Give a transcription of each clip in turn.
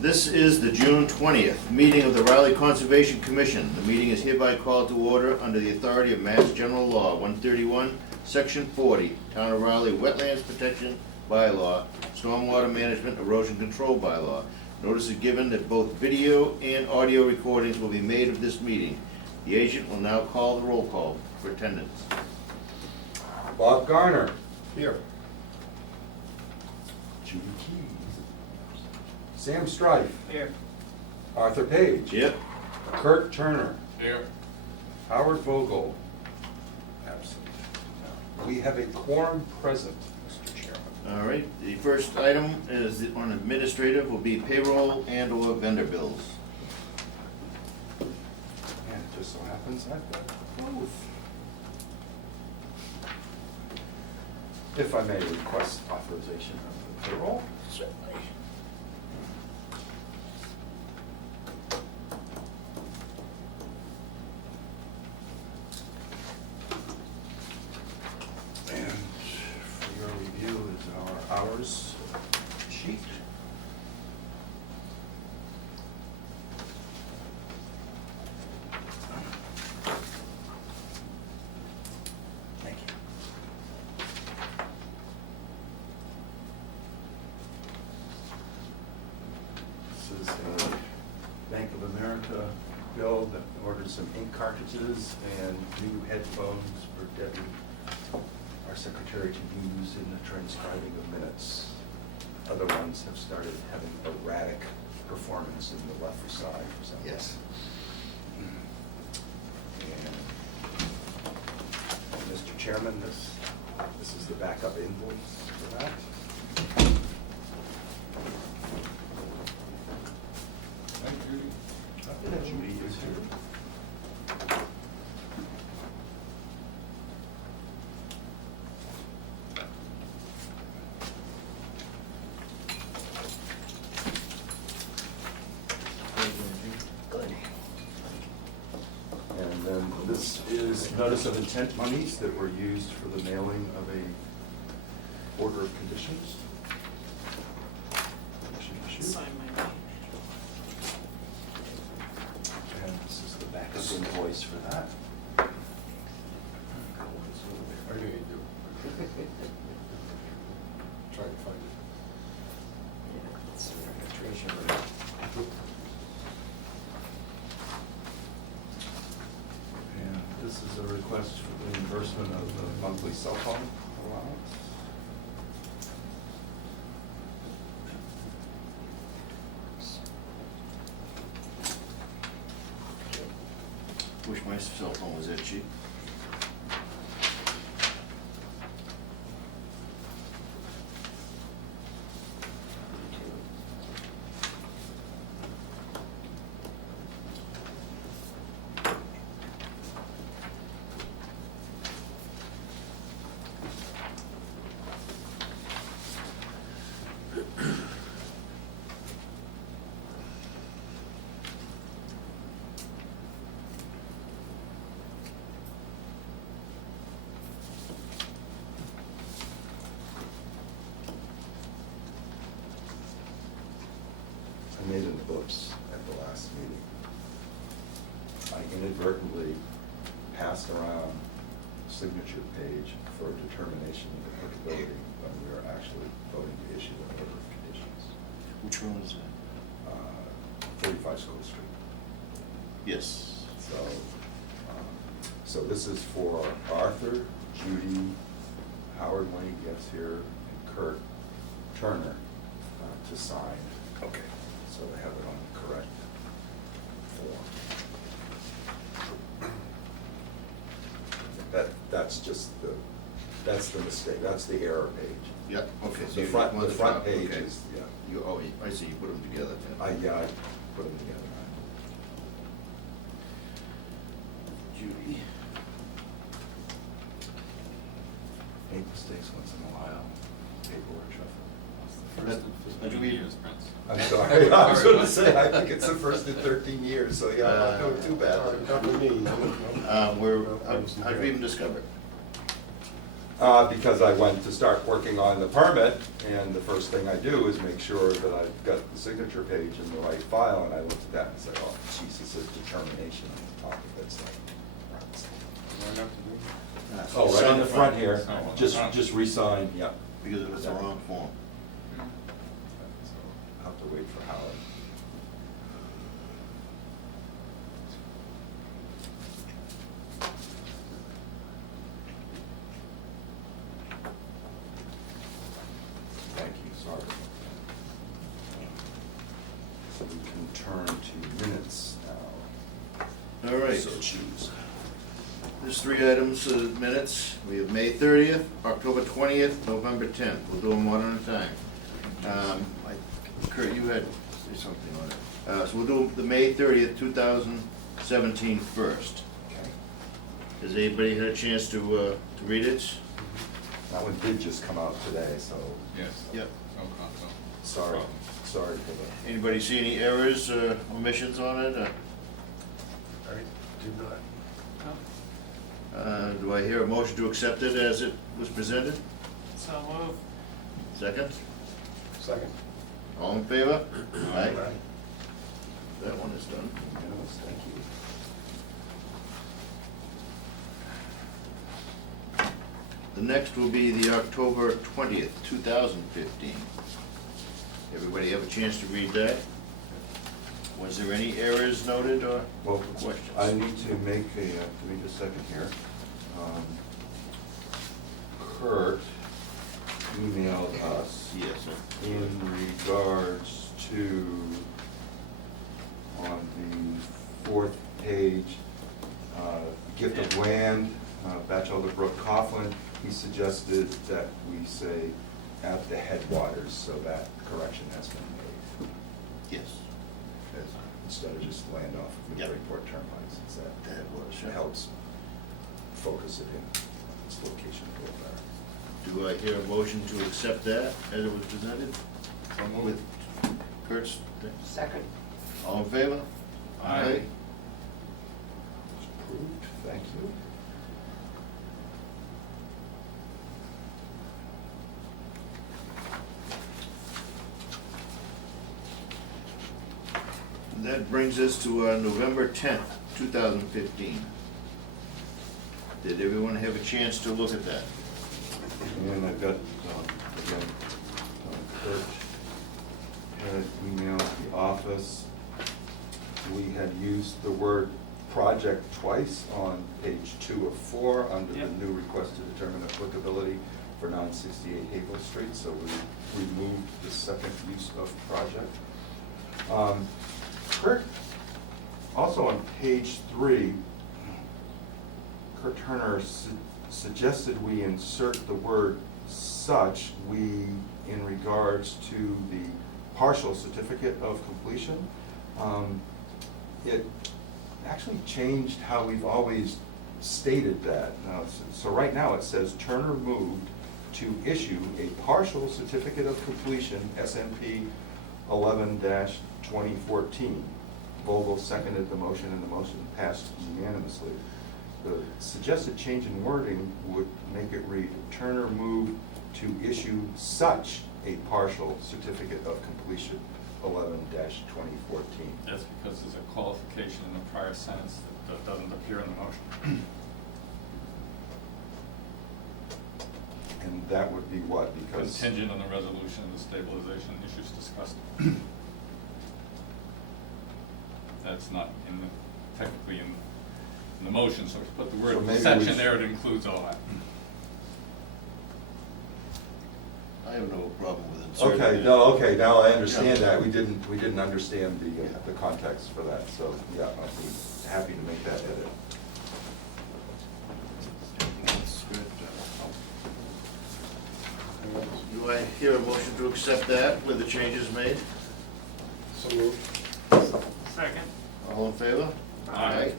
This is the June 20th meeting of the Riley Conservation Commission. The meeting is hereby called to order under the authority of Mass General Law 131, Section 40, Town of Riley Wetlands Protection Bylaw, Stormwater Management Erosion Control Bylaw. Notice is given that both video and audio recordings will be made of this meeting. The agent will now call the roll call for attendance. Bob Garner. Here. Judy Keys. Sam Strife. Here. Arthur Page. Yep. Kurt Turner. Here. Howard Vogel. Absent. We have a quorum present, Mr. Chairman. All right, the first item is on administrative will be payroll and or vendor bills. And it just so happens I've got both. If I may request authorization of the payroll. Certainly. And for your review is our hours sheet. Thank you. This is a Bank of America bill that ordered some ink cartridges and new headphones for Debbie, our secretary, to use in the transcribing of minutes. Other ones have started having erratic performance in the left side for some reason. Yes. And Mr. Chairman, this is the backup invoice for that. Thank you. Judy is here. Good. And then this is notice of intent monies that were used for the mailing of a order of conditions. Condition issue. Sign my name. And this is the backup invoice for that. I knew you'd do it. Try to find it. Yeah, it's a treasure. And this is a request for the reimbursement of the monthly cell phone allowance. Wish my cell phone was that cheap. I made an oops at the last meeting. I inadvertently passed around a signature page for a determination of applicability when we were actually voting to issue an order of conditions. Which one is that? 45 School Street. Yes. So this is for Arthur, Judy, Howard when he gets here, and Kurt Turner to sign. Okay. So they have it on the correct form. That's just that's the mistake, that's the error page. Yep, okay. So The you front, want the front top, page okay. is, yeah. I see, you put them together. I put them together. Judy. Make mistakes once in a while, paperwork shuffle. First That- in 15 years, Prince. I'm sorry, I was gonna say, I think it's the first in 13 years, so yeah, I'm not doing too bad. Not for me. How'd we even discover it? Because I went to start working on the permit, and the first thing I do is make sure that I've got the signature page in the right file, and I looked at that and said, oh, geez, it says determination on the top of it, so. What do I have to do? Oh, right Sign on the front here, Sign on the just, front. just re-sign, yep. Because if it's the wrong form. So I'll have to wait for Howard. Thank you, sorry. So we can turn to minutes now. All right. So choose. There's 3 items, minutes. We have May 30th, October 20th, November 10th. We'll do them one at a time. Kurt, you had something on it. So we'll do the May 30th, 2017 first. Okay. Has anybody had a chance to read it? That one did just come out today, so Yes. Yep. No problem. sorry, sorry for the. Anybody see any errors, omissions on it? I did not. Do I hear a motion to accept it as it was presented? So move. Second? Second. All in favor? Aye. Aye. That one is done. Unanimous, thank you. The next will be the October 20th, 2015. Everybody have a chance to read that? Was there any errors noted or Well, questions? I need to make a, give me just a second here. Kurt emailed us Yes, sir. in regards to, on the 4th page, gift of land, Batchelder Brook Coughlin. He suggested that we say at the headwaters, so that correction has been made. Yes. Instead of just land off of Yep. Newburyport Turnpike, since The headwaters, that yeah. helps focus it in its location a little better. Do I hear a motion to accept that as it was presented So moved. with Kurt's thing? Second. All in favor? Aye. It's approved, thank you. That brings us to November 10th, 2015. Did everyone have a chance to look at that? And I've got, again, Kurt had emailed the office. We had used the word project twice on page 2 of 4 under the Yep. new request to determine applicability for 968 Havel Street, so we removed the second use of project. Kurt, also on page 3, Kurt Turner suggested we insert the word such, in regards to the partial certificate of completion. It actually changed how we've always stated that. So right now it says Turner moved to issue a partial certificate of completion, SMP 11-2014. Vogel seconded the motion and the motion passed unanimously. The suggested change in wording would make it read, Turner moved to issue such a partial certificate of completion, 11-2014. That's because there's a qualification in the prior sentence that doesn't appear in the motion. And that would be what, because? Contingent on the resolution of the stabilization issues discussed. That's not in the, technically in the motion, so if you put the So word maybe we section should- there, it includes all that. I have no problem with inserting Okay, it. no, okay, now I understand Yeah. that. We didn't understand the context for that, so, yeah, I'll be happy to make that edit. That's good. Do I hear a motion to accept that with the changes made? So moved. Second. All in favor? Aye.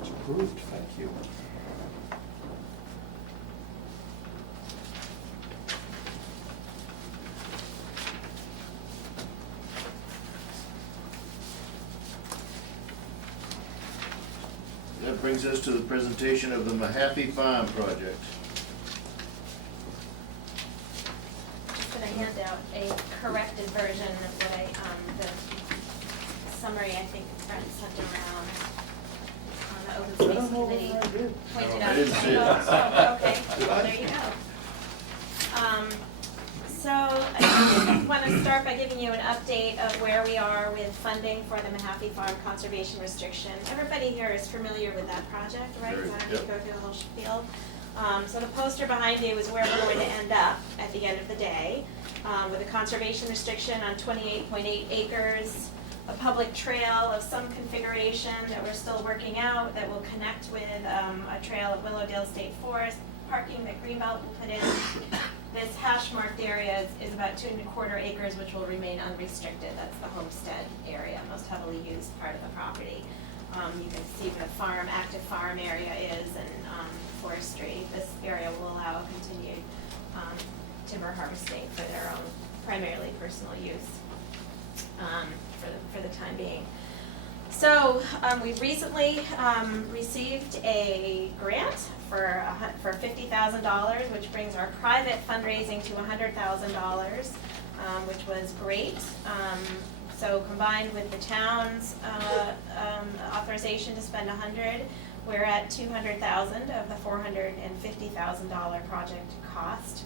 It's approved, thank you. That brings us to the presentation of the Mahaffey Farm project. Just gonna hand out a corrected version of what the summary I think Brent sent around on the Open Space Committee. Pointed No, I out. didn't see it. Oh, okay, well, there you go. So I want to start by giving you an update of where we are with funding for the Mahaffey Farm Conservation Restriction. Everybody here is familiar with that project, right? Very, So I don't need to yep. go through the whole spiel. So the poster behind you is where we're going to end up at the end of the day, with a conservation restriction on 28.8 acres, a public trail of some configuration that we're still working out that will connect with a trail at Willowdale State Forest, parking that Greenbelt will put in. This hash marked area is about 2¼ acres, which will remain unrestricted. That's the homestead area, most heavily used part of the property. You can see where the farm, active farm area is, and forestry. This area will allow continued timber harvesting for their own, primarily personal use, for the time being. So we recently received a grant for $50,000, which brings our private fundraising to $100,000, which was great. So combined with the town's authorization to spend $100,000, we're at $200,000 of the $450,000 project cost.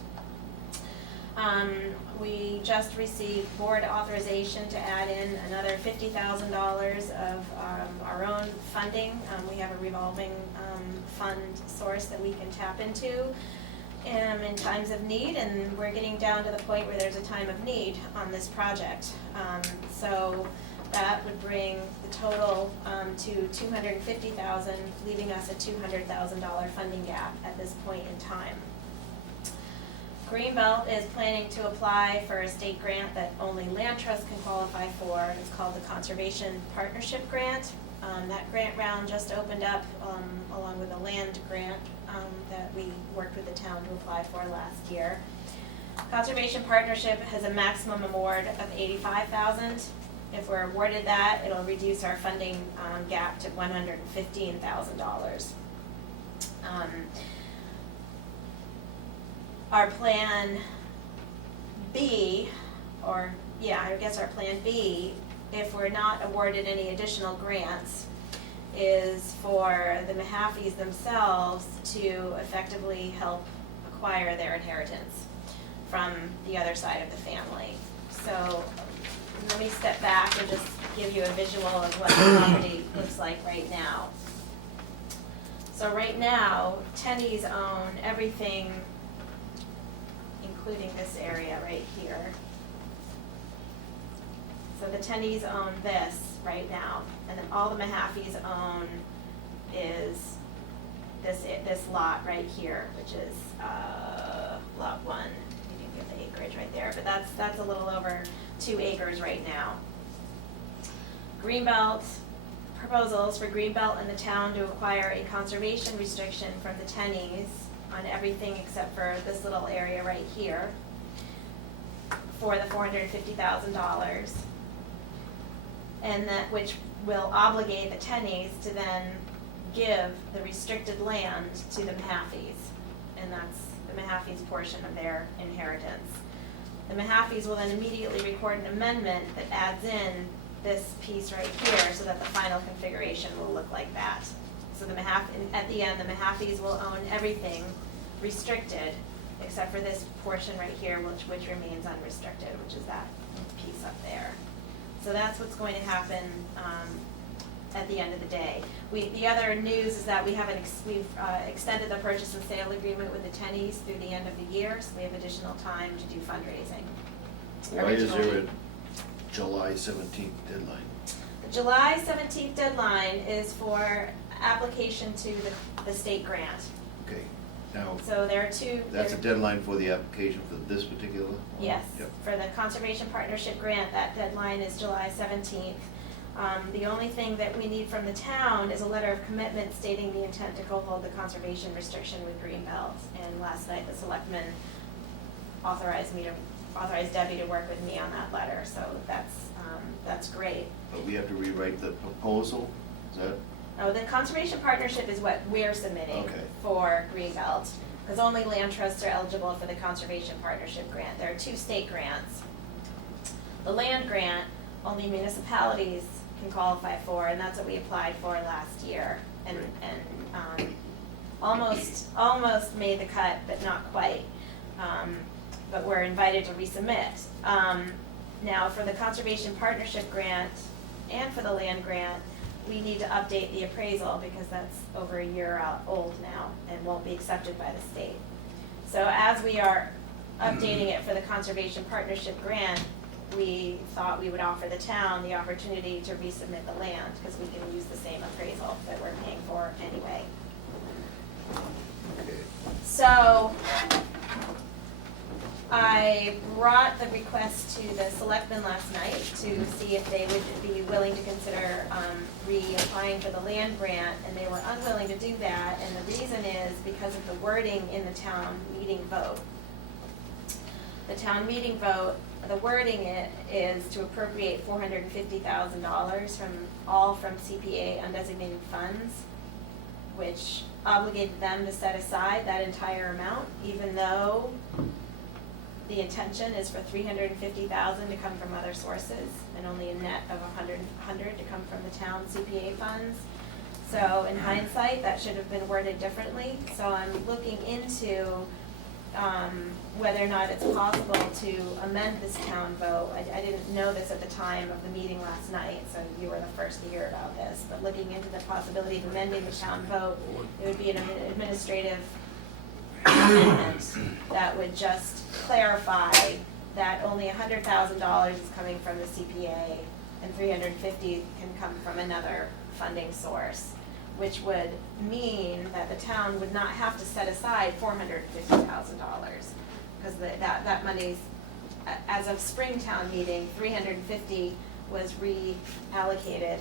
We just received board authorization to add in another $50,000 of our own funding. We have a revolving fund source that we can tap into in times of need, and we're getting down to the point where there's a time of need on this project. So that would bring the total to $250,000, leaving us a $200,000 funding gap at this point in time. Greenbelt is planning to apply for a state grant that only land trusts can qualify for. It's called the Conservation Partnership Grant. That grant round just opened up along with a land grant that we worked with the town to apply for last year. Conservation Partnership has a maximum award of $85,000. If we're awarded that, it'll reduce our funding gap to $115,000. Our plan B, our plan B, if we're not awarded any additional grants, is for the Mahaffeys themselves to effectively help acquire their inheritance from the other side of the family. So let me step back and just give you a visual of what the property looks like right now. So right now, Tenney's own everything, including this area right here. So the Tenneys own this right now, and then all the Mahaffeys own is this lot right here, which is lot 1. You didn't get the acreage right there, but that's a little over 2 acres right now. Greenbelt proposals for Greenbelt and the town to acquire a conservation restriction from the Tenneys on everything except for this little area right here for the $450,000, and that which will obligate the Tenneys to then give the restricted land to the Mahaffeys, and that's the Mahaffeys' portion of their inheritance. The Mahaffeys will then immediately record an amendment that adds in this piece right here so that the final configuration will look like that. So at the end, the Mahaffeys will own everything restricted, except for this portion right here, which remains unrestricted, which is that piece up there. So that's what's going to happen at the end of the day. The other news is that we've extended the purchase and sale agreement with the Tenneys through the end of the year, so we have additional time to do fundraising. Why is there a Originally- July 17th deadline? The July 17th deadline is for application to the state grant. Okay, now, So there are two. that's a deadline for the application for this particular one? Yes, Yep. for the Conservation Partnership Grant, that deadline is July 17th. The only thing that we need from the town is a letter of commitment stating the intent to go hold the conservation restriction with Greenbelt. And last night, the selectmen authorized Debbie to work with me on that letter, so that's great. But we have to rewrite the proposal, is that? Oh, the conservation partnership is what we're submitting Okay. for Greenbelt, because only land trusts are eligible for the conservation partnership grant. There are 2 state grants. The land grant, only municipalities can qualify for, and that's what we applied for last year. And almost made the cut, but not quite. But we're invited to resubmit. Now, for the conservation partnership grant and for the land grant, we need to update the appraisal because that's over a year old now and won't be accepted by the state. So as we are updating it for the conservation partnership grant, we thought we would offer the town the opportunity to resubmit the land because we can use the same appraisal that we're paying for anyway. Okay. So I brought the request to the selectmen last night to see if they would be willing to consider reapplying for the land grant, and they were unwilling to do that, and the reason is because of the wording in the town meeting vote. The town meeting vote, the wording is to appropriate $450,000 from CPA undesignated funds, which obligated them to set aside that entire amount, even though the intention is for $350,000 to come from other sources and only a net of $100 to come from the town CPA funds. So in hindsight, that should have been worded differently. So I'm looking into whether or not it's possible to amend this town vote. I didn't know this at the time of the meeting last night, so you were the first to hear about this. But looking into the possibility of amending the town vote, it would be an administrative amendment that would just clarify that only $100,000 is coming from the CPA and $350,000 can come from another funding source, which would mean that the town would not have to set aside $450,000 because that money's, as of Springtown meeting, $350,000 was reallocated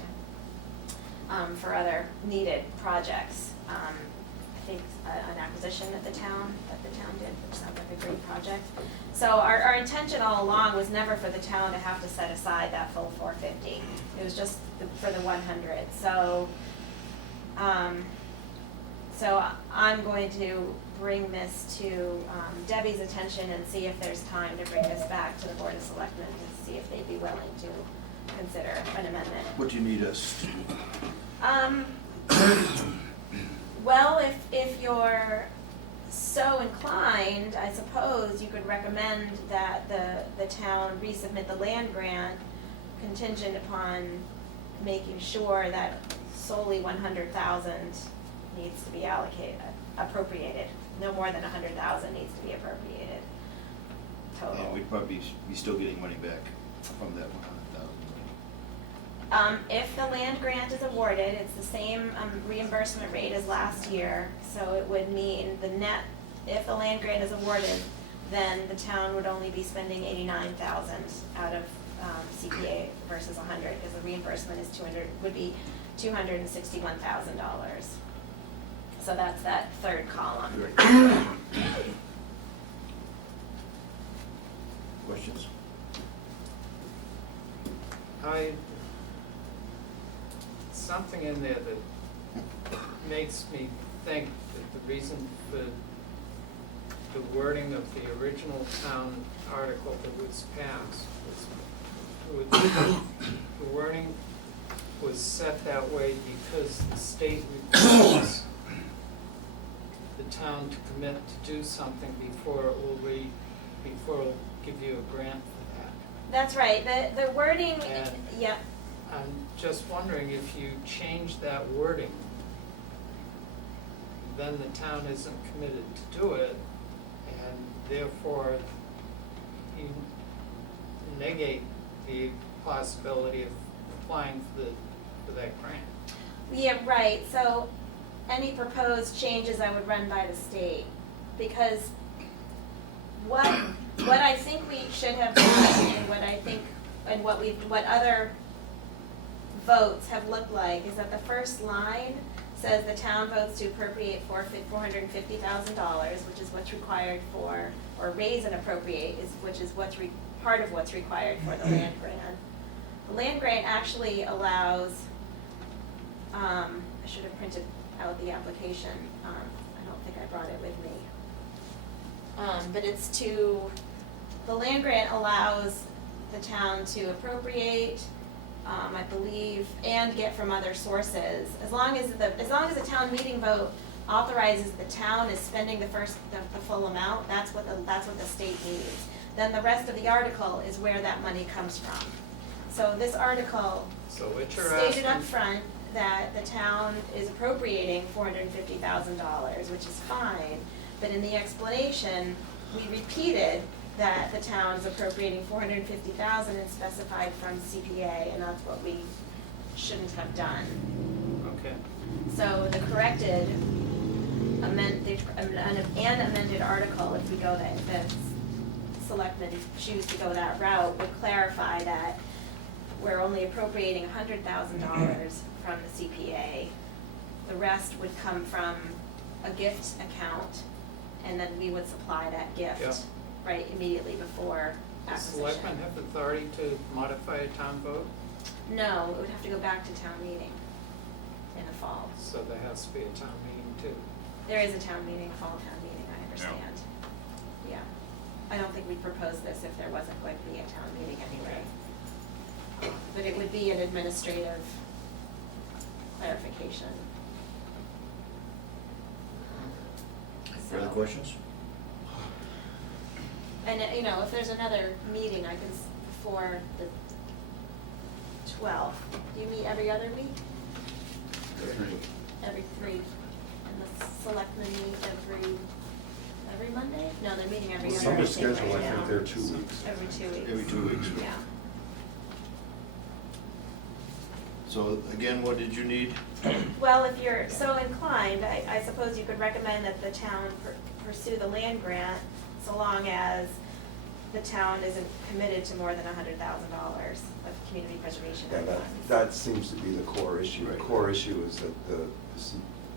for other needed projects. I think an acquisition that the town did, which sounds like a great project. So our intention all along was never for the town to have to set aside that full $450,000. It was just for the 100. So I'm going to bring this to Debbie's attention and see if there's time to bring this back to the Board of Selectmen and see if they'd be willing to consider an amendment. What do you need us? Well, if you're so inclined, I suppose you could recommend that the town resubmit the land grant contingent upon making sure that solely $100,000 needs to be appropriated. No more than $100,000 needs to be appropriated total. Yeah, we'd probably be still getting money back from that 100,000. If the land grant is awarded, it's the same reimbursement rate as last year, so it would mean the net, if the land grant is awarded, then the town would only be spending $89,000 out of CPA versus 100, because the reimbursement is would be $261,000. So that's that third column. Questions? Something in there that makes me think that the reason for the wording of the original town article that was passed was the wording was set that way because the state requires the town to commit to do something before it'll give you a grant for that. That's right, the wording, And- yeah, I'm just wondering if you change that wording, then the town isn't committed to do it, and therefore you negate the possibility of applying for that grant. yeah, right, so any proposed changes I would run by the state, because what I think we should have done, and what I think, and what other votes have looked like, is that the first line says the town votes to appropriate $450,000, which is what's required for, or raise and appropriate, which is part of what's required for the land grant. The land grant actually allows I should have printed out the application. I don't think I brought it with me. But it's the land grant allows the town to appropriate, I believe, and get from other sources. As long as the town meeting vote authorizes the town is spending the full amount, that's what the state needs. Then the rest of the article is where that money comes from. So this article So what you're stated up asking, front that the town is appropriating $450,000, which is fine, but in the explanation, we repeated that the town is appropriating $450,000 and specified from CPA, and that's what we shouldn't have done. okay, So the corrected an amended article, if we go that, if the selectmen choose to go that route, would clarify that we're only appropriating $100,000 from the CPA. The rest would come from a gift account, and then we would supply that gift Yeah. right immediately before does acquisition. selectmen have authority to modify a town vote? No, it would have to go back to town meeting in the fall. So there has to be a town meeting too. There is a town meeting, fall town meeting, I understand. Yeah. I don't think we'd propose this if there wasn't going to be a town meeting anyway. But it would be an administrative clarification. Further So- questions? And, if there's another meeting, I can, before the 12th, do you meet every other week? Every three, and the selectmen meet every Monday? No, they're meeting every other Some Monday are scheduled, I right now. think they're 2 weeks. Every 2 weeks. Every 2 weeks. Yeah. So again, what did you need? Well, if you're so inclined, I suppose you could recommend that the town pursue the land grant so long as the town isn't committed to more than $100,000 of community preservation Yeah, funds. that seems to be the core issue. The Right. core issue is that the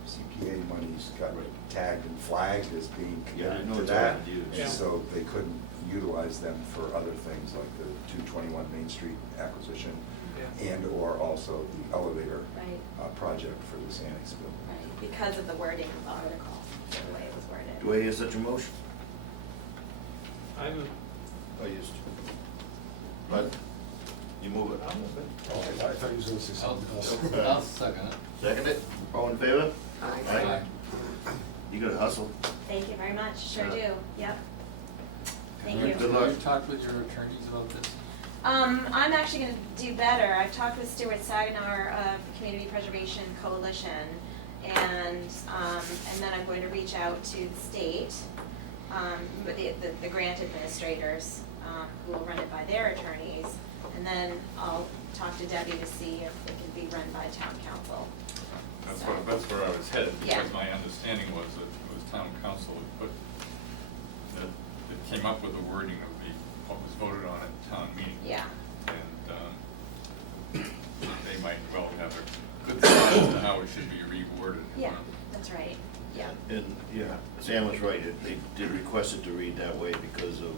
CPA monies got tagged and flagged as being Yeah, I committed know to it's that. already used. Yeah. So they couldn't utilize them for other things like the 221 Main Street acquisition Yeah. and/or also the elevator Right. project for this annex bill. Right, because of the wording of the article, the way it was worded. Do I hear such a motion? I'm, I used to. But, you move it. I'll move it. Oh, I thought you was gonna say something else. I'll second it. Second it? All in favor? Aye. You gotta hustle. Thank you very much, sure Yeah. do, yep. Thank Have you. Good luck. you talked with your attorneys about this? I'm actually gonna do better. I've talked with Stuart Saginaw of the Community Preservation Coalition, and then I'm going to reach out to the state, but the grant administrators, who will run it by their attorneys, and then I'll talk to Debbie to see if it can be run by town council. That's where I was headed, Yeah. because my understanding was that it was town council that came up with the wording of what was voted on at town meeting. Yeah, And they might well have a good thought as to how it should be reworded. yeah, that's right, yeah. And, yeah, Sam was right, they did request it to read that way because of.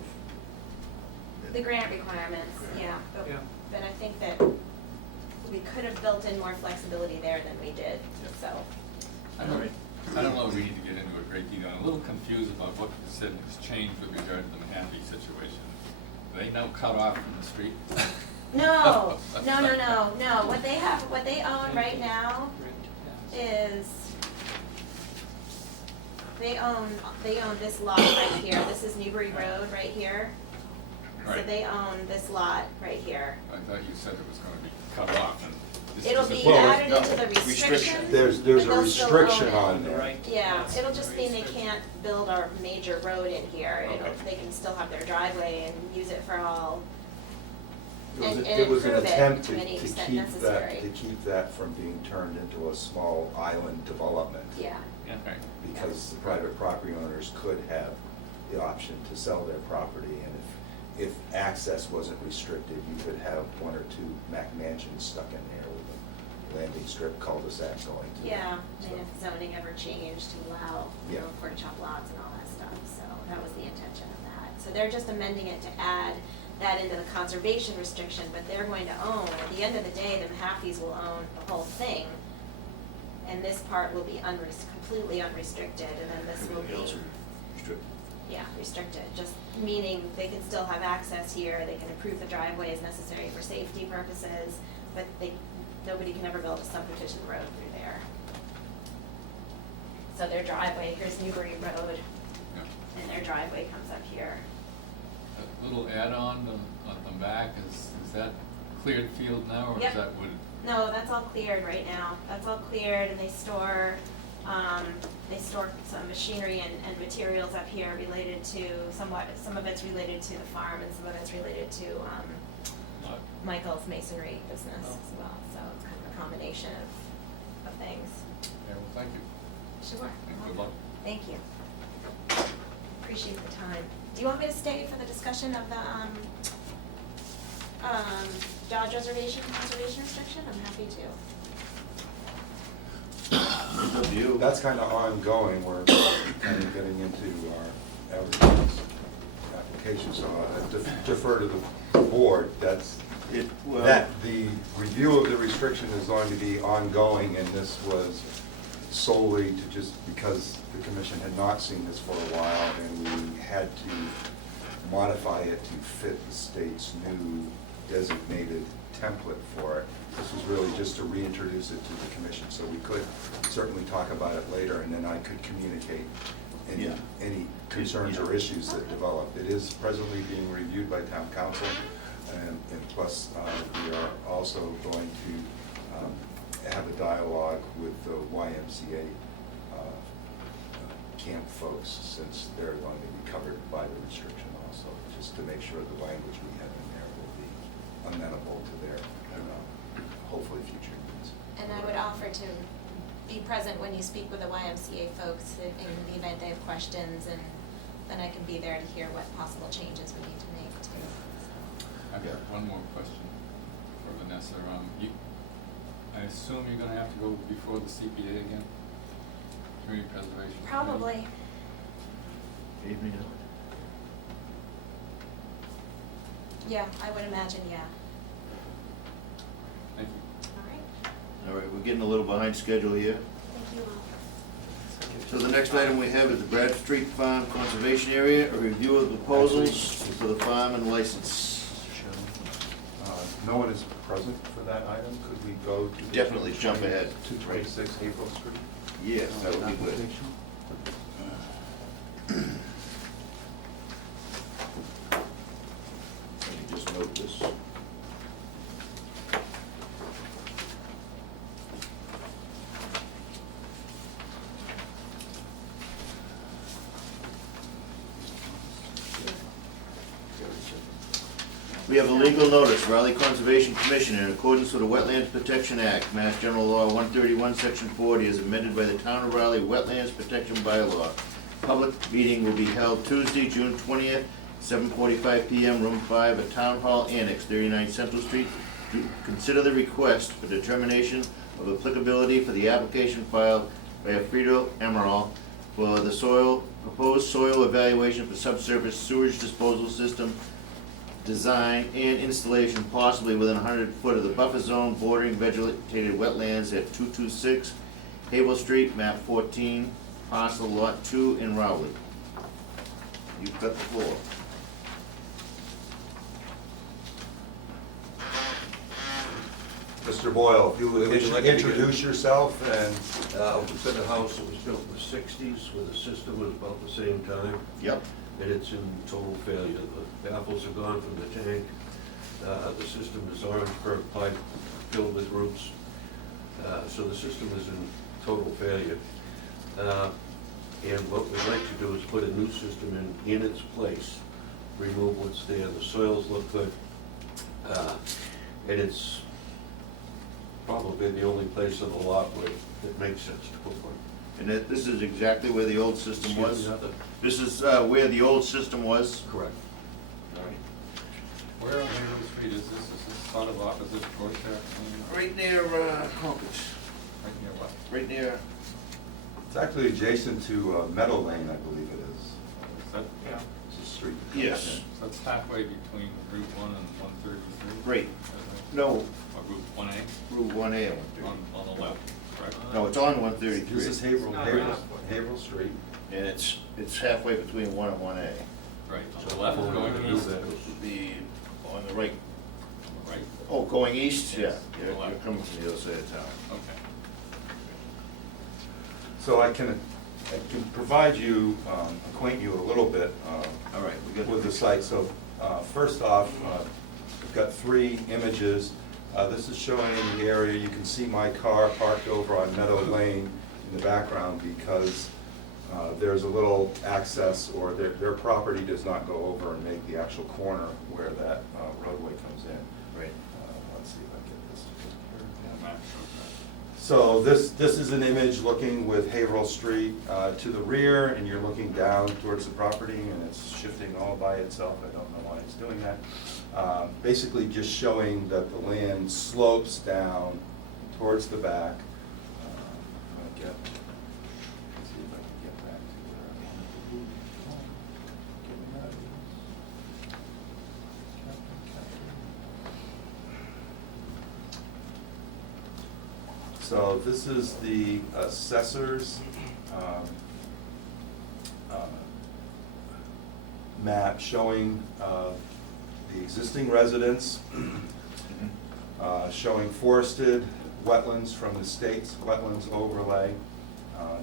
The grant requirements, yeah, Yeah. but I think that we could have built in more flexibility there than we did, so. I don't know if we need to get into a great deal. I'm a little confused about what you said has changed with regard to the Mahaffey situation. Are they now cut off from the street? No, no, what they own right now is, they own this lot right here, this is Newbury Road right here. So Right. they own this lot right here. I thought you said it was gonna be cut off and this It'll is a- be Well, added no, into the restriction. restriction. There's but a they'll still restriction own it. on there. Right. Yeah, That's it'll the just mean they restriction. can't build our major road in here, Okay. they can still have their driveway and use it for all, and It was an improve it attempt to any to extent keep necessary. that, to keep that from being turned into a small island development. Yeah, Yeah, right. Because the private property owners could have the option to sell their property, and if access wasn't restricted, you could have one or two mansions stuck in there with a landing strip cul-de-sac going to. yeah, So, and if zoning ever changed to allow, Yeah. pork chop lots and all that stuff, so that was the intention of that. So they're just amending it to add that into the conservation restriction, but they're going to own, at the end of the day, the Mahaffeys will own the whole thing, and this part will be completely unrestricted, and then this will Everything be, else is restricted. yeah, restricted, just meaning they can still have access here, they can improve the driveway as necessary for safety purposes, but nobody can ever build a subdivision road through there. So their driveway, here's Newbury Road, Yeah. and their driveway comes up here. That little add-on on the back, is that cleared field now, or is Yep. that wooded? No, that's all cleared right now. That's all cleared, and they store some machinery and materials up here related to some of it's related to the farm and some of it's related to, Not- Michael's masonry business Oh. as well, so it's kind of a combination of things. Yeah, well, thank you. Sure. And good luck. Thank you. Appreciate the time. Do you want me to stay for the discussion of the, Dodge Reservation conservation restriction? I'm happy to. It's up to you. That's kind of ongoing, we're kind of getting into our advertising application, so I defer to the board. That the review of the restriction is going to be ongoing, and this was solely to just because the commission had not seen this for a while, and we had to modify it to fit the state's new designated template for it. This was really just to reintroduce it to the commission, so we could certainly talk about it later, and then I could communicate Yeah. any concerns or issues that develop. It is presently being reviewed by town council, and plus, we are also going to have a dialogue with the YMCA camp folks, since they're going to be covered by the restriction also, just to make sure the language we have in there will be amenable to their, hopefully, future needs. And I would offer to be present when you speak with the YMCA folks in the event they have questions, and then I can be there to hear what possible changes we need to make too. I've got one more question for Vanessa. I assume you're gonna have to go before the CPA again? Community Preservation Committee? Probably. Evening. Yeah, I would imagine, yeah. Thank you. All right, All right, we're getting a little behind schedule here. thank you all. So the next item we have is the Brad Street Farm Conservation Area, a review of proposals for the farm and license. No one is present for that item. Could we go to? Definitely jump ahead. 226 April Street? Yes, that would be good. Let me just note this. We have a legal notice, Raleigh Conservation Commission, in accordance with the Wetlands Protection Act, Mass General Law 131, Section 40, as amended by the Town of Raleigh Wetlands Protection Bylaw. Public meeting will be held Tuesday, June 20th, 7:45 PM, Room 5, at Town Hall Annex, 39 Central Street. To consider the request for determination of applicability for the application filed by Alfredo Emerald for the proposed soil evaluation for subsurface sewage disposal system design and installation possibly within 100 foot of the buffer zone bordering vegetated wetlands at 226 Havel Street, map 14, parcel lot 2 in Rowley. You've got the floor. Mr. Boyle, if you would Would you like me to introduce yourself and. It's in a house that was built in the sixties, where the system was about the same time, Yep. and it's in total failure. The baffles are gone from the tank. The system is Orangeburg pipe filled with roots. So the system is in total failure. And what we'd like to do is put a new system in its place, remove what's there. The soils look good. And it's probably the only place on the lot where it makes sense to put one. And this is exactly where the old system was? Excuse me, nothing. This is where the old system was? Correct. Where on Haverhill Street is this? Is this sort of opposite Troy there? Right near Concord. Right near what? Right near, It's actually adjacent to Meadow Lane, I believe it is. Is that, Yeah. It's a street. that comes Yes. in. so it's halfway between Route 1 and 133? right, no, Or Route 1A? Route 1A, I went On the left, correct? No, it's on 133. This is Haverhill, No, Haverhill, not. Haverhill Street. And it's halfway between 1 and 1A. Right, on the left going east, The, on the right, right? oh, going east, yeah, Yes, you're on the left. coming from the other side of town. Okay. So I can provide you, acquaint you a little bit All right, we got with the site. So first off, we've got 3 images. This is showing the area. You can see my car parked over on Meadow Lane in the background because there's a little access, or their property does not go over and make the actual corner where that roadway comes in. Right. Let's see if I get this to fit here. Yeah, map shows So this is an image looking with Haverhill Street to the rear, and you're looking down towards the property, and it's shifting all by itself. I don't know why it's doing that. Basically just showing that the land slopes down towards the back. Let's see if I can get back to where I wanted to be. So this is the assessor's map showing the existing residence, showing forested wetlands from the state's wetlands overlay,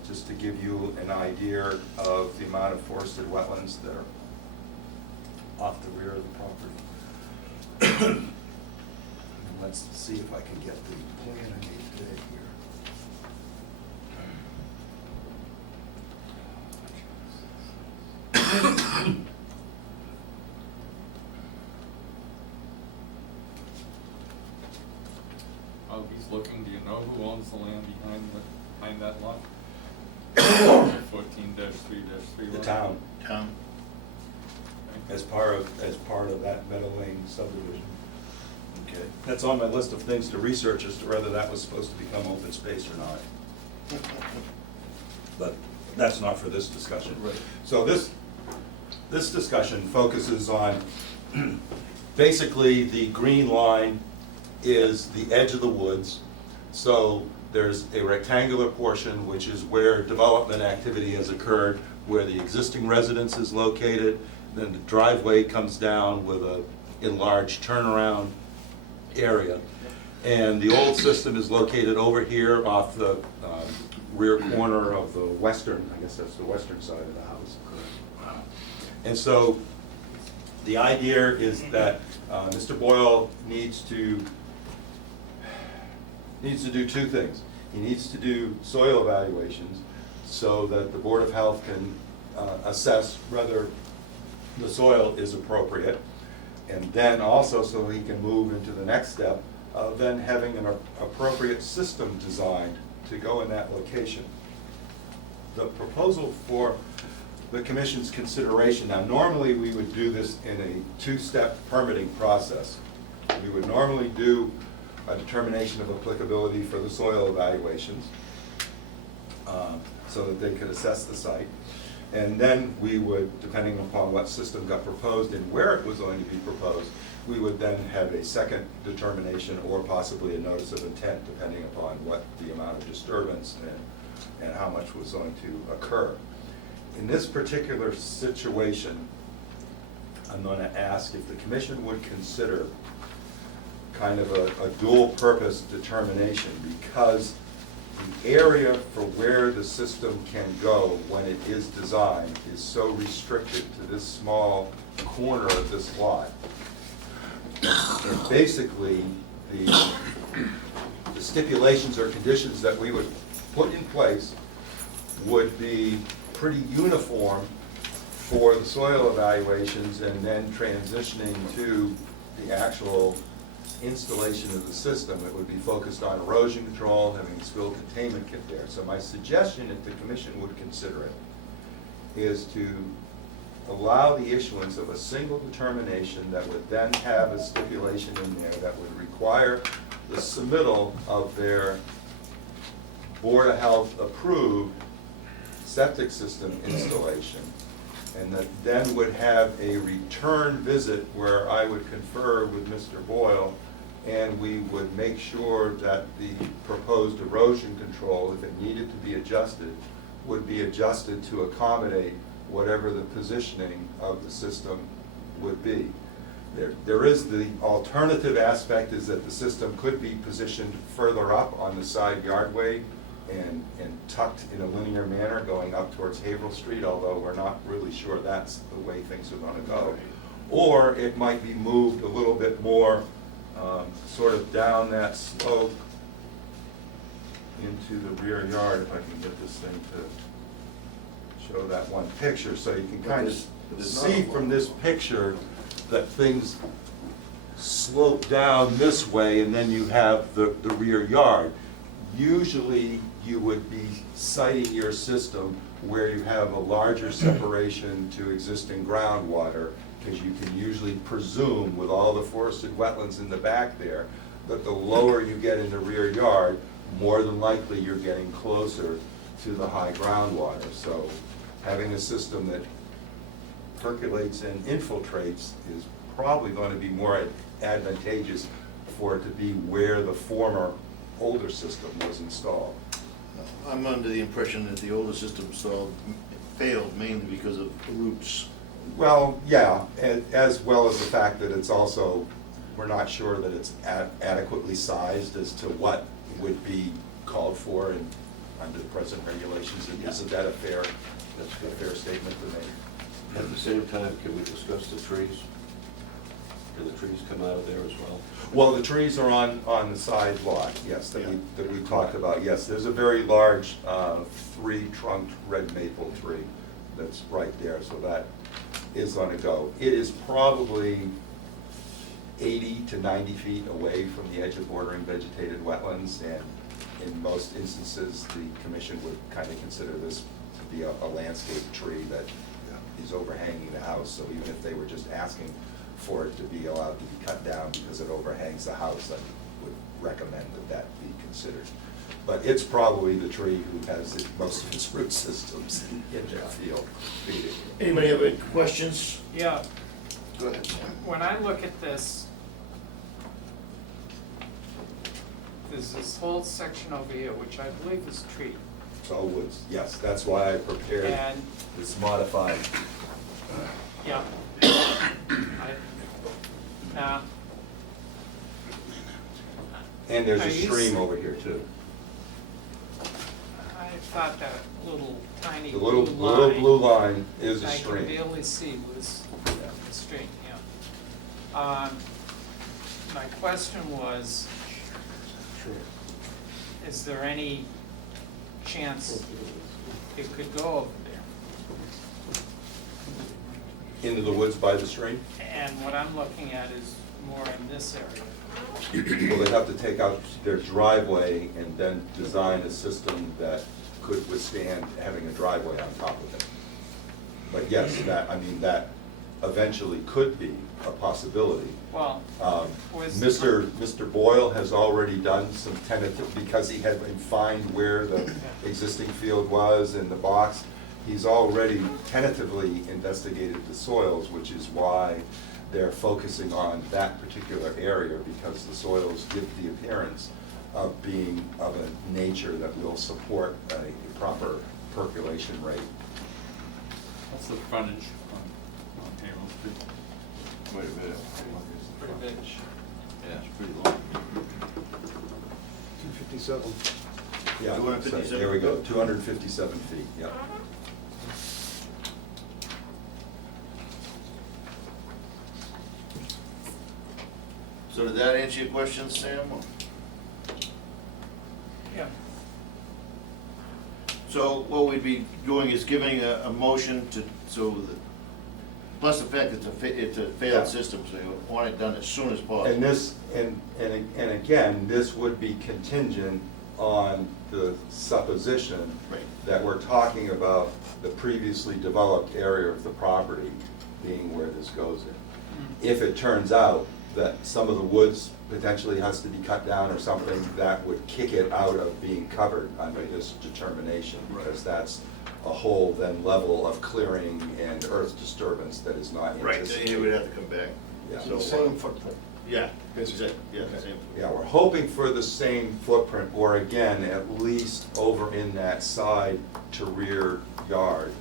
just to give you an idea of the amount of forested wetlands that are off the rear of the property. And let's see if I can get the plan I need today here. While he's looking, do you know who owns the land behind that lot? 14-3-3 lot? The town, Town? Okay. as part of that Meadow Lane subdivision. Okay. That's on my list of things to research as to whether that was supposed to become open space or not. But that's not for this discussion. Right. So this discussion focuses on, basically, the green line is the edge of the woods. So there's a rectangular portion, which is where development activity has occurred, where the existing residence is located. Then the driveway comes down with a enlarged turnaround area. And the old system is located over here off the rear corner of the western, I guess that's the western side of the house. And so the idea is that Mr. Boyle needs to do 2 things. He needs to do soil evaluations so that the Board of Health can assess whether the soil is appropriate. And then also so he can move into the next step of then having an appropriate system designed to go in that location. The proposal for the commission's consideration, now normally we would do this in a 2-step permitting process. We would normally do a determination of applicability for the soil evaluations so that they could assess the site. And then we would, depending upon what system got proposed and where it was going to be proposed, we would then have a second determination or possibly a notice of intent, depending upon what the amount of disturbance and how much was going to occur. In this particular situation, I'm going to ask if the commission would consider kind of a dual purpose determination, because the area for where the system can go when it is designed is so restricted to this small corner of this lot. And basically, the stipulations or conditions that we would put in place would be pretty uniform for the soil evaluations and then transitioning to the actual installation of the system. It would be focused on erosion control, having a spill containment kit there. So my suggestion, if the commission would consider it, is to allow the issuance of a single determination that would then have a stipulation in there that would require the submittal of their Board of Health approved septic system installation, and that then would have a return visit where I would confer with Mr. Boyle and we would make sure that the proposed erosion control, if it needed to be adjusted, would be adjusted to accommodate whatever the positioning of the system would be. There is the alternative aspect, is that the system could be positioned further up on the side yardway and tucked in a linear manner going up towards Haverhill Street, although we're not really sure that's the way things are gonna go. Or it might be moved a little bit more, sort of down that slope into the rear yard, if I can get this thing to show that one picture, so you can kind of see from this picture that things slope down this way, and then you have the rear yard. Usually, you would be siting your system where you have a larger separation to existing groundwater, because you can usually presume, with all the forested wetlands in the back there, that the lower you get in the rear yard, more than likely you're getting closer to the high groundwater. So having a system that percolates and infiltrates is probably going to be more advantageous for it to be where the former older system was installed. I'm under the impression that the older system installed failed mainly because of roots. Well, yeah, as well as the fact that it's also, we're not sure that it's adequately sized as to what would be called for and under the present regulations. And isn't that a fair statement to make? At the same time, can we discuss the trees? Can the trees come out of there as well? Well, the trees are on the side lot, yes, that we talked about. Yes, there's a very large, three-trunked red maple tree that's right there, so that is gonna go. It is probably 80 to 90 feet away from the edge of bordering vegetated wetlands, and in most instances, the commission would kind of consider this to be a landscape tree that is overhanging the house, so even if they were just asking for it to be allowed to be cut down because it overhangs the house, I would recommend that that be considered. But it's probably the tree who has most of its root systems in their field feeding. Anybody have any questions? Yeah, Go ahead, Sam. when I look at this, there's this whole section over here, which I believe is tree. It's all woods, yes, that's why I prepared And, this modified. yeah. Now, And there's Are a you stream s- over here too. I thought that little tiny The blue little line. blue line is a I can stream. barely see was the stream, yeah. My question was, is there any chance it could go over there? Into the woods by the stream? And what I'm looking at is more in this area. Well, they'd have to take out their driveway and then design a system that could withstand having a driveway on top of it. But yes, that eventually could be a possibility. Well, was. Mr. Boyle has already done some tentative, because he had defined where the existing field was in the box, he's already tentatively investigated the soils, which is why they're focusing on that particular area, because the soils give the appearance of being of a nature that will support a proper percolation rate. What's the frontage on Haverhill Street? Wait a minute. Pretty big. Yeah, it's pretty long. 257. Yeah, 257. there we go, 257 feet, yeah. So did that answer your question, Sam? Yeah. So what we'd be doing is giving a motion to, plus the fact that it's a Yeah. failed system, so you want it done as soon as possible. And this, and again, this would be contingent on the supposition Right. that we're talking about the previously developed area of the property being where this goes in. If it turns out that some of the woods potentially has to be cut down or something, that would kick it out of being covered under this determination, because that's a whole then level of clearing and earth disturbance that is not Right, anticipated. then you would have to come back. Yeah. So, Same footprint. Yeah, Basically. yeah, Okay. same. Yeah, we're hoping for the same footprint, or again, at least over in that side to rear yard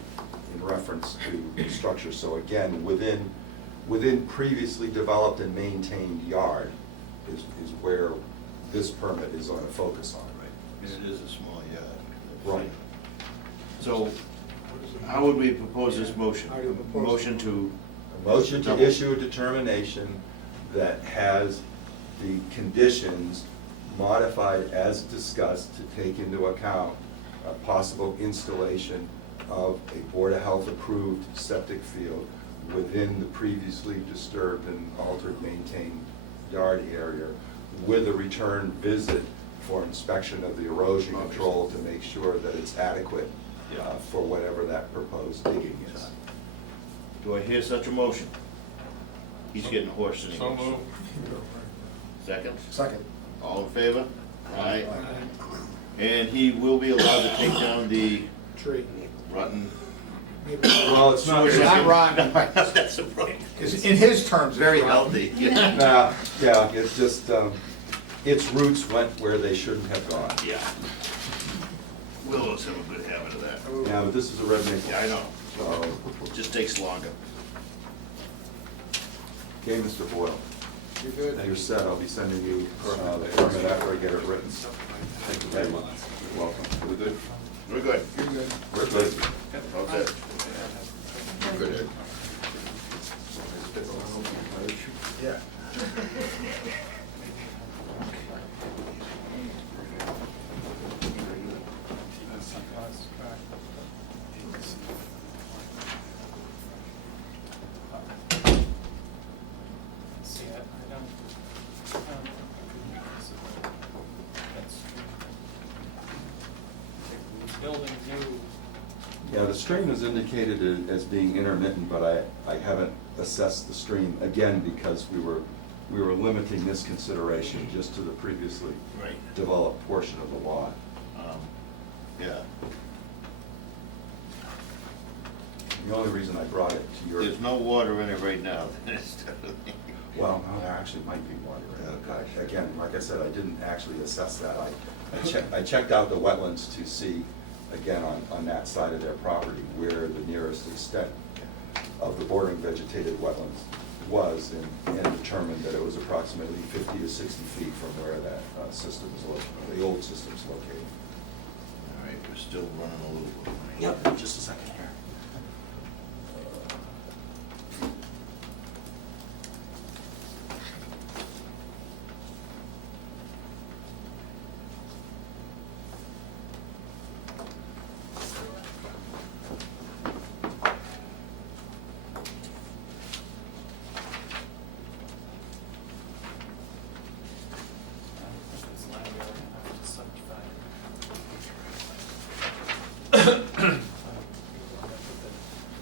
in reference to structure. So again, within previously developed and maintained yard is where this permit is going to focus on. And it is a small yard. Right. So, how would we propose this motion? How do you propose it? Motion to, A motion to issue a determination that has the conditions modified as discussed to take into account a possible installation of a Board of Health approved septic field within the previously disturbed and altered maintained yard area with a return visit for inspection of the erosion control to make sure that it's adequate for whatever that proposed digging is. do I hear such a motion? He's getting hoarse and he So goes. moved. Second? Second. All in favor? Aye. And he will be allowed to take down the Tree. rotten. Well, it's not. It's not rotten. That's a problem. It's in his terms, Very rotten. healthy. Yeah. Yeah, it's just, its roots went where they shouldn't have gone. Yeah. Willows have a good habit of that. Yeah, but this is a red maple. Yeah, I know. So, It just takes longer. okay, Mr. Boyle, You're good. you're set. I'll be sending you the permit after I get it written. Thank you very much. You're welcome. We're good? We're good. You're good. We're good. All set. Good. Yeah. See, I don't that's building new, Yeah, the stream is indicated as being intermittent, but I haven't assessed the stream, again, because we were limiting this consideration just to the previously Right. developed portion of the lot. Yeah. The only reason I brought it to your. There's no water in it right now. Well, no, there actually might be water in it. Again, like I said, I didn't actually assess that. I checked out the wetlands to see, again, on that side of their property, where the nearest extent of the bordering vegetated wetlands was, and determined that it was approximately 50 to 60 feet from where that system is located, the old system's located. All right, we're still running a little bit. Yep, just a second here. it's not really enough to subdivide.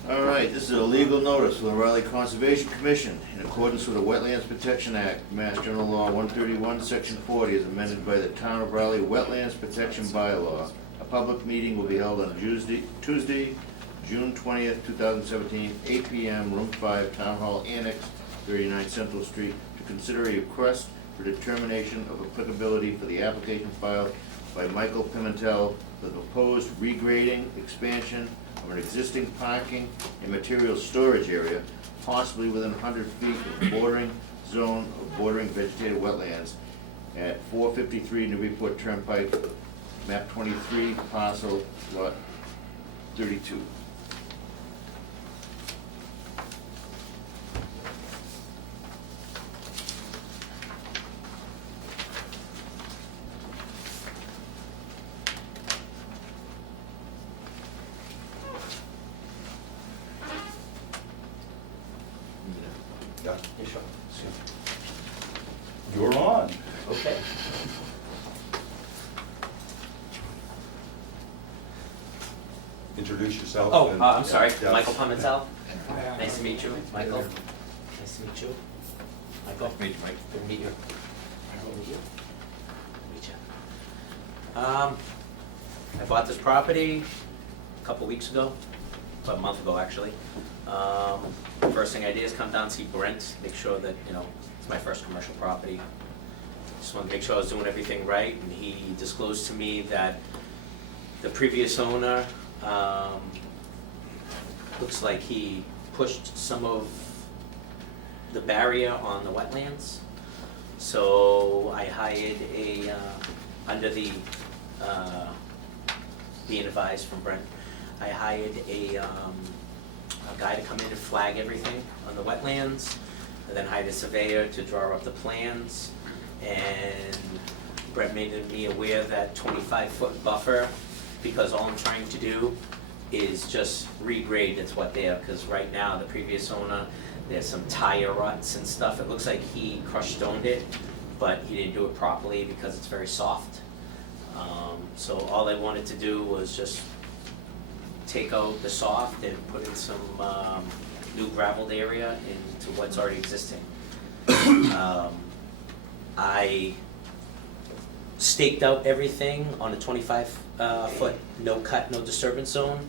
All right, this is a legal notice from the Raleigh Conservation Commission in accordance with the Wetlands Protection Act, Mass General Law 131, Section 40, as amended by the Town of Raleigh Wetlands Protection Bylaw. A public meeting will be held on Tuesday, June 20th, 2017, 8 p.m., Room 5, Town Hall Annex, 39 Central Street, to consider a request for determination of applicability for the application filed by Michael Pimentel for the proposed regrading, expansion of an existing parking and material storage area, possibly within 100 feet of the bordering zone of bordering vegetated wetlands at 453 Newburyport Turnpike, map 23, parcel lot 32. Yeah. You sure? You're on. Okay. Introduce yourself. Oh, and- I'm sorry, Yeah. Michael Pimentel. Nice to meet you, Michael. Nice to meet you. Michael. Meet you, Mike. Good to meet you. Good to meet you. Meet you. I bought this property a couple weeks ago. a month ago, actually. First thing I did is come down, see Brent, make sure that, it's my first commercial property. Just wanted to make sure I was doing everything right, and he disclosed to me that the previous owner, looks like he pushed some of the barrier on the wetlands. So I hired under the, being advised from Brent, I hired a guy to come in and flag everything on the wetlands, and then hired a surveyor to draw up the plans. And Brent made me aware that 25-foot buffer, because all I'm trying to do is just regrade that's what there, because right now, the previous owner, there's some tire ruts and stuff. It looks like he crushed stoned it, but he didn't do it properly because it's very soft. So all I wanted to do was just take out the soft and put in some new gravelled area into what's already existing. I staked out everything on a 25-foot no cut, no disturbance zone.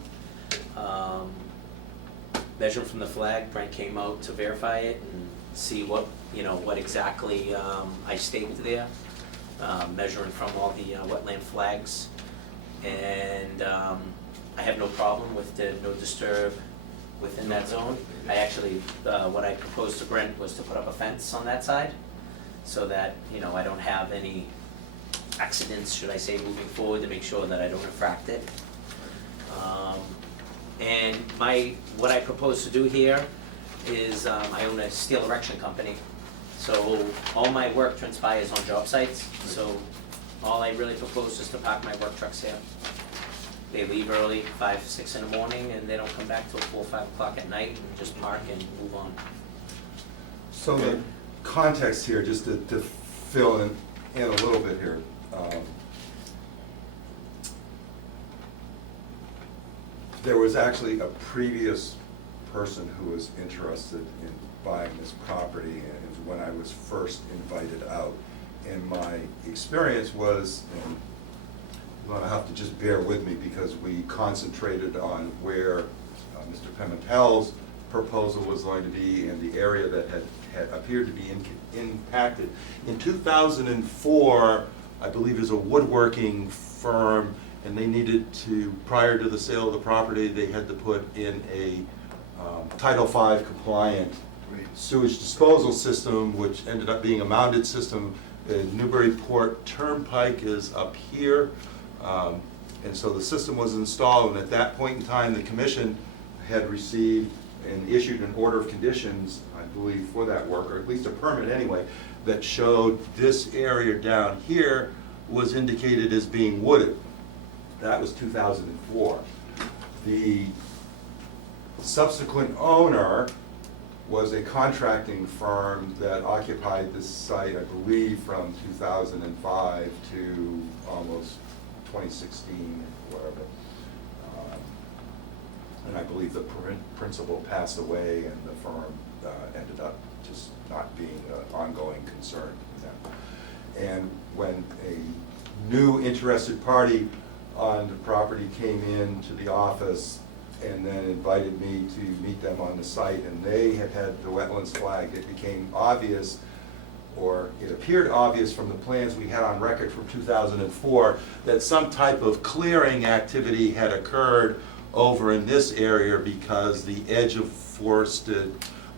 Measuring from the flag, Brent came out to verify it and see what exactly I staked there, measuring from all the wetland flags. And I have no problem with the no disturb within that zone. I actually, what I proposed to Brent was to put up a fence on that side, so that, I don't have any accidents, should I say, moving forward, to make sure that I don't infract it. And what I propose to do here is, I own a steel erection company, so all my work transpires on job sites, so all I really propose is to park my work trucks here. They leave early, 5, 6 in the morning, and they don't come back till 4, 5 o'clock at night, and just park and move on. So the context here, just to fill in a little bit here. There was actually a previous person who was interested in buying this property, and it was when I was first invited out. And my experience was, and you're gonna have to just bear with me because we concentrated on where Mr. Pimentel's proposal was going to be and the area that had appeared to be impacted. In 2004, I believe it was a woodworking firm, and they needed to, prior to the sale of the property, they had to put in a Title V compliant sewage disposal system, which ended up being a mounted system. The Newburyport Turnpike is up here, and so the system was installed, and at that point in time, the commission had received and issued an order of conditions, I believe, for that work, or at least a permit anyway, that showed this area down here was indicated as being wooded. That was 2004. The subsequent owner was a contracting firm that occupied this site, I believe, from 2005 to almost 2016, or whatever. And I believe the principal passed away, and the firm ended up just not being an ongoing concern with them. And when a new interested party on the property came into the office and then invited me to meet them on the site, and they had the wetlands flagged, it became obvious, or it appeared obvious from the plans we had on record from 2004, that some type of clearing activity had occurred over in this area because the edge of forested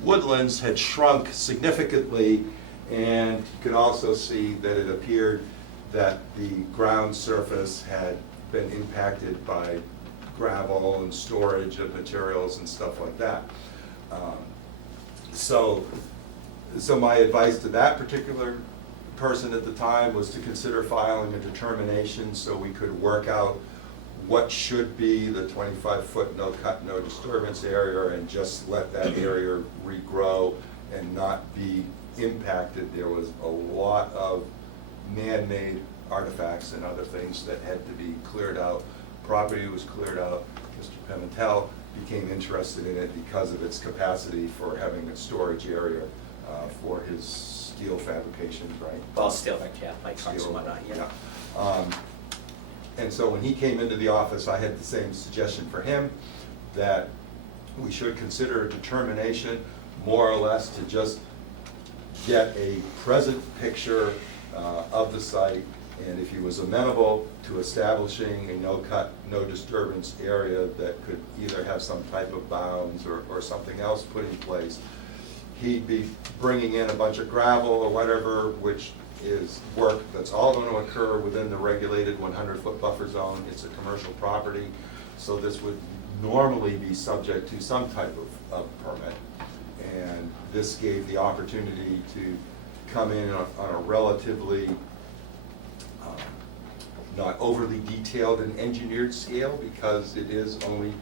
woodlands had shrunk significantly, and you could also see that it appeared that the ground surface had been impacted by gravel and storage of materials and stuff like that. So my advice to that particular person at the time was to consider filing a determination so we could work out what should be the 25-foot no cut, no disturbance area, and just let that area regrow and not be impacted. There was a lot of man-made artifacts and other things that had to be cleared out. Property was cleared out. Mr. Pimentel became interested in it because of its capacity for having a storage area for his steel fabrications, right? All steel, like trucks and whatnot, yeah. And so when he came into the office, I had the same suggestion for him, that we should consider a determination more or less to just get a present picture of the site, and if he was amenable to establishing a no-cut, no-disturbance area that could either have some type of bounds or something else put in place, he'd be bringing in a bunch of gravel or whatever, which is work that's all going to occur within the regulated 100-foot buffer zone. It's a commercial property, so this would normally be subject to some type of permit. And this gave the opportunity to come in on a relatively not overly detailed and engineered scale, because it is only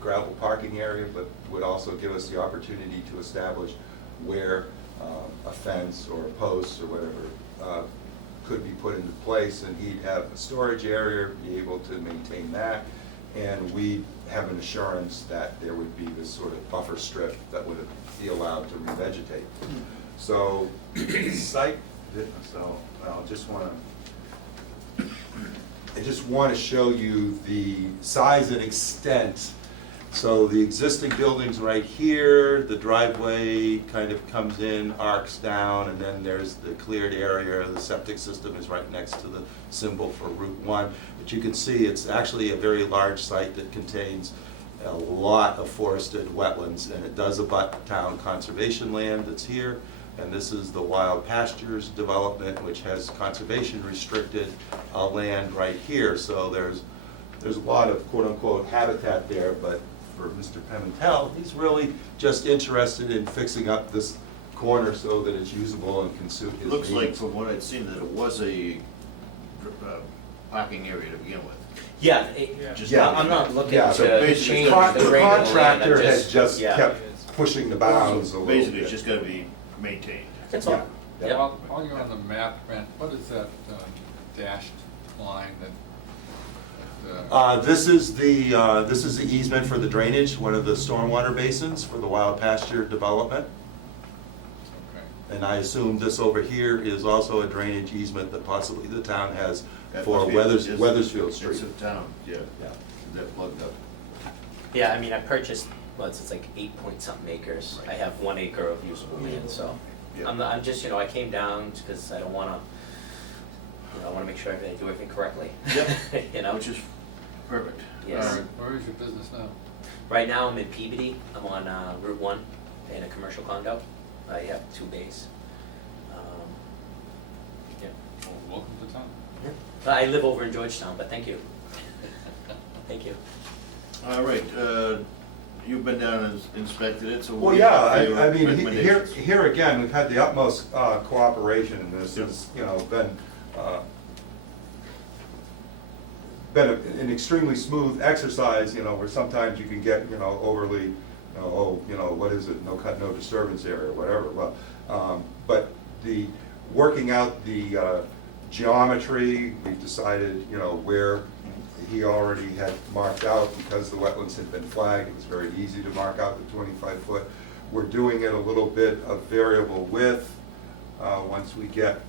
gravel parking area, but would also give us the opportunity to establish where a fence or a post or whatever could be put into place, and he'd have a storage area, be able to maintain that, and we have an assurance that there would be this sort of buffer strip that would be allowed to revegetate. So, site, so I just want to show you the size and extent. So the existing building's right here, the driveway kind of comes in, arcs down, and then there's the cleared area. The septic system is right next to the symbol for Route 1. But you can see it's actually a very large site that contains a lot of forested wetlands, and it does abut town conservation land that's here. And this is the wild pastures development, which has conservation restricted land right here. So there's a lot of quote-unquote habitat there, but for Mr. Pimentel, he's really just interested in fixing up this corner so that it's usable and can suit his It looks like, needs. from what I'd seen, that it was a parking area to begin with. Yeah, Just- I'm not looking Yeah, so to basically, change the the grade of the land, contractor I'm has just yeah. kept pushing the bounds a little bit. Basically, it's just gotta be maintained. That's all. Yeah. Yep. While you're on the map, Brent, what is that dashed line that? This is the easement for the drainage, one of the stormwater basins for the wild pasture development. Okay. And I assume this over here is also a drainage easement that possibly the town has That for must be- Weathersfield Street. It's a town, yeah, Yeah. they're plugged up. Yeah, I mean, I purchased, it's like 8-point-something acres. I have 1 acre of usable land, so. Yeah. I'm just, I came down because I don't wanna, I wanna make sure I do everything correctly. Yep. Which is perfect. Yes. All right. Where is your business now? Right now, I'm in Peabody. I'm on Route 1 in a commercial condo. I have 2 bays. Yeah. Well, welcome to town. I live over in Georgetown, but thank you. Thank you. All right, you've been down and inspected it, so. Well, what yeah, are your I mean, recommendations? here again, we've had the utmost cooperation, and this Yeah. has, been an extremely smooth exercise, where sometimes you can get, overly, what is it, no cut, no disturbance area, whatever, well, but the, working out the geometry, we've decided, where he already had marked out, because the wetlands had been flagged, it was very easy to mark out the 25-foot. We're doing it a little bit of variable width, once we get,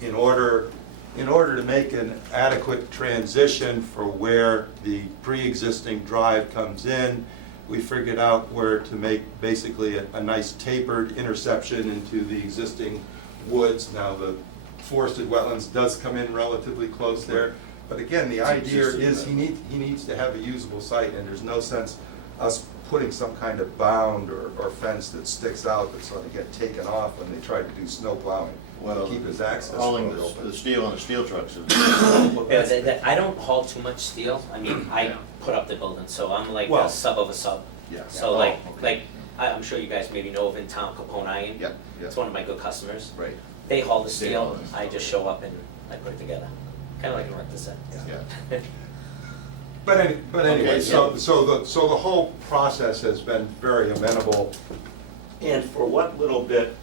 in order to make an adequate transition for where the pre-existing drive comes in, we figured out where to make basically a nice tapered interception into the existing woods. Now, the forested wetlands does come in relatively close there, but again, the idea is he needs to have a usable site, and there's no sense us putting some kind of bound or fence that sticks out that's going to get taken off when they try to do snow plowing. Well, Keep his access hauling road open. the steel on the steel trucks is. Yeah, I don't haul too much steel. I mean, I put up the building, so I'm like Well, a sub of a sub. Yeah. So Oh, like, okay. I'm sure you guys maybe know of in town Capone Iron. Yep, It's yep, one of my good customers. right, They haul the They steel, haul it. I just show up and I put it together. Kinda like an artisan. yeah. But anyway, Okay, so the whole process has been very amenable. And for what little bit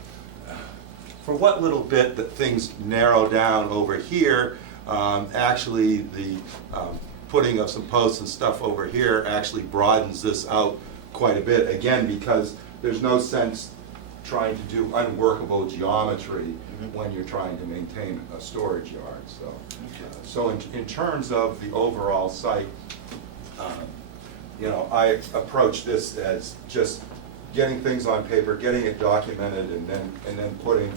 that things narrow down over here, actually the putting of some posts and stuff over here actually broadens this out quite a bit. Again, because there's no sense trying to do unworkable geometry when you're trying to maintain a storage yard, so. So in terms of the overall site, you know, I approach this as just getting things on paper, getting it documented, and then putting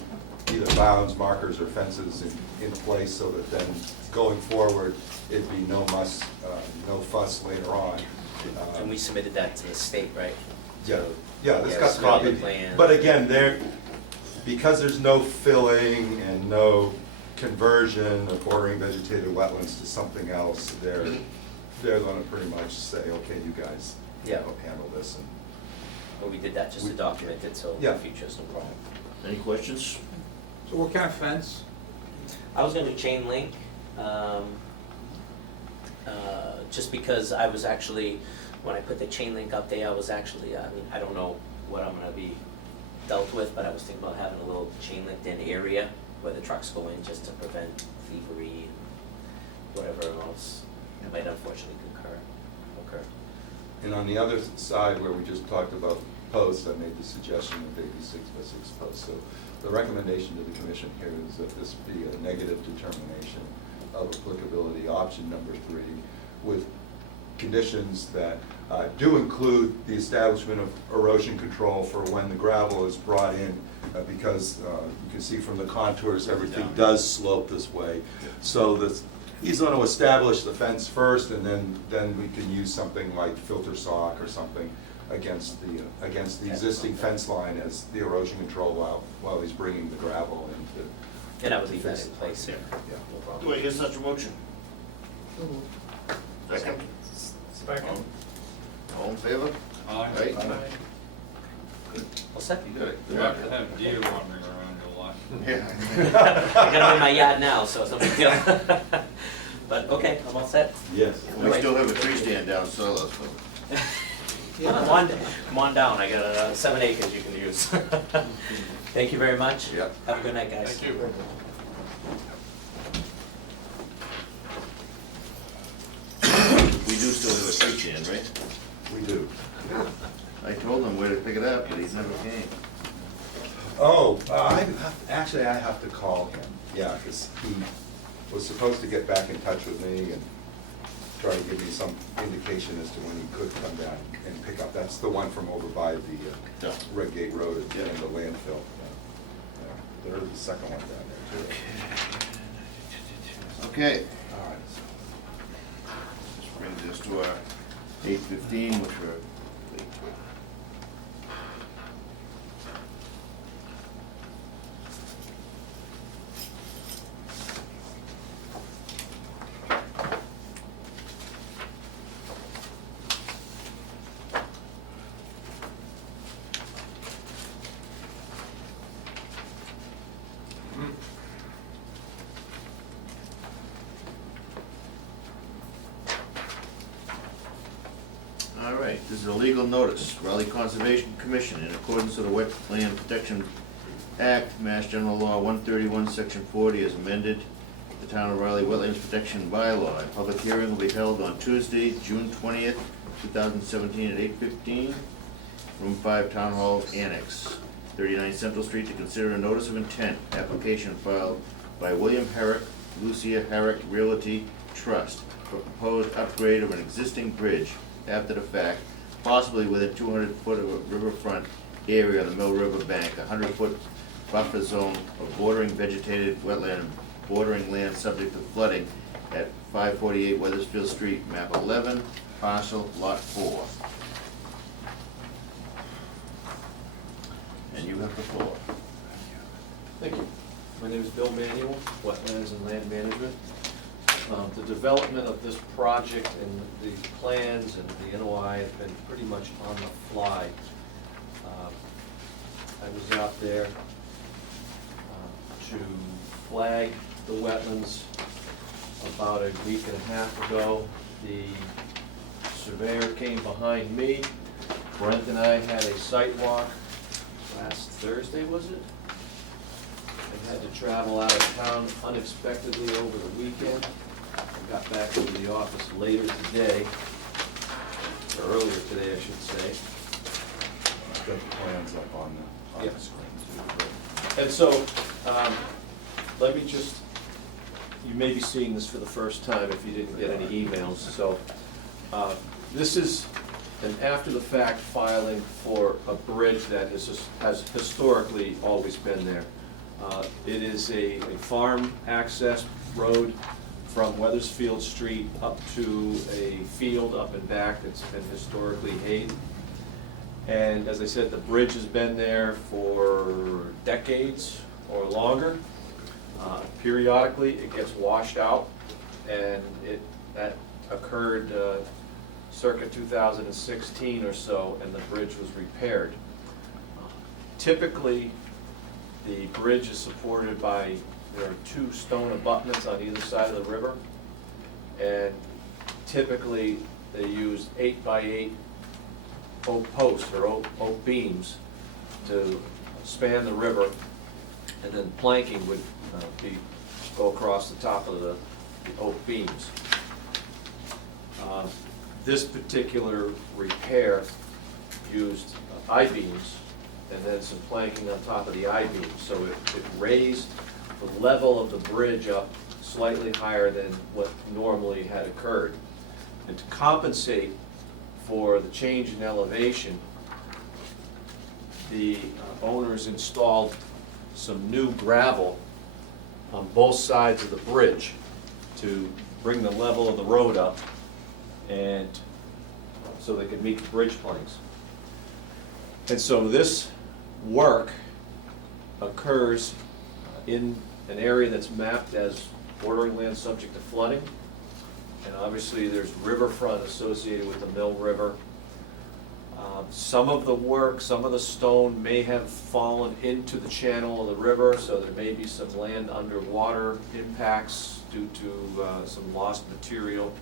either bounds, markers, or fences in place so that then going forward, it'd be no fuss later on. And we submitted that to the state, right? Yeah, yeah, this Yeah, got submitted the copied. plan. But again, because there's no filling and no conversion of bordering vegetated wetlands to something else, they're gonna pretty much say, okay, you guys, you Yeah. know, handle this. And But we did that just to document it, so in Yeah. the future, it's no problem. Any questions? So what kind of fence? I was gonna do chain link, just because I was actually, when I put the chain link up there, I was actually, I mean, I don't know what I'm gonna be dealt with, but I was thinking about having a little chain linked in area where the trucks go in, just to prevent thievery and whatever else might unfortunately occur. And on the other side, where we just talked about posts, I made the suggestion of maybe 6x6 posts. So the recommendation to the commission here is that this be a negative determination of applicability, option number 3, with conditions that do include the establishment of erosion control for when the gravel is brought in, because you can see from the contours, everything does slope this way. So he's going to establish the fence first, and then we can use something like filter sock or something against the existing fence line as the erosion control while he's bringing the gravel into. And I would leave that in place there, Yeah. no problem. Do I hear such a motion? Second? Second. All in favor? Aye. Aye. All set? You got it. You have to have deer wandering around your lot. Yeah. I got them in my yard now, so it's no big deal. But, okay, I'm all set. Yes. We still have a tree stand down cellar, so. Come on down, I got 7 acres you can use. Thank you very much. Yep. Have a good night, guys. Thank you. We do still have a tree stand, right? We do. I told him where to pick it up, but he never came. Oh, I have to call him, yeah, because he was supposed to get back in touch with me and try to give me some indication as to when he could come down and pick up. That's the one from over by the Yeah. Red Gate Road at the end Yeah. of the landfill. Yeah. There's the second one down there too. Okay, All right. this brings us to our 8:15, which we're late for. All right, this is a legal notice, Raleigh Conservation Commission, in accordance with the Wetland Protection Act, Mass General Law 131, Section 40, as amended, the Town of Raleigh Wetlands Protection Bylaw. A public hearing will be held on Tuesday, June 20th, 2017, at 8:15, Room 5, Town Hall Annex, 39 Central Street, to consider a notice of intent, application filed by William Herrick, Lucia Herrick Realty Trust, for proposed upgrade of an existing bridge after the fact, possibly within 200 foot of a riverfront area on the Mill River bank, 100-foot buffer zone of bordering vegetated wetland, bordering land subject to flooding at 548 Weathersfield Street, map 11, parcel lot 4. And you have the floor. Thank you. My name is Bill Manuel, Wetlands and Land Management. The development of this project and the plans and the NOI have been pretty much on the fly. I was out there to flag the wetlands about a week and a half ago. The surveyor came behind me. Brent and I had a site walk last Thursday, was it? I had to travel out of town unexpectedly over the weekend. I got back into the office later today, or earlier today, I should say. Got the plans up on the Yeah. screen too. And so, let me just, you may be seeing this for the first time if you didn't get any emails, so, this is an after-the-fact filing for a bridge that has historically always been there. It is a farm access road from Weathersfield Street up to a field up and back that's been historically hayed. And as I said, the bridge has been there for decades or longer. Periodically, it gets washed out, and that occurred circa 2016 or so, and the bridge was repaired. Typically, the bridge is supported by, there are 2 stone abutments on either side of the river, and typically they use 8x8 oak posts or oak beams to span the river, and then planking would go across the top of the oak beams. This particular repair used I-beams and then some planking on top of the I-beams, so it raised the level of the bridge up slightly higher than what normally had occurred. And to compensate for the change in elevation, the owners installed some new gravel on both sides of the bridge to bring the level of the road up, and so they could meet the bridge planks. And so this work occurs in an area that's mapped as bordering land subject to flooding. And obviously there's riverfront associated with the Mill River. Some of the work, some of the stone may have fallen into the channel of the river, so there may be some land underwater impacts due to some lost material.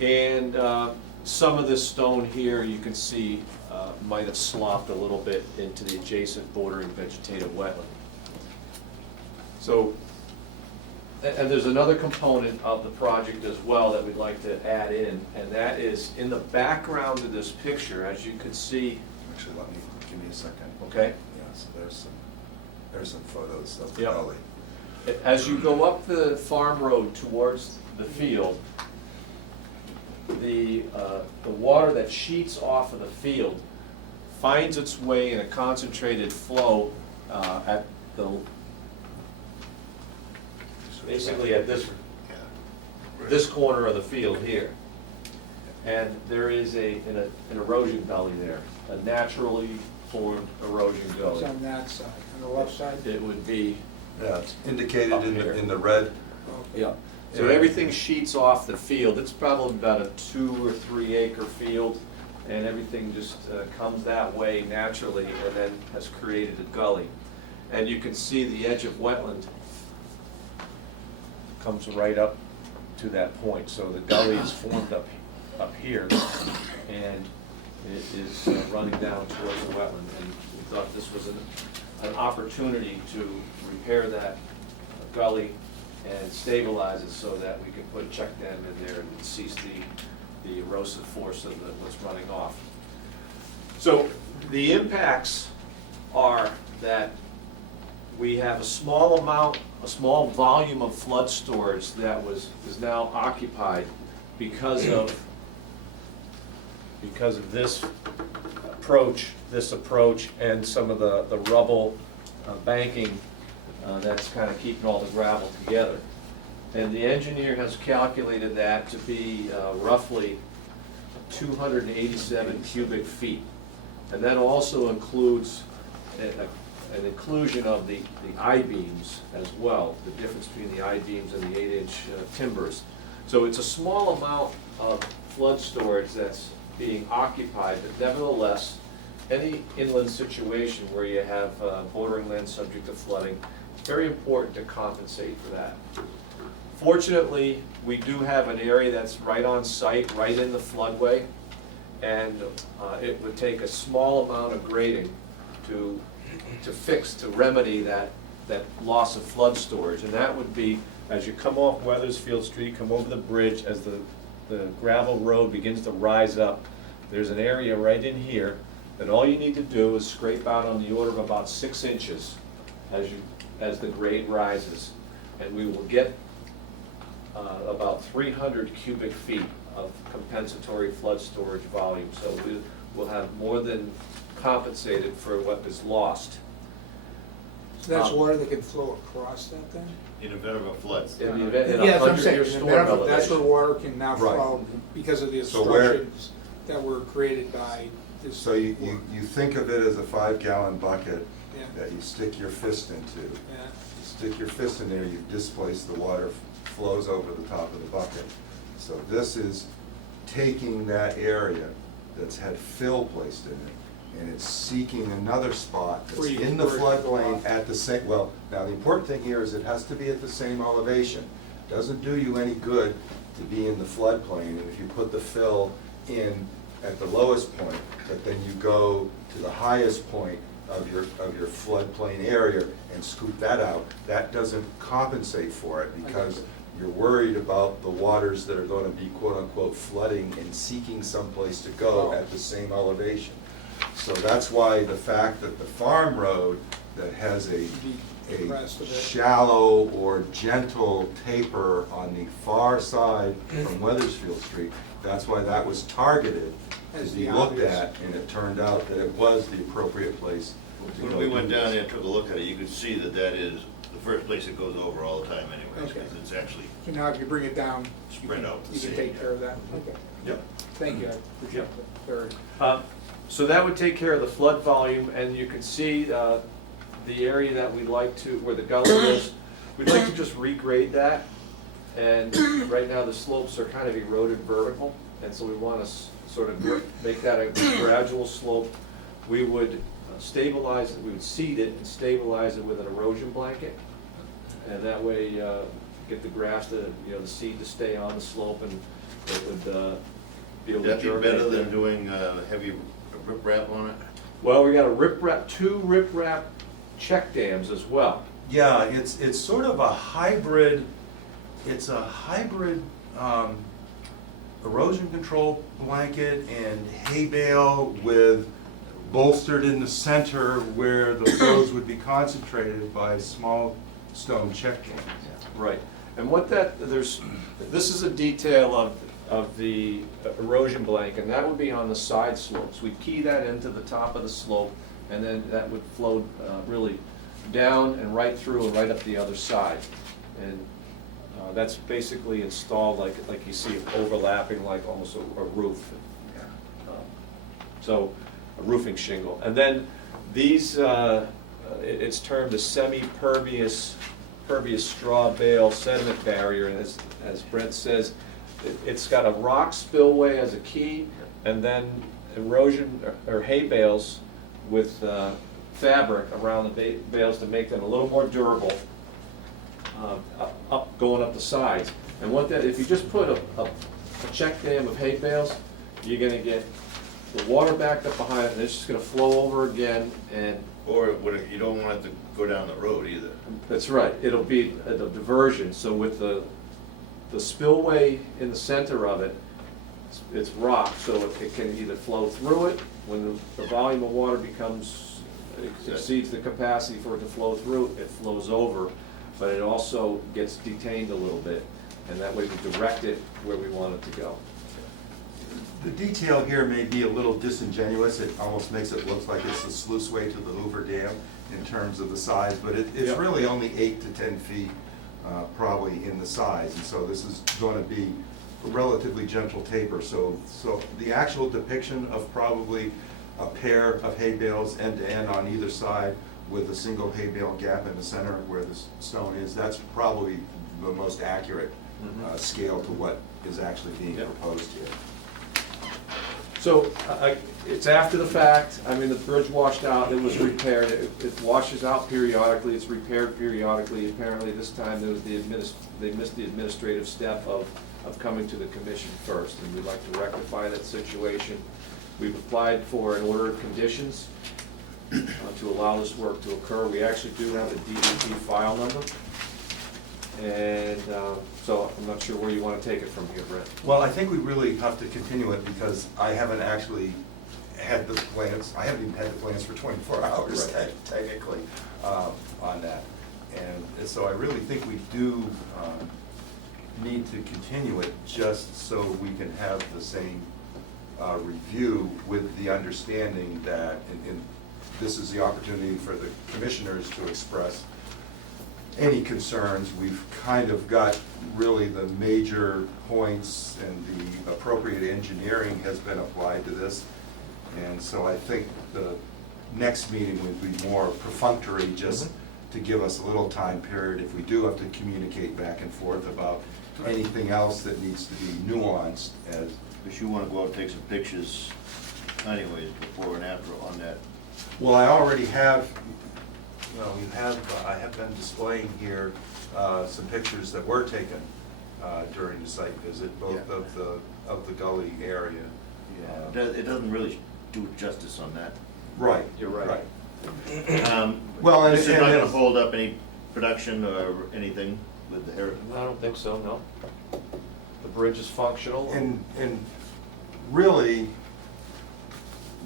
And some of this stone here, you can see, might have slopped a little bit into the adjacent bordering vegetative wetland. So, and there's another component of the project as well that we'd like to add in, and that is in the background of this picture, as you can see. Actually, give me a second. Okay. Yeah, so there's some photos of the Yep. gully. As you go up the farm road towards the field, the water that sheets off of the field finds its way in a concentrated flow at the, basically at this corner of the field here. And there is an erosion gully there, a naturally formed erosion It's gully. on that side, on the left side? It would be, Yeah, it's indicated Up in here. the red. yeah. So everything sheets off the field. It's probably about a 2 or 3 acre field, and everything just comes that way naturally and then has created a gully. And you can see the edge of wetland comes right up to that point. So the gully is formed up here, and it is running down towards the wetland. And we thought this was an opportunity to repair that gully and stabilize it so that we can put a check dam in there and cease the erosive force of what's running off. So the impacts are that we have a small volume of flood storage that is now occupied because of this approach and some of the rubble banking that's kind of keeping all the gravel together. And the engineer has calculated that to be roughly 287 cubic feet. And that also includes an inclusion of the I-beams as well, the difference between the I-beams and the 8-inch timbers. So it's a small amount of flood storage that's being occupied, but nevertheless, any inland situation where you have bordering land subject to flooding, it's very important to compensate for that. Fortunately, we do have an area that's right on site, right in the floodway, and it would take a small amount of grading to remedy that loss of flood storage. And that would be, as you come off Weathersfield Street, come over the bridge, as the gravel road begins to rise up, there's an area right in here that all you need to do is scrape out on the order of about 6 inches as the grade rises. And we will get about 300 cubic feet of compensatory flood storage volume. So we will have more than compensated for what is lost. So that's water that can flow across that then? In event of a flood. In the event, in Yeah, a that's what I'm saying, 100-year in the storm event of- that's where elevation. water can now Right. flow because of the So where- obstructions that were created by this. So you think of it as a 5-gallon bucket Yeah. that you stick your fist into. Yeah. You stick your fist in there, you displace the water, flows over the top of the bucket. So this is taking that area that's had fill placed in it, and it's seeking another spot that's Where you- in the where it can go floodplain off. at the same, well, now the important thing here is it has to be at the same elevation. Doesn't do you any good to be in the floodplain, and if you put the fill in at the lowest point, but then you go to the highest point of your floodplain area and scoop that out, that doesn't compensate for it because you're worried about the waters that are gonna be quote-unquote flooding and seeking someplace to go at the same elevation. So that's why the fact that the farm road that has a Depressed a bit. shallow or gentle taper on the far side from Weathersfield Street, that's why that was targeted to As be the looked obvious. at, and it turned out that it was the appropriate place to go. When we went do down this. there and took a look at it, you could see that that is the first place it goes over all the time anyways, Okay. because it's actually, So now if you bring it down, you Spread can, out the you can same, take yeah. care of that. Okay. Yep. Thank you, I appreciate Yep. the third. So that would take care of the flood volume, and you can see the area that we'd like to, where the gully is, we'd like to just regrade that. And right now, the slopes are kind of eroded vertical, and so we want to sort of make that a gradual slope. We would stabilize it, we would seed it and stabilize it with an erosion blanket. And that way, get the grass to, the seed to stay on the slope, and it would be able would to that be germinate better than there. doing heavy riprap on it? Well, we got two riprap check dams as well. Yeah, it's sort of a hybrid, it's a hybrid erosion control blanket and hay bale with bolstered in the center where the flows would be concentrated by small stone check dams. Right. And what this is a detail of the erosion blanket, and that would be on the side slopes. We'd key that into the top of the slope, and then that would flow really down and right through and right up the other side. And that's basically installed like you see, overlapping like almost a roof. So a roofing shingle. And then these, it's termed a semi-pervious straw bale sediment barrier, and as Brent says, it's got a rock spillway as a key, and then erosion or hay bales with fabric around the bales to make them a little more durable, going up the sides. And if you just put a check dam of hay bales, you're gonna get the water backed up behind it, and it's just gonna flow over again, and Or you don't want it to go down the road either. that's right, it'll be a diversion. So with the spillway in the center of it, it's rock, so it can either flow through it when the volume of water exceeds the capacity for it to flow through, it flows over, but it also gets detained a little bit, and that way we direct it where we want it to go. The detail here may be a little disingenuous, it almost makes it look like it's the sluiceway to the Hoover Dam in terms of the size, but it's Yep. really only 8 to 10 feet probably in the size, and so this is going to be a relatively gentle taper. So the actual depiction of probably a pair of hay bales end to end on either side with a single hay bale gap in the center where the stone is, that's probably the most accurate scale to what is actually being Yep. proposed here. So, it's after the fact, I mean, the bridge washed out, it was repaired, it washes out periodically, it's repaired periodically. Apparently this time they missed the administrative step of coming to the commission first, and we'd like to rectify that situation. We've applied for an order of conditions to allow this work to occur. We actually do have a DEP file number, and so I'm not sure where you want to take it from here, Brett. Well, I think we really have to continue it because I haven't actually had the plans, I haven't even had the plans for 24 hours technically on that. And so I really think we do need to continue it just so we can have the same review with the understanding that, and this is the opportunity for the commissioners to express any concerns. We've kind of got really the major points, and the appropriate engineering has been applied to this. And so I think the next meeting would be more perfunctory, just to give us a little time period if we do have to communicate back and forth about anything else that needs to be nuanced as. Because you wanna go out and take some pictures anyways, before and after on that. Well, I already have, I have been displaying here some pictures that were taken during the site visit, both Yeah. of the gully area. It doesn't really do justice on that. Right. You're right. Well, and- This is not and gonna it's- hold up any production or anything with the hair. I don't think so, no. The bridge is functional. And really,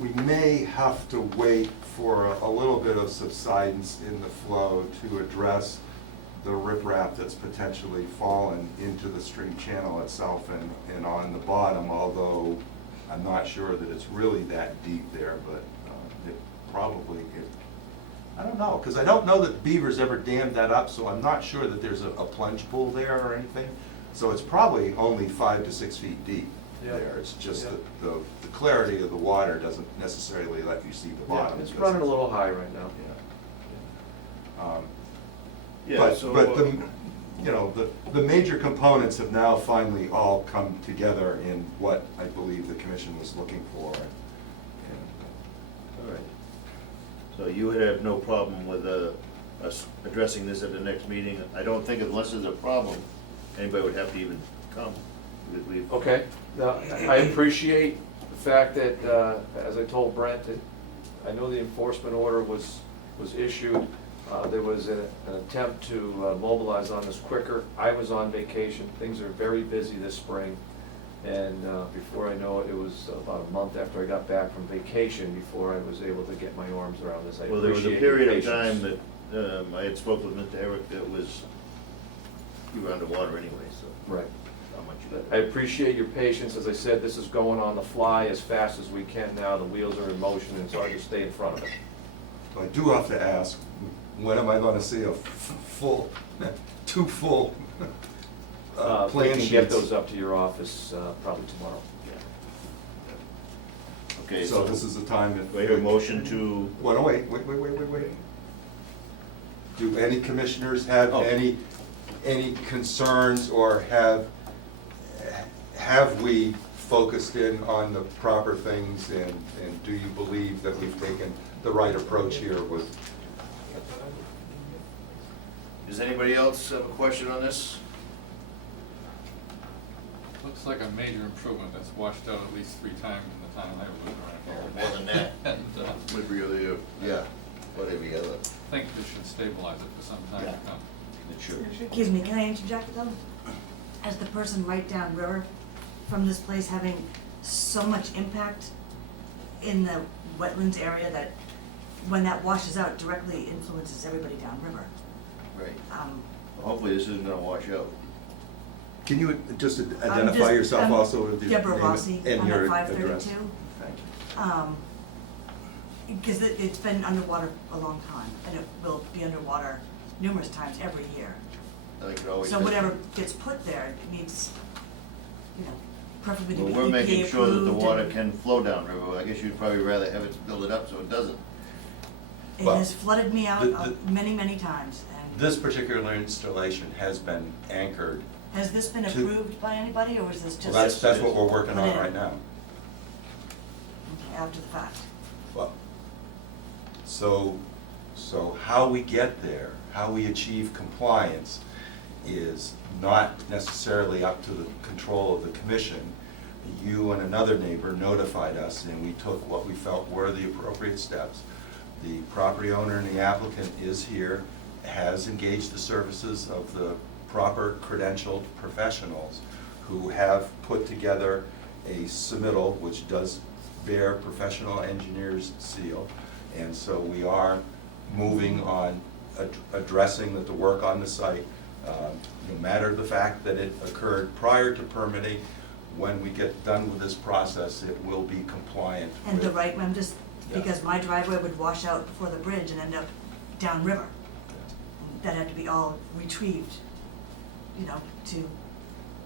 we may have to wait for a little bit of subsidence in the flow to address the riprap that's potentially fallen into the stream channel itself and on the bottom, although I'm not sure that it's really that deep there, but it probably, I don't know, because I don't know that beavers ever dammed that up, so I'm not sure that there's a plunge pool there or anything. So it's probably only 5 to 6 feet deep Yeah. there. It's just Yeah. that the clarity of the water doesn't necessarily let you see the Yeah, bottom. it's because running a little high right now. Yeah. Yeah, But, so, but the major components have now finally all come together in what I believe the commission was looking for. all right. So you would have no problem with us addressing this at the next meeting? I don't think unless there's a problem, anybody would have to even come. We've- Okay, now, I appreciate the fact that, as I told Brent, that I know the enforcement order was issued. There was an attempt to mobilize on this quicker. I was on vacation. Things are very busy this spring. And before I know it, it was about a month after I got back from vacation before I was able to get my arms around this. I Well, there was a appreciate your period of time patience. that I had spoke with Mr. Herrick that was, you were underwater anyway, so Right. not much But of I that. appreciate your patience. As I said, this is going on the fly as fast as we can now. The wheels are in motion, and it's hard to stay in front of it. So I do have to ask, when am I gonna see a full, 2 full We plan can sheets? get those up to your office probably tomorrow. Okay, So this is the time that. Do I hear a motion to, Well, no, wait. Do any commissioners have Oh. any concerns, or have we focused in on the proper things, and do you believe that we've taken the right approach here with? does anybody else have a question on this? Looks like a major improvement that's washed out at least 3 times in the time I was around here. More than that. And Every other year. Yeah, what every other, I think this should stabilize it for some time to come. it should. Excuse me, can I interject though? As the person right downriver from this place having so much impact in the wetlands area that when that washes out directly influences everybody downriver. Right. Um, Well, hopefully this isn't gonna wash out. Can you just I'm identify just- yourself I'm also with your Deborah name Rossi, and I'm your at five address? 32. Thank you. Because it's been underwater a long time, and it will be underwater numerous times every year. I think it always. So is. whatever gets put there, it needs, preferably to Well, be we're making EPA sure that the approved water and- can flow down river. I guess you'd probably rather have it build it up so it doesn't. It Well, has flooded me out the- many, many times, and This particular installation has been anchored. has this been to- approved by anybody, or is this just? Well, that's what we're working put on in? right now. Okay, after the fact. Well, so how we get there, how we achieve compliance is not necessarily up to the control of the commission. You and another neighbor notified us, and we took what we felt were the appropriate steps. The property owner and the applicant is here, has engaged the services of the proper credentialed professionals who have put together a submittal which does bear professional engineer's seal. And so we are moving on addressing that the work on the site No matter the fact that it occurred prior to permitting, when we get done with this process, it will be compliant with. And the right, I'm just, Yeah. because my driveway would wash out before the bridge and end up downriver. That had to be all retrieved, you know, to,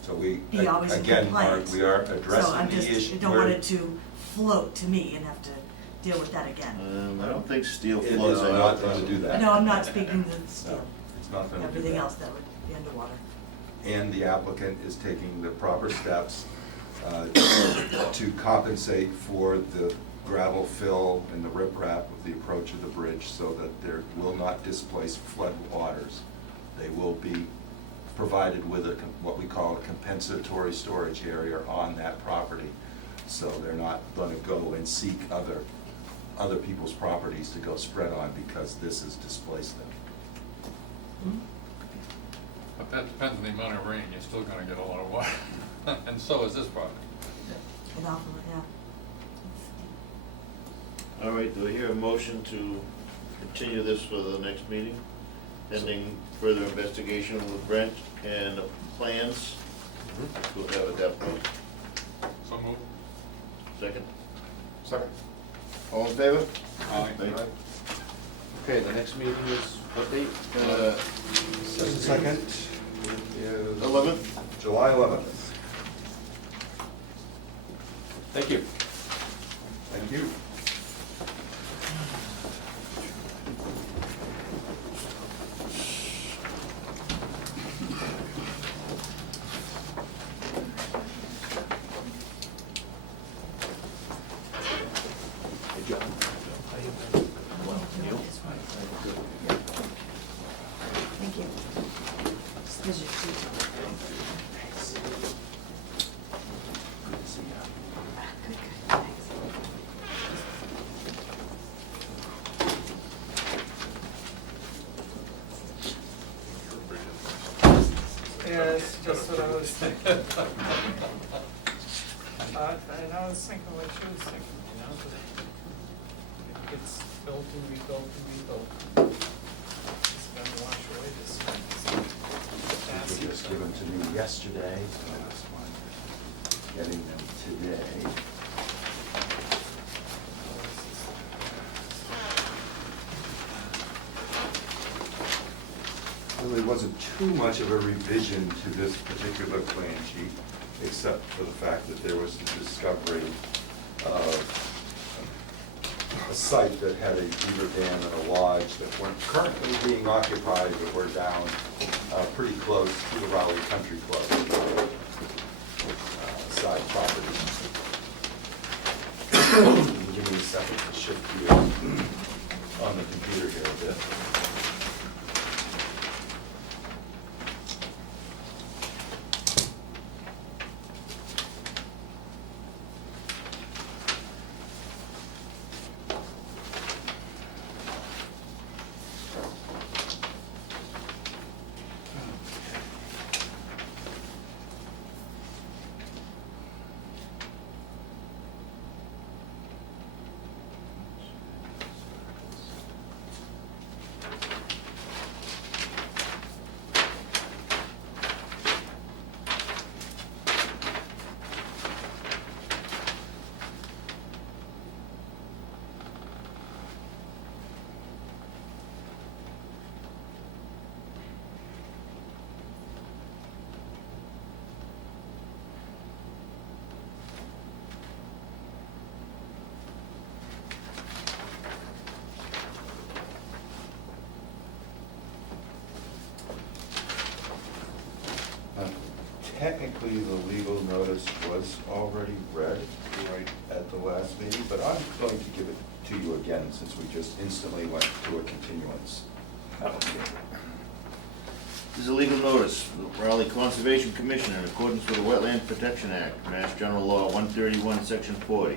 So we, be always in again, compliance. we are so addressing I'm the just, issue. I don't We're- want it to float to me and have to deal with that again. I don't think steel It flows. is I not know. gonna do that. No, I'm not speaking to the No, steel, it's not gonna do that. everything else that would be underwater. And the applicant is taking the proper steps to compensate for the gravel fill and the riprap of the approach of the bridge so that there will not displace flood waters. They will be provided with what we call a compensatory storage area on that property. So they're not gonna go and seek other people's properties to go spread on because this has displaced them. Hmm? But that depends on the amount of rain, you're still gonna get a lot of water, and so is this property. It awful, yeah. All right, do I hear a motion to continue this for the next meeting? Pending further investigation with Brent and the plans we'll have at that point. So move. Second? Second. All in favor? Aye. Okay, the next meeting is what date? Second is 11th? July 11th. Thank you. Thank you. Thank you. This is your sheet. Good, thanks. Yeah, it's just what I was thinking. And I was thinking what she was thinking, you know, that it gets built and rebuilt and rebuilt. It's gonna wash away this thing. These were just given to me yesterday, so I was getting them today. Really wasn't too much of a revision to this particular plan sheet, except for the fact that there was the discovery of a site that had a beaver dam and a lodge that weren't currently being occupied, but were down pretty close to the Raleigh Country Club side property. Give me a second to shift gears on the computer here a bit. Technically, the legal notice was already read right at the last meeting, but I'm going to give it to you again since we just instantly went to a continuance. This is a legal notice, the Raleigh Conservation Commission in accordance with the Wetland Protection Act, Mass General Law 131, Section 40,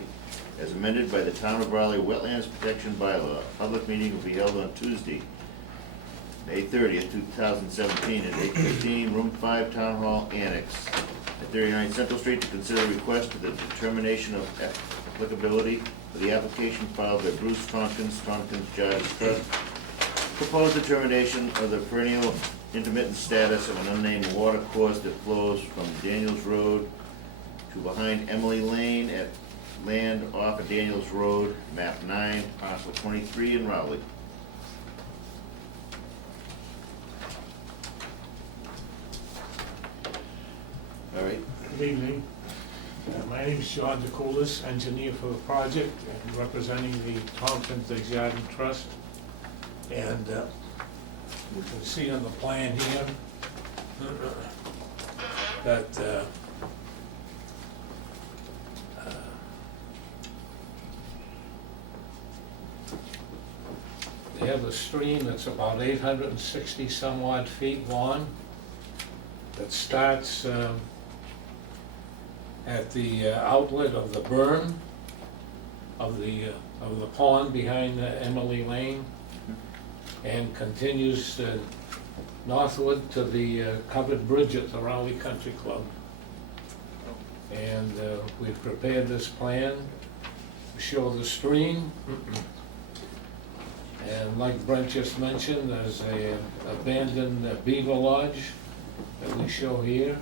as amended by the Town of Raleigh Wetlands Protection Bylaw. A public meeting will be held on Tuesday, May 30th, 2017, at 8:15, Room 5, Town Hall Annex, at 39 Central Street, to consider a request for the determination of applicability for the application filed by Bruce Tompkins, Tompkins Jarvis Trust. Proposed determination of the perennial intermittent status of an unnamed water course that flows from Daniels Road to behind Emily Lane at land off of Daniels Road, map 9, parcel 23 in Rowley. All right, Good evening. My name is John DeCoulis, engineer for the project and representing the Thompson Desjardins Trust. And you can see on the plan here that they have a stream that's about 860 some odd feet long that starts at the outlet of the berm of the pond behind Emily Lane and continues northward to the covered bridge at the Rowley Country Club. And we've prepared this plan to show the stream. And like Brent just mentioned, there's a abandoned beaver lodge that we show here,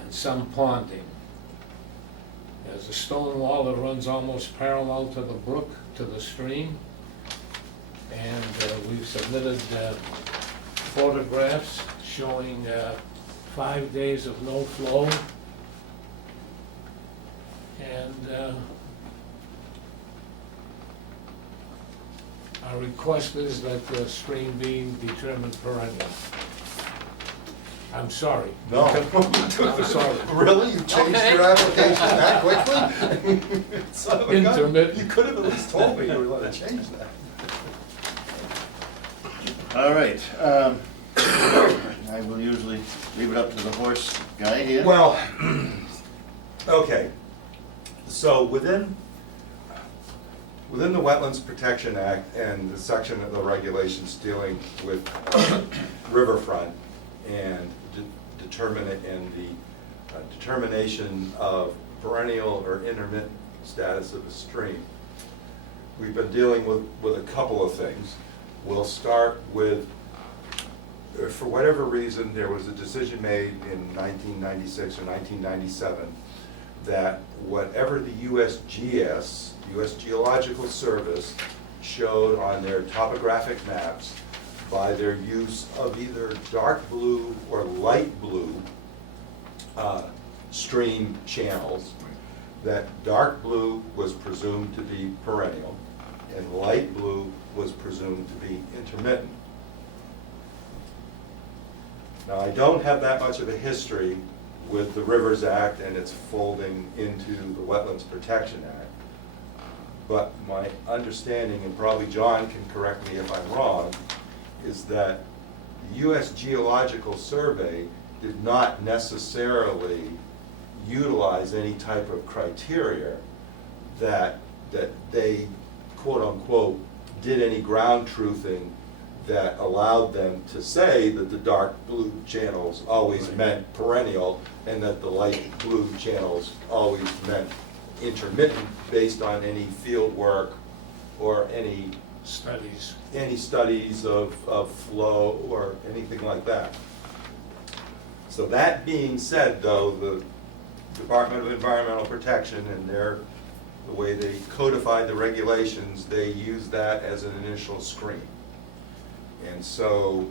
and some ponding. There's a stone wall that runs almost parallel to the brook, to the stream. And we've submitted photographs showing 5 days of no flow. And our request is that the stream be determined perennial. I'm sorry. No. I'm sorry. Really? You changed your application that quickly? Son of a gun. Intermittent. You could have at least told me you were going to change that. all right. I will usually leave it up to the horse guy here. Well, okay, so within the Wetlands Protection Act and the section of the regulations dealing with riverfront and determination of perennial or intermittent status of a stream, we've been dealing with a couple of things. We'll start with, for whatever reason, there was a decision made in 1996 or 1997 that whatever the USGS, US Geological Service, showed on their topographic maps by their use of either dark blue or light blue stream channels, that dark blue was presumed to be perennial and light blue was presumed to be intermittent. Now, I don't have that much of a history with the Rivers Act and its folding into the Wetlands Protection Act, but my understanding, and probably John can correct me if I'm wrong, is that the US Geological Survey did not necessarily utilize any type of criteria that they, quote unquote, did any ground truthing that allowed them to say that the dark blue channels always meant perennial and that the light blue channels always meant intermittent based on any field work or any Studies. studies of flow or anything like that. So that being said, though, the Department of Environmental Protection and the way they codified the regulations, they use that as an initial screen. And so,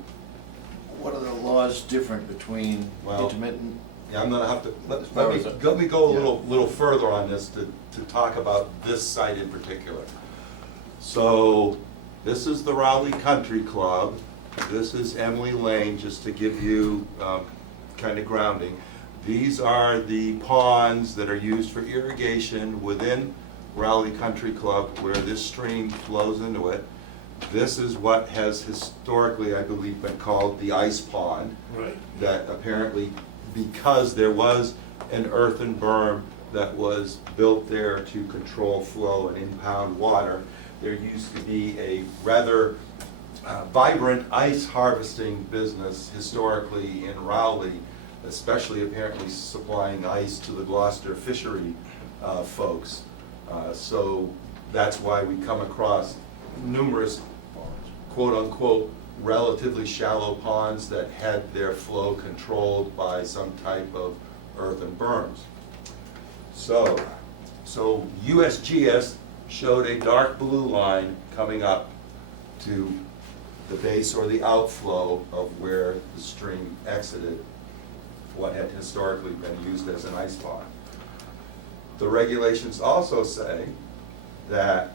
What are the laws different between Well, intermittent? yeah, I'm gonna have to, As far as let me go a yeah. little further on this to talk about this site in particular. So, this is the Rowley Country Club, this is Emily Lane, just to give you kind of grounding. These are the ponds that are used for irrigation within Rowley Country Club where this stream flows into it. This is what has historically, I believe, been called the ice pond. Right. That apparently, because there was an earthen berm that was built there to control flow and impound water, there used to be a rather vibrant ice harvesting business historically in Rowley, especially apparently supplying ice to the Gloucester fishery folks. So that's why we come across numerous quote-unquote relatively shallow ponds that had their flow controlled by some type of earthen berms. So USGS showed a dark blue line coming up to the base or the outflow of where the stream exited what had historically been used as an ice pond. The regulations also say that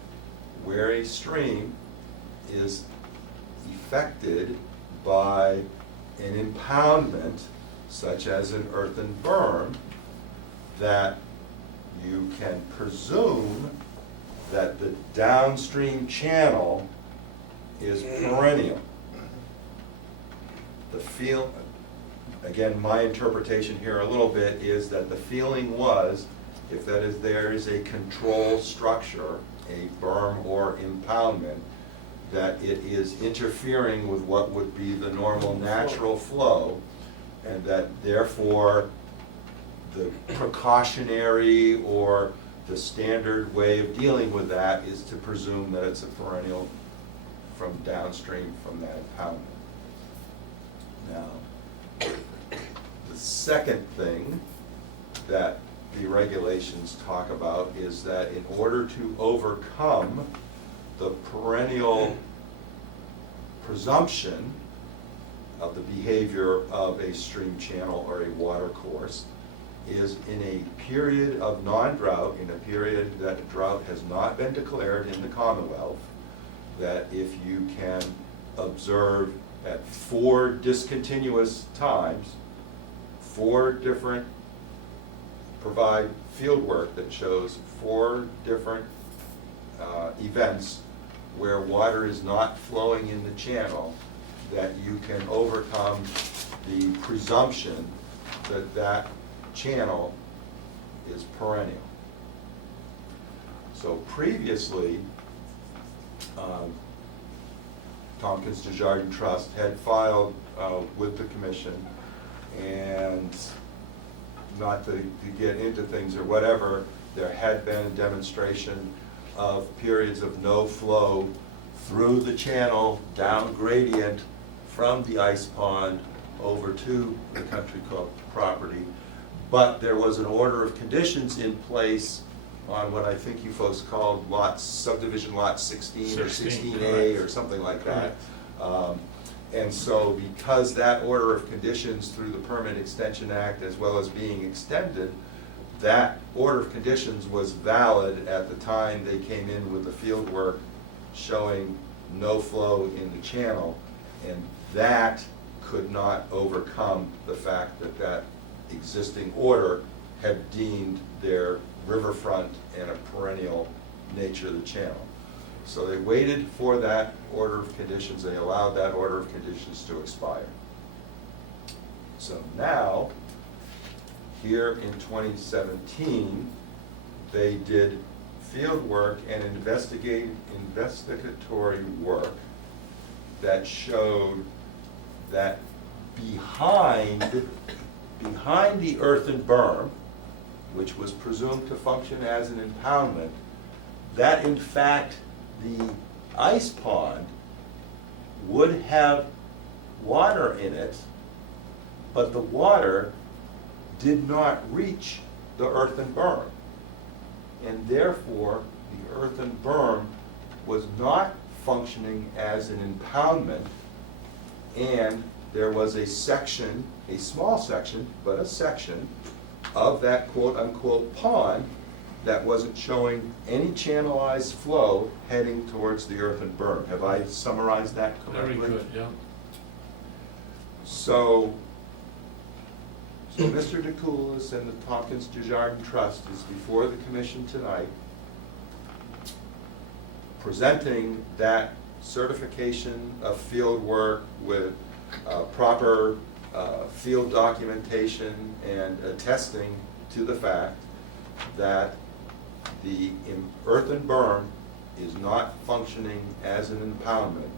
where a stream is affected by an impoundment, such as an earthen berm, that you can presume that the downstream channel is perennial. Again, my interpretation here a little bit is that the feeling was, if there is a control structure, a berm or impoundment, that it is interfering with what would be the normal natural flow, and that therefore the precautionary or the standard way of dealing with that is to presume that it's a perennial from downstream from that impoundment. Now, the second thing that the regulations talk about is that in order to overcome the perennial presumption of the behavior of a stream channel or a water course is in a period of non-drought, in a period that drought has not been declared in the Commonwealth, that if you can observe at 4 discontinuous times, 4 different, provide field work that shows 4 different events where water is not flowing in the channel, that you can overcome the presumption that that channel is perennial. So previously, Tompkins Desjardins Trust had filed with the commission, and not to get into things or whatever, there had been a demonstration of periods of no flow through the channel, down gradient from the ice pond over to the country club property. But there was an order of conditions in place on what I think you folks called subdivision lot 16 or 16A or something like that. And so because that order of conditions through the Permit Extension Act, as well as being extended, that order of conditions was valid at the time they came in with the field work showing no flow in the channel, and that could not overcome the fact that that existing order had deemed their riverfront and a perennial nature of the channel. So they waited for that order of conditions, they allowed that order of conditions to expire. So now, here in 2017, they did field work and investigatory work that showed that behind the earthen berm, which was presumed to function as an impoundment, that in fact the ice pond would have water in it, but the water did not reach the earthen berm. And therefore, the earthen berm was not functioning as an impoundment, and there was a section, a small section, but a section of that quote-unquote pond that wasn't showing any channelized flow heading towards the earthen berm. Have I summarized that correctly? Very good, yeah. So Mr. DeCoulis and the Tompkins Desjardins Trust is before the commission tonight presenting that certification of field work with proper field documentation and attesting to the fact that the earthen berm is not functioning as an impoundment,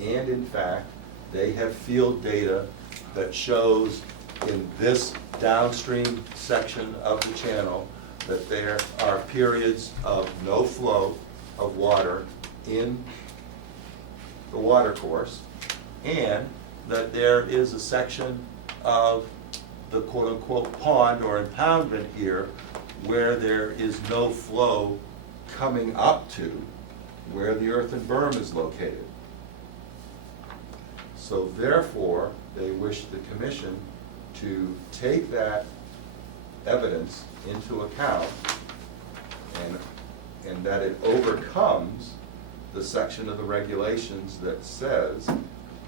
and in fact they have field data that shows in this downstream section of the channel that there are periods of no flow of water in the water course, and that there is a section of the quote-unquote pond or impoundment here where there is no flow coming up to where the earthen berm is located. So therefore, they wish the commission to take that evidence into account and that it overcomes the section of the regulations that says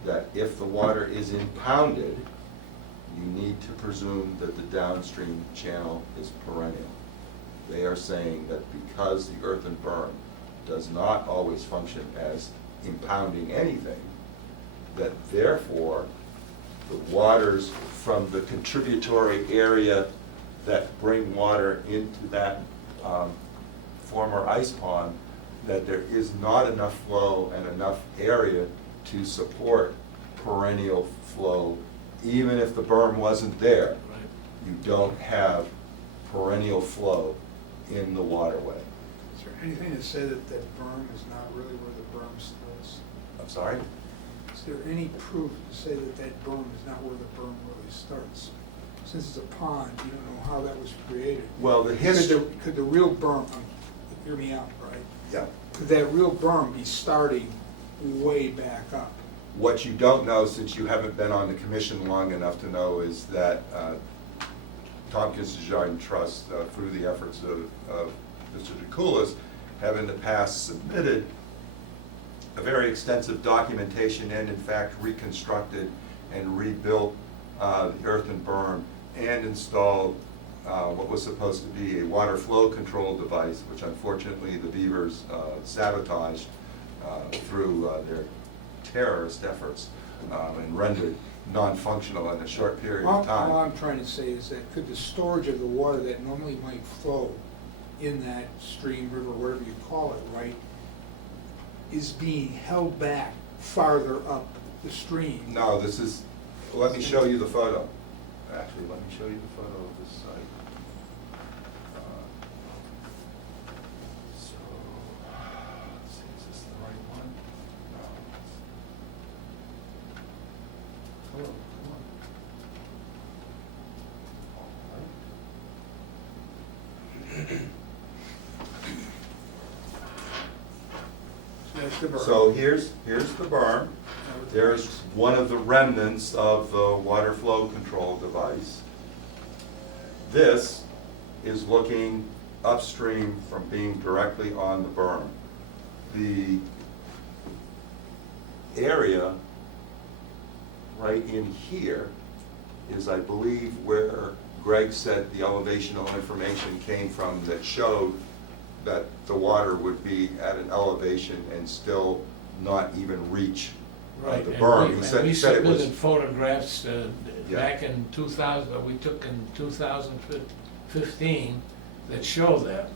that if the water is impounded, you need to presume that the downstream channel is perennial. They are saying that because the earthen berm does not always function as impounding anything, that therefore the waters from the contributory area that bring water into that former ice pond, that there is not enough flow and enough area to support perennial flow. Even if the berm wasn't there, you don't have perennial flow in the waterway. Is there anything to say that that berm is not really where the berm starts? I'm sorry? Is there any proof to say that that berm is not where the berm really starts? Since it's a pond, you don't know how that was created. Well, the history. Could the real berm, hear me out, right? Yeah. Could that real berm be starting way back up? What you don't know, since you haven't been on the commission long enough to know, is that Tompkins Design Trust, through the efforts of Mr. DeCoulis, have in the past submitted a very extensive documentation and in fact reconstructed and rebuilt the earthen berm and installed what was supposed to be a water flow control device, which unfortunately the Beavers sabotaged through their terrorist efforts and rendered non-functional in a short period of time. All I'm trying to say is that could the storage of the water that normally might flow in that stream, river, whatever you call it, right, is being held back farther up the stream? No, this is, let me show you the photo. Actually, let me show you the photo of this site. So, let's see, is this the right one? No. Hello, come on. So that's the berm. So here's the berm. There's one of the remnants of the water flow control device. This is looking upstream from being directly on the berm. The area right in here is, I believe, where Greg said the elevational information came from that showed that the water would be at an elevation and still not even reach Right, the and berm. we- He said and we it was. submitted photographs Yeah. back in 2000, that we took in 2015 that show that.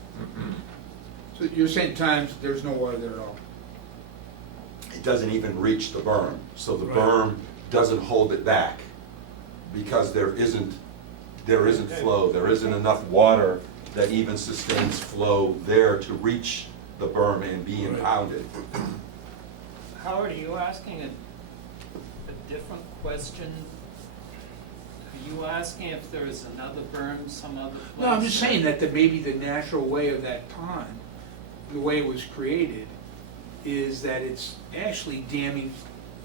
So you're saying times there's no water there at all? It doesn't even reach the berm, so the Right. berm doesn't hold it back, because there isn't flow, there isn't enough water that even sustains flow there to reach the berm and be Right. impounded. Howard, are you asking a different question? Are you asking if there is another berm some other place? No, I'm just saying that maybe the natural way of that pond, the way it was created, is that it's actually damming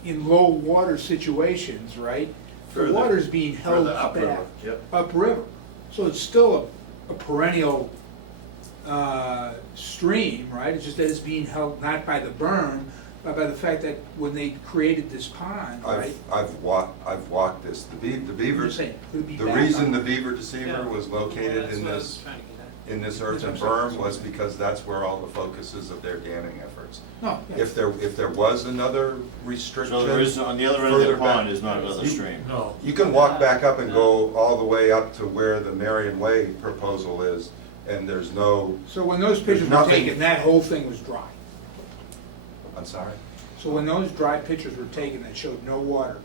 in low water situations, right? The Further- water's being held further back. upriver, yep. Upriver. So it's still a perennial stream, right? It's just that it's being held not by the berm, but by the fact that when they created this pond, right? I've walked this, the I'm beaver, just saying, could it be the back reason the up? beaver deceiver Yeah. was located That's in what I was this, trying to get at. in this earthen berm was because that's where all the focus is of their damming efforts. No, yeah. If there was another restriction. So there is, on the other end of further the pond back- is not another stream. No. You can walk back up and go all the way up to where the Marion Way proposal is, and there's no, So when those pictures were nothing- taken, that whole thing was dry. I'm sorry? So when those dry pictures were taken that showed no water,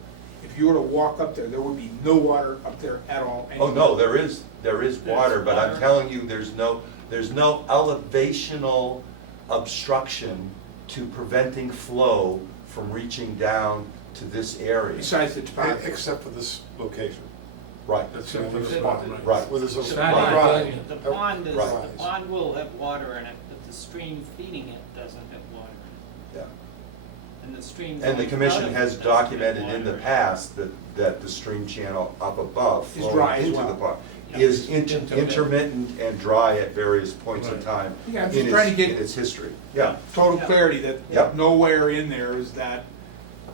if you were to walk up there, there would be no water up there at all. Oh, no, there is water, but I'm water. telling you, there's no elevational obstruction to preventing flow from reaching down to this area. Besides the topography. Except for this location. Right, Except for the Right. spot, right. right. Where there's a Starting at rise. Daniel. The pond is, Right. the pond will have water in it, but the stream feeding it doesn't have water in Yeah. it. And the stream. And the going commission out of has it doesn't have documented in the water it. past that the stream channel up above Is flowing dry as into well. the pond Yeah. is Intermittent. intermittent and dry at various points in Right. time Yeah, I'm in just trying to its, get- in its history. Yeah, Total Yeah. clarity that Yep. nowhere in there is that,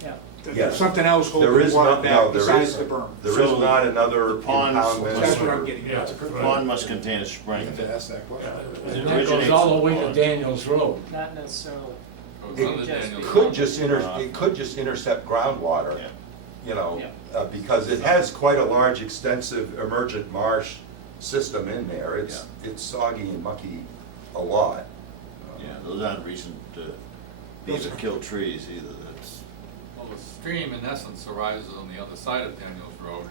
Yeah. that Yes. there's something else there holding is water no, no, back there besides is, the berm. there is So not another the ponds- impoundment. That's what I'm getting Yeah, at. The right. pond must contain a You spring. have to ask that question. And that goes all the way to Daniels Road. Not necessarily. Goes It under just Daniel's be- Could Road. just it could just intercept groundwater, Yeah. you know, Yeah. because it has quite a large, extensive emergent marsh system in there. It's soggy and mucky a lot. Yeah, those aren't recent, these are killed trees either, that's. Well, the stream in essence arises on the other side of Daniels Road,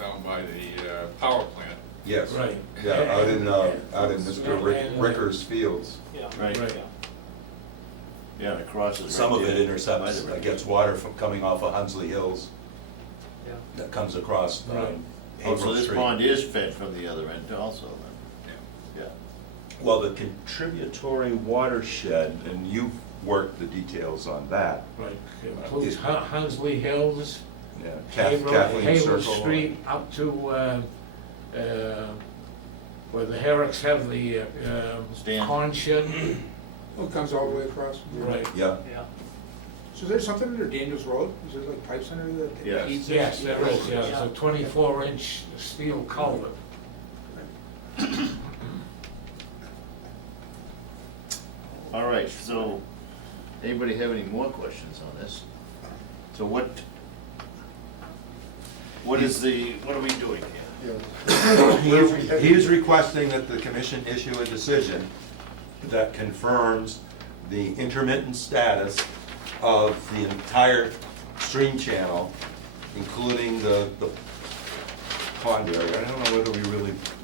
down by the power plant. Yes. Right. Yeah, out in And- Mr. Ricker's fields. Yeah. Right. Right. Yeah, and it crosses. Some right of it there intercepts, by the river. gets water from coming off of Hunsley Hills Yeah. that comes across Right. Oh, so Haverhill this Street. pond is fed from the other end also Yeah. then? Yeah. Well, the contributory watershed, and you've worked the details on that. Right, includes Hunsley Hills, Yeah, Haverhill Kathleen Haverhill Circle. Street, up to, where the Herricks have the, Stand. corn shed. Oh, it comes all the way across. Right. Yeah, Yeah. So there's something under Daniels Road? Is there like pipes under that? Yes. feeds Yes, it? there is, yeah, it's a 24-inch steel culvert. All right, so, anybody have any more questions on this? So what is what are we doing here? Yeah. he is requesting that the commission issue a decision that confirms the intermittent status of the entire stream channel, including the pond area. I don't know whether do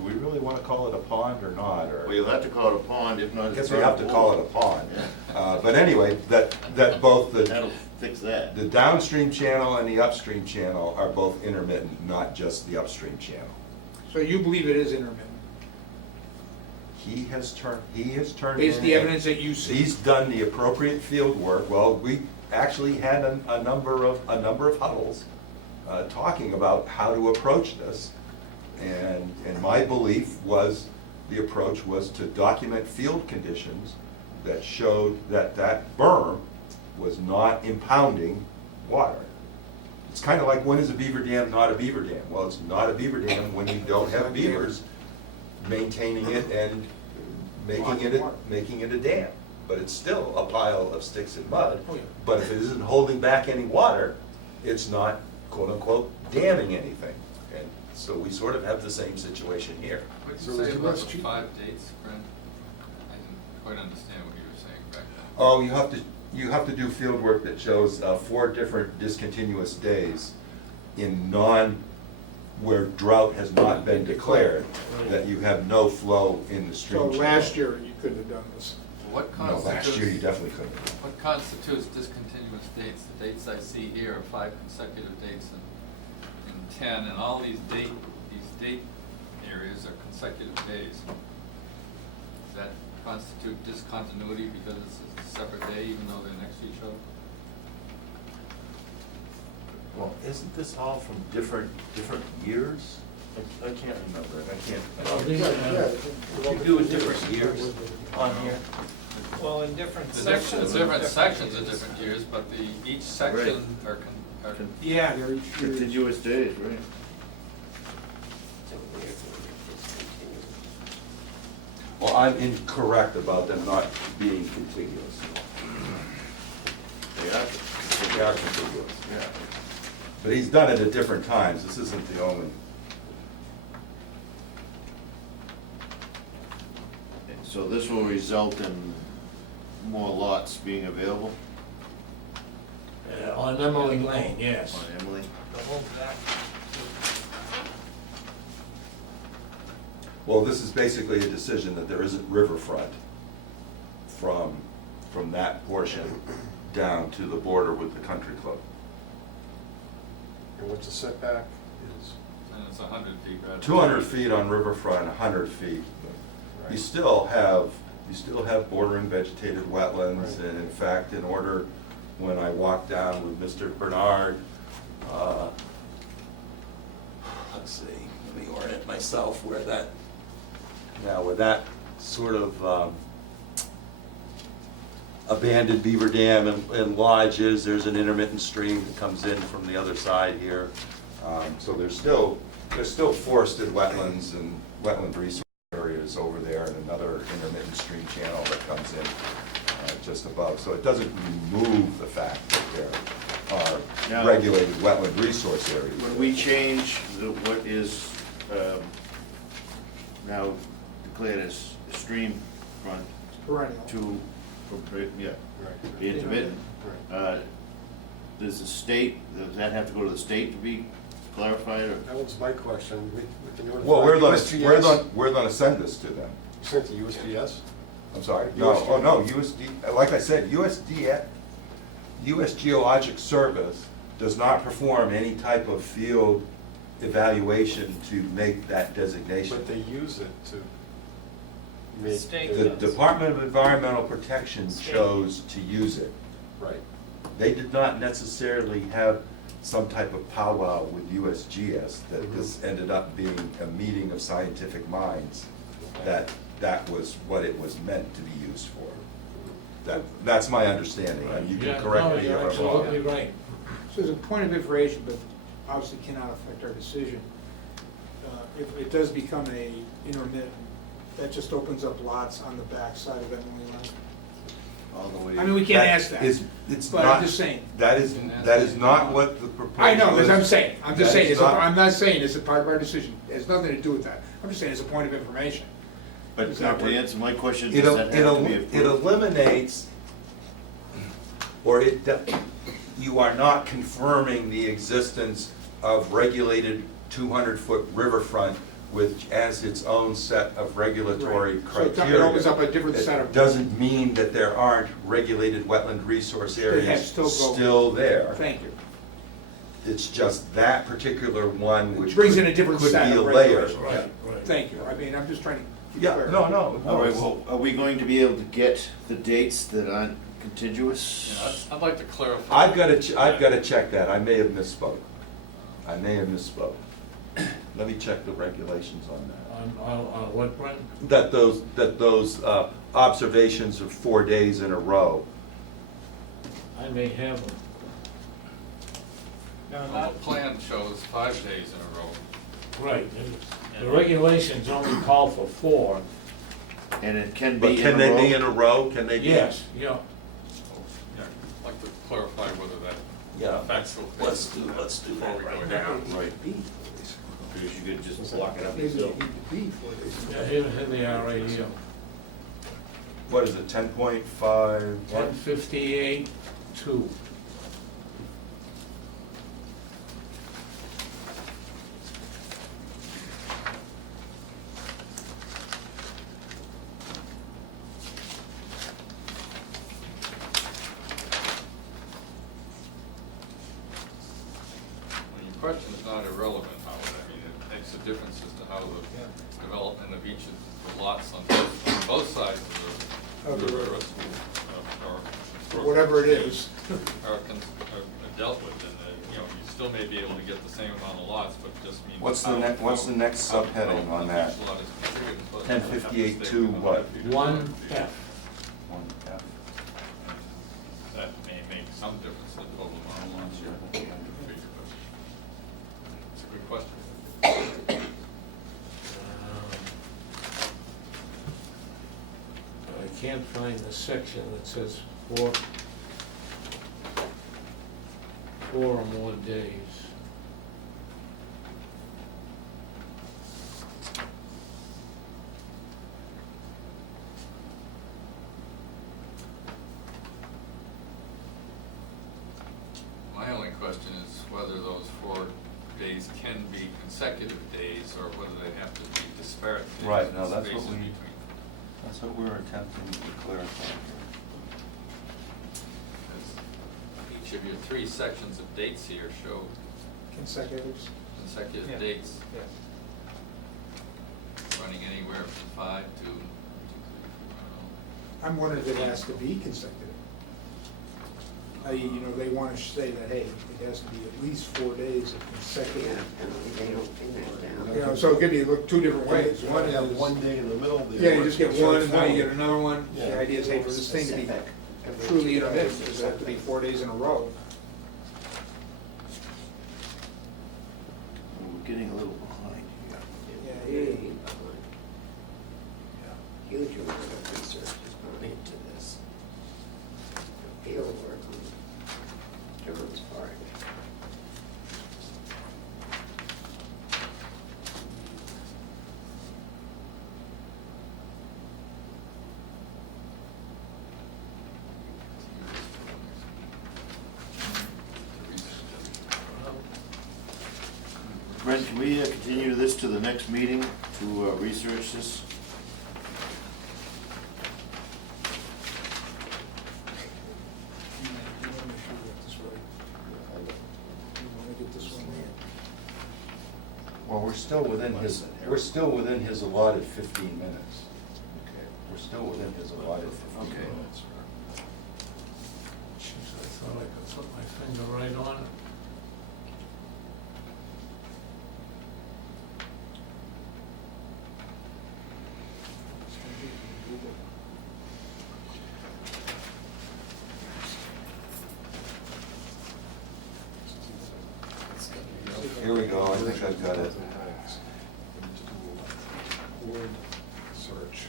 we really want to call it a pond or not, or? Well, you'll have to call it a pond, if not. I guess we have to call it a pond. But anyway, that both That'll the fix that. downstream channel and the upstream channel are both intermittent, not just the upstream channel. So you believe it is intermittent? He has turned in. Based on the evidence that you see? He's done the appropriate field work. Well, we actually had a number of huddles talking about how to approach this. And my belief was, the approach was to document field conditions that showed that that berm was not impounding water. It's kind of like, when is a beaver dam not a beaver dam? Well, it's not a beaver dam when you don't have beavers maintaining it and making it a dam. But it's still a pile of sticks and mud. Oh, yeah. But if it isn't holding back any water, it's not quote-unquote damming anything. And so we sort of have the same situation here. What did So you say is it about less the cheap? 5 dates, Brent? I didn't quite understand what you were saying back then. Oh, you have to do field work that shows 4 different discontinuous days in where drought has not been declared, that you have no flow in the stream So channel. last year, you couldn't have done this. What No, last year you constitutes, definitely couldn't. what constitutes discontinuous dates? The dates I see here are 5 consecutive dates in 10, and all these date areas are consecutive days. Does that constitute discontinuity because it's a separate day even though they're next to each other? Well, isn't this all from different years? I can't remember, Well, these, You do it different years on here? Well, in different The sections. different sections are different years, but each section are Yeah, they're each year. Continuous days, right? Well, I'm incorrect about them not being contiguous. They are. They are contiguous. Yeah. But he's done it at different times, this isn't the only. So this will result in more lots being available on Emily Lane, yes. on Emily? The whole back. Well, this is basically a decision that there isn't riverfront from that portion down to the border with the country club. And what's the setback is? And it's 100 feet rather than 200 feet on riverfront, 100 feet. You still have bordering vegetated wetlands, Right. and in fact, in order, when I walked down with Mr. Bernard, let's see, let me orient myself where that sort of abandoned beaver dam and lodge is, there's an intermittent stream that comes in from the other side here. So there's still forested wetlands and wetland resource areas over there, and another intermittent stream channel that comes in just above. So it doesn't remove the fact that there are Now- regulated wetland resource areas. When we change what is now declared as stream front Perennial. to, yeah, Right. the intermittent, Right. does the state, does that have to go to the state to be clarified, or? That was my question. We can notify Well, USGS. we're gonna send this to them. You sent to USGS? I'm sorry, no, USGS. oh, no, like I said, US Geologic Service does not perform any type of field evaluation to make that designation. But they use it to make. State The does. Department of Environmental Protection State. chose to use it. Right. They did not necessarily have some type of powwow with USGS, that this ended up being a meeting of scientific minds, that was what it was meant to be used for. That's my understanding, and you Yeah, can correct no, me if you're I'm absolutely wrong. right. So as a point of information, but obviously cannot affect our decision, if it does become a intermittent, that just opens up lots on the back side of Emily Lane. All the way. I mean, we can't ask that, It's but not, I'm just saying. that is not what the proposal I know, is. as I'm saying, I'm just That saying, is I'm not saying it's a part of our decision, it has nothing to do with that. I'm just saying it's a point of information. But Is now that to what- answer my question, It does that have to be it approved? eliminates, or you are not confirming the existence of regulated 200-foot riverfront with, as its own set of regulatory Right. So it criteria. opens up a different set of- It doesn't mean that there aren't regulated wetland resource That have areas still go- still there. Thank you. It's just that particular one which Brings in could- a different could set be of a layer. regulations. Right, right. Thank you, I mean, I'm just trying to keep Yeah, clear. no, All right, well, are we going to be able to get the dates that aren't contiguous? Yeah, I'd like to clarify. I've got to check that, I may have misspoke. Let me check the regulations on that. On what, Brent? That those observations of 4 days in a row. I may have them. No, Well, not, the plan shows 5 days in a row. Right. The regulations only call for 4. And it can But be can in they a be row? in a row? Can they be? Yes, yeah. Yeah, I'd like to clarify whether that Yeah. affects the. Let's do Before we go right down. now. Right. Because you could just block it up Maybe yourself. it need to be 4 days. Yeah, here they are right here. What is it, 10.5? 1058-2. Well, your question is not irrelevant, Howard. I mean, it makes a difference as to how the development of each of the lots on both sides of the river Or whatever it is. are dealt with, and, you know, you still may be able to get the same amount of lots, but it just means. What's the how- what's the next how- subheading how on that? each lot is configured, but 1058-2 what? 1F. 1F. That may make some difference in the total amount of lots you're configured, but it's a good question. I can't find the section that says 4 or more days. My only question is whether those 4 days can be consecutive days, or whether they have to be disparate days. Right, no, with that's spaces what we- between. That's what we're attempting to clarify Because each of your 3 sections of dates here show consecutives. consecutive Yeah. dates, Yeah. running anywhere from 5 to, I don't I'm wondering if it has to be consecutive. You know, they want to say that, hey, it has to be at least 4 days of consecutive. You know, so it could be look two different ways. One You have is, one day in the middle. the yeah, you other just get starts one, and now you get following. another one. The Yeah. idea is, hey, for this thing to be truly intermittent, does it have to be 4 days in a row? We're getting a little behind here. Yeah, Huge amount of research has gone into this. Field work on John's part. Brent, can we continue this to the next meeting to research this? You want to make sure you get this right. You want to get this one right. Well, we're still within his allotted 15 minutes. Okay. We're still within his allotted 15 Okay. minutes. Jeez, I thought I could put my finger right on it. Here we go, I think I've got it. Word search.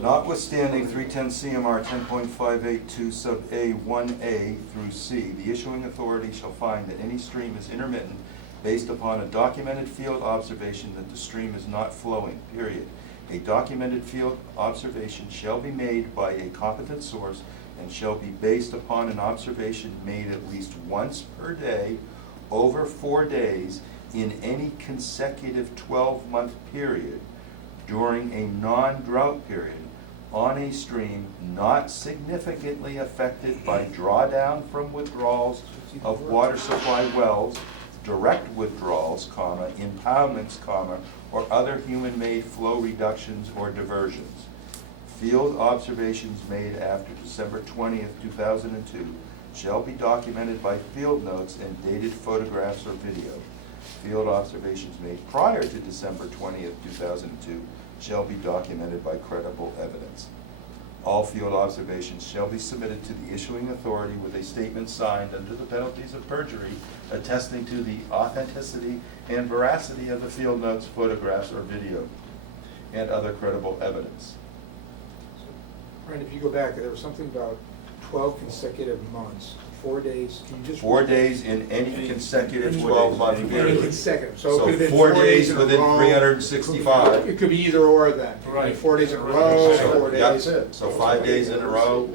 Notwithstanding 310 CMR 10.582 sub A 1A through C, the issuing authority shall find that any stream is intermittent based upon a documented field observation that the stream is not flowing, period. A documented field observation shall be made by a competent source and shall be based upon an observation made at least once per day over 4 days in any consecutive 12-month period during a non-drought period on a stream not significantly affected by drawdown from withdrawals of water supply wells, direct withdrawals, comma, impoundments, comma, or other human-made flow reductions or diversions. Field observations made after December 20th, 2002 shall be documented by field notes and dated photographs or video. Field observations made prior to December 20th, 2002 shall be documented by credible evidence. All field observations shall be submitted to the issuing authority with a statement signed under the penalties of perjury attesting to the authenticity and veracity of the field notes, photographs, or video, and other credible evidence. Right, if you go back, there was something about 12 consecutive months, 4 days, can you just? 4 days in any consecutive 12-month Any period. consecutive, so it So could have been 4 4 days days in a within row. 365. It could be either or then. It could be Right. 4 days in a row, So, 4 yep, days. So 5 days in a row.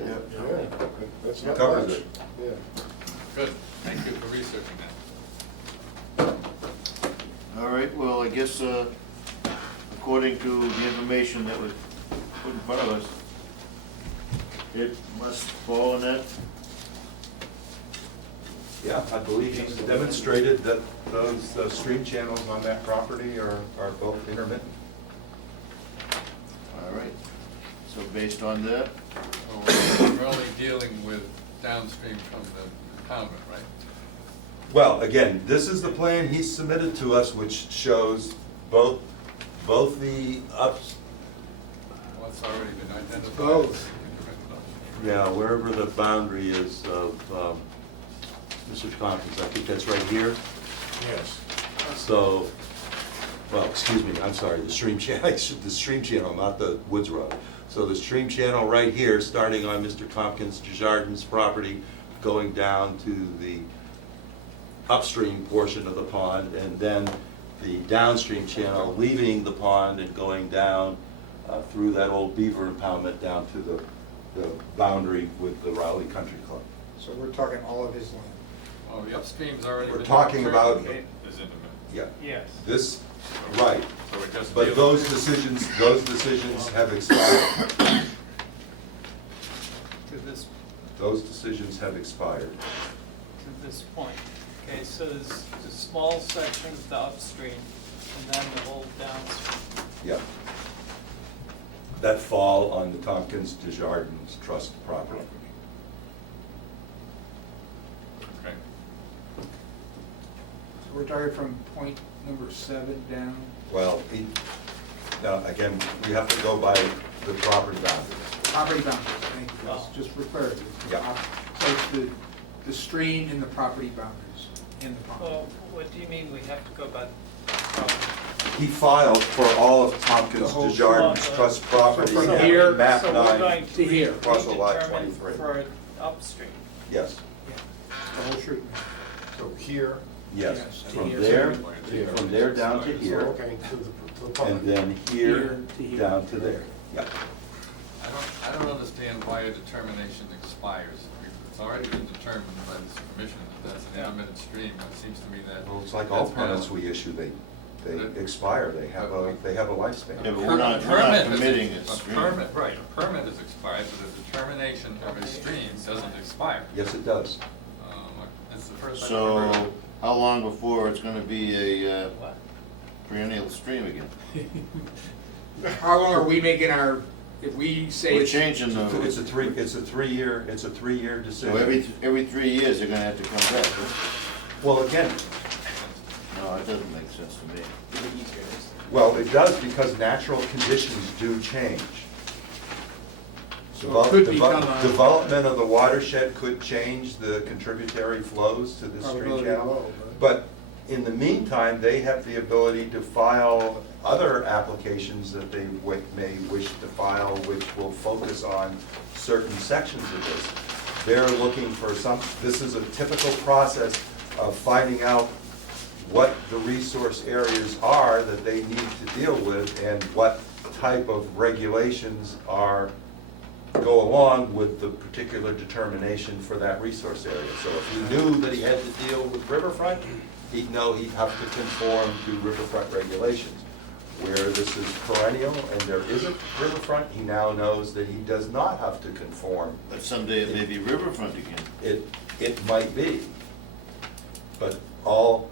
That's not Covers much. it. Yeah. Good, thank you for researching that. All right, well, I guess, according to the information that was put in front of us, it must fall in that. Yeah, I believe he's demonstrated that those stream channels on that property are both intermittent. All right, so based on that, We're only dealing with downstream from the impoundment, right? Well, again, this is the plan he submitted to us, which shows both the ups, What's already been identified. Both. Yeah, wherever the boundary is of Mr. Tompkins, I think that's right here. Yes. So, well, excuse me, I'm sorry, the stream channel, the stream channel, not the Woods Road. So the stream channel right here, starting on Mr. Tompkins' Jardin's property, going down to the upstream portion of the pond, and then the downstream channel leaving the pond and going down through that old beaver impoundment down to the boundary with the Rowley Country Club. So we're talking all of his land. Oh, the upstream's already We're been. talking about- determined Is intimate. Yeah, Yes. this, right, So we're just. but dealing- those decisions have expired. To this, Those decisions have expired. to this point. Okay, so there's a small section of the upstream and then the whole downstream. Yeah. That fall on the Tompkins Desjardins Trust property. Okay. So we're talking from point number 7 down. Well, again, we have to go by the property boundaries. Property boundaries, thank you, Oh. just for clarity. Yeah. So it's the stream and the property boundaries in the pond. Well, what do you mean we have to go by property? He filed for all of Tompkins The whole Desjardins plot, Trust property So from in here- map So we're 9. going to to here. Parcel lot redetermine 23. for upstream. Yes, Yeah, the whole street. So here, yes. Yes, From here. there, Here. from there down to here, okay, to the pond. and then Here here, to here. down to there. Yeah. I don't understand why a determination expires. It's already been determined by this commission that that's an Yeah. intermittent stream. It seems to me that. Well, it's like all that's been a- permits we issue, they expire, they have a Yeah, lifespan. but we're not Permit has- committing a a stream. permit, right, a permit is expired, but a determination of a stream doesn't expire. Yes, it does. That's the first I've ever heard. So, how long before it's gonna be a What? perennial stream again? How long are we making our, if we say We're it's changing It's a the, three-year so decision. every 3 years, they're gonna have to come back, huh? Well, again, No, it doesn't make sense to me. well, it does because natural conditions do change. So it could become a- Development of the watershed could change the contributory flows to the stream Probability channel. low, But in the meantime, they have the ability to file other applications that they may wish to file, which will focus on certain sections of this. They're looking for this is a typical process of finding out what the resource areas are that they need to deal with and what type of regulations go along with the particular determination for that resource area. So if he knew that he had to deal with riverfront, he'd know he'd have to conform to riverfront regulations. Where this is perennial and there isn't riverfront, he now knows that he does not have to conform. But someday it may be riverfront again. It might be, but all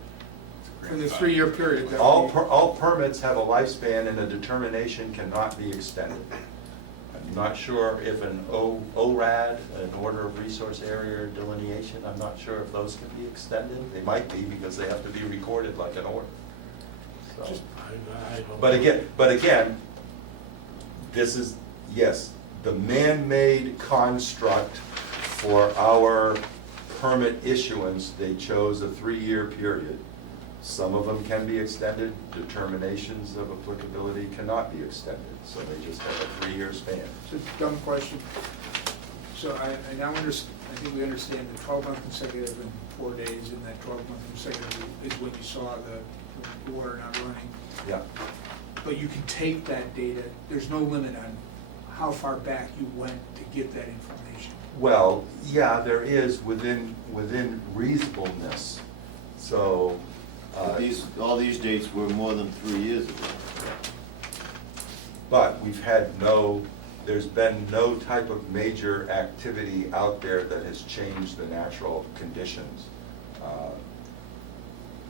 for the 3-year period. that All, we- all permits have a lifespan and a determination cannot be extended. I'm not sure if an ORAD, an order of resource area delineation, I'm not sure if those can be extended. They might be because they have to be recorded like an order. So, I don't. but again, this is, yes, the man-made construct for our permit issuance, they chose a 3-year period. Some of them can be extended, determinations of applicability cannot be extended, so they just have a 3-year span. It's a dumb question. So I now I think we understand the 12-month consecutive and 4 days, and that 12-month consecutive is when you saw the water not running. Yeah. But you can take that data, there's no limit on how far back you went to get that information. Well, yeah, there is within reasonableness, so. But all these dates were more than 3 years ago. But there's been no type of major activity out there that has changed the natural conditions.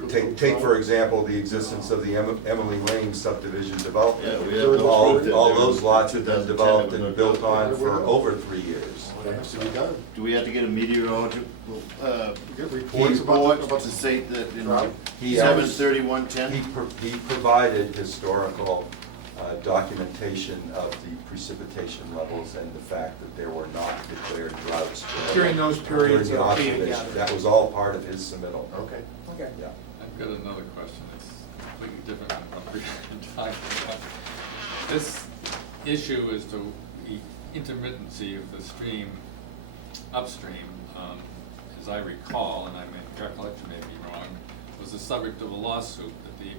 Take for example, the existence of the Emily Lane subdivision development. Yeah, we have no proof that All there those was lots have been 2010 developed that and were built built. on for over 3 years. What has to be done? Do we have to get a meteorological, Get reports report about to the say that in drought? He 7/31/10? He provided historical documentation of the precipitation levels and the fact that there were not declared droughts During those periods during the of data observation. gathering. That was all part of his submittal. Okay. Okay. Yeah. I've got another question that's completely different than what we've been talking about. This issue is to the intermittency of the stream upstream, as I recall, and recollection may be wrong, was the subject of a lawsuit that the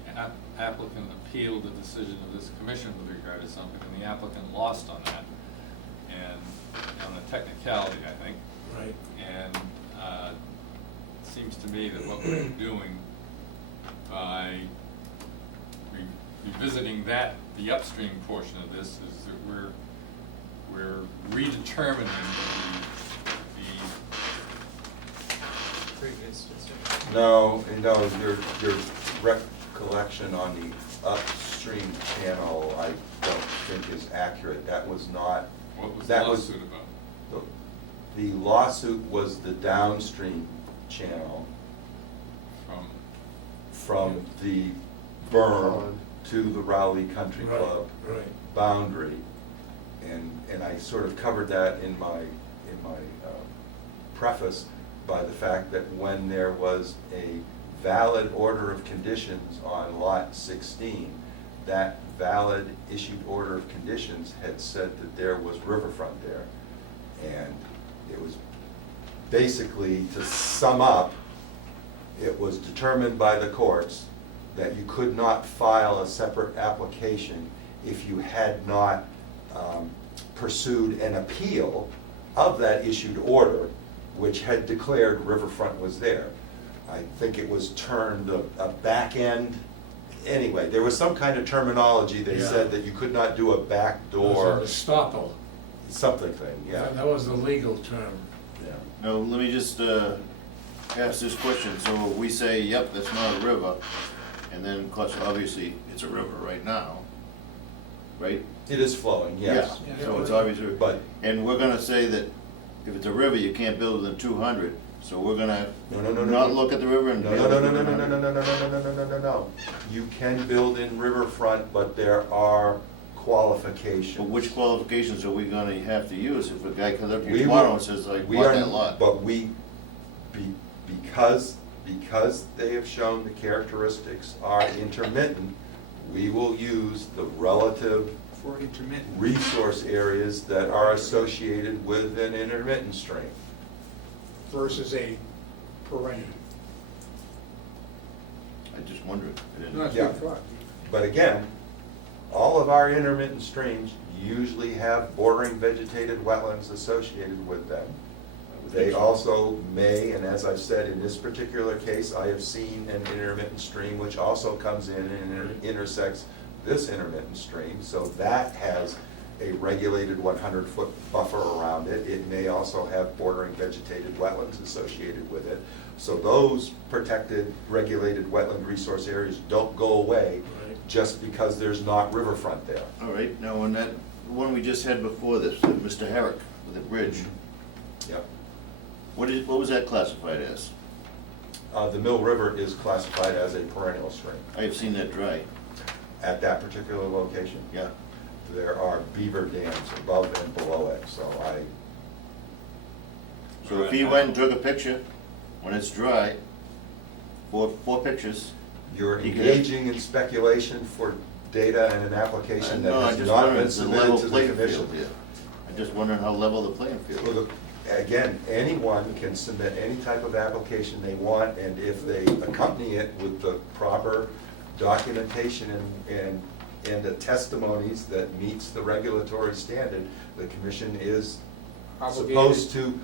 applicant appealed the decision of this commission with regard to something, and the applicant lost on that, and on a technicality, I think. Right. And it seems to me that what we're doing by revisiting the upstream portion of this is that we're redetermining previous decision. No, your recollection on the upstream channel, I don't think is accurate. That was not, What was the that was, lawsuit about? the lawsuit was the downstream channel from the berm Pond. to the Rowley Country Right, Club right. boundary. And I sort of covered that in my preface by the fact that when there was a valid order of conditions on lot 16, that valid issued order of conditions had said that there was riverfront there. And it was basically, to sum up, it was determined by the courts that you could not file a separate application if you had not pursued an appeal of that issued order, which had declared riverfront was there. I think it was termed a back end. Anyway, there was some kind of terminology. They Yeah. said that you could not do a back It door, was an estoppel. something thing, yeah. That was the legal term. Yeah. Now, let me just ask this question. So we say, yep, that's not a river, and then, of course, obviously, it's a river right now, right? It is flowing, yes. Yeah, so it's obviously, But and we're gonna say that if it's a river, you can't build within 200, so we're gonna No. not look at the river and No, build no, no, no, within no, no, no, 100. no, no, no, no, no, no, no, no. You can build in riverfront, but there are qualifications. But which qualifications are we gonna have to use if a guy comes up to We your will- tomorrow and says, I we bought are- that lot? But because they have shown the characteristics are intermittent, we will use the relative For intermittent. resource areas that are associated with an intermittent stream. Versus a perennial. I just wondered. I didn't- No, that's a Yeah. good thought. But again, all of our intermittent streams usually have bordering vegetated wetlands associated with them. They also may, and as I've said, in this particular case, I have seen an intermittent stream which also comes in and intersects this intermittent stream, so that has a regulated 100-foot buffer around it. It may also have bordering vegetated wetlands associated with it. So those protected, regulated wetland resource areas don't go away Right. just because there's not riverfront there. All right, now on that one we just had before this, Mr. Herrick with the bridge, Yep. what was that classified as? The Mill River is classified as a perennial stream. I have seen that dry, At that particular location, yeah. there are beaver dams above and below it, so So if he went and took a picture, when it's dry, four pictures. you're He could- engaging in speculation for data and an application that No, I has just not wondered, been it's a submitted level to the playing commission. field here. I'm just wondering how level the playing Well, field. Again, anyone can submit any type of application they want, and if they accompany it with the proper documentation and the testimonies that meets the regulatory standard, the commission is supposed to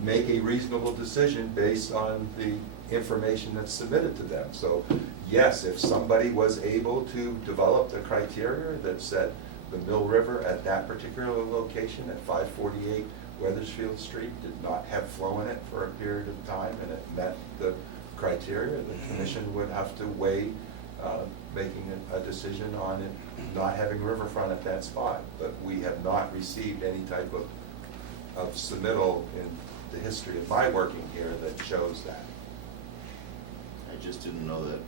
make a reasonable decision based on the information that's submitted to them. So, yes, if somebody was able to develop the criteria that said the Mill River at that particular location at 548 Weathersfield Street did not have flow in it for a period of time and it met the criteria, the commission would have to weigh making a decision on it not having riverfront at that spot. But we have not received any type of submittal in the history of my working here that shows that. I just didn't know that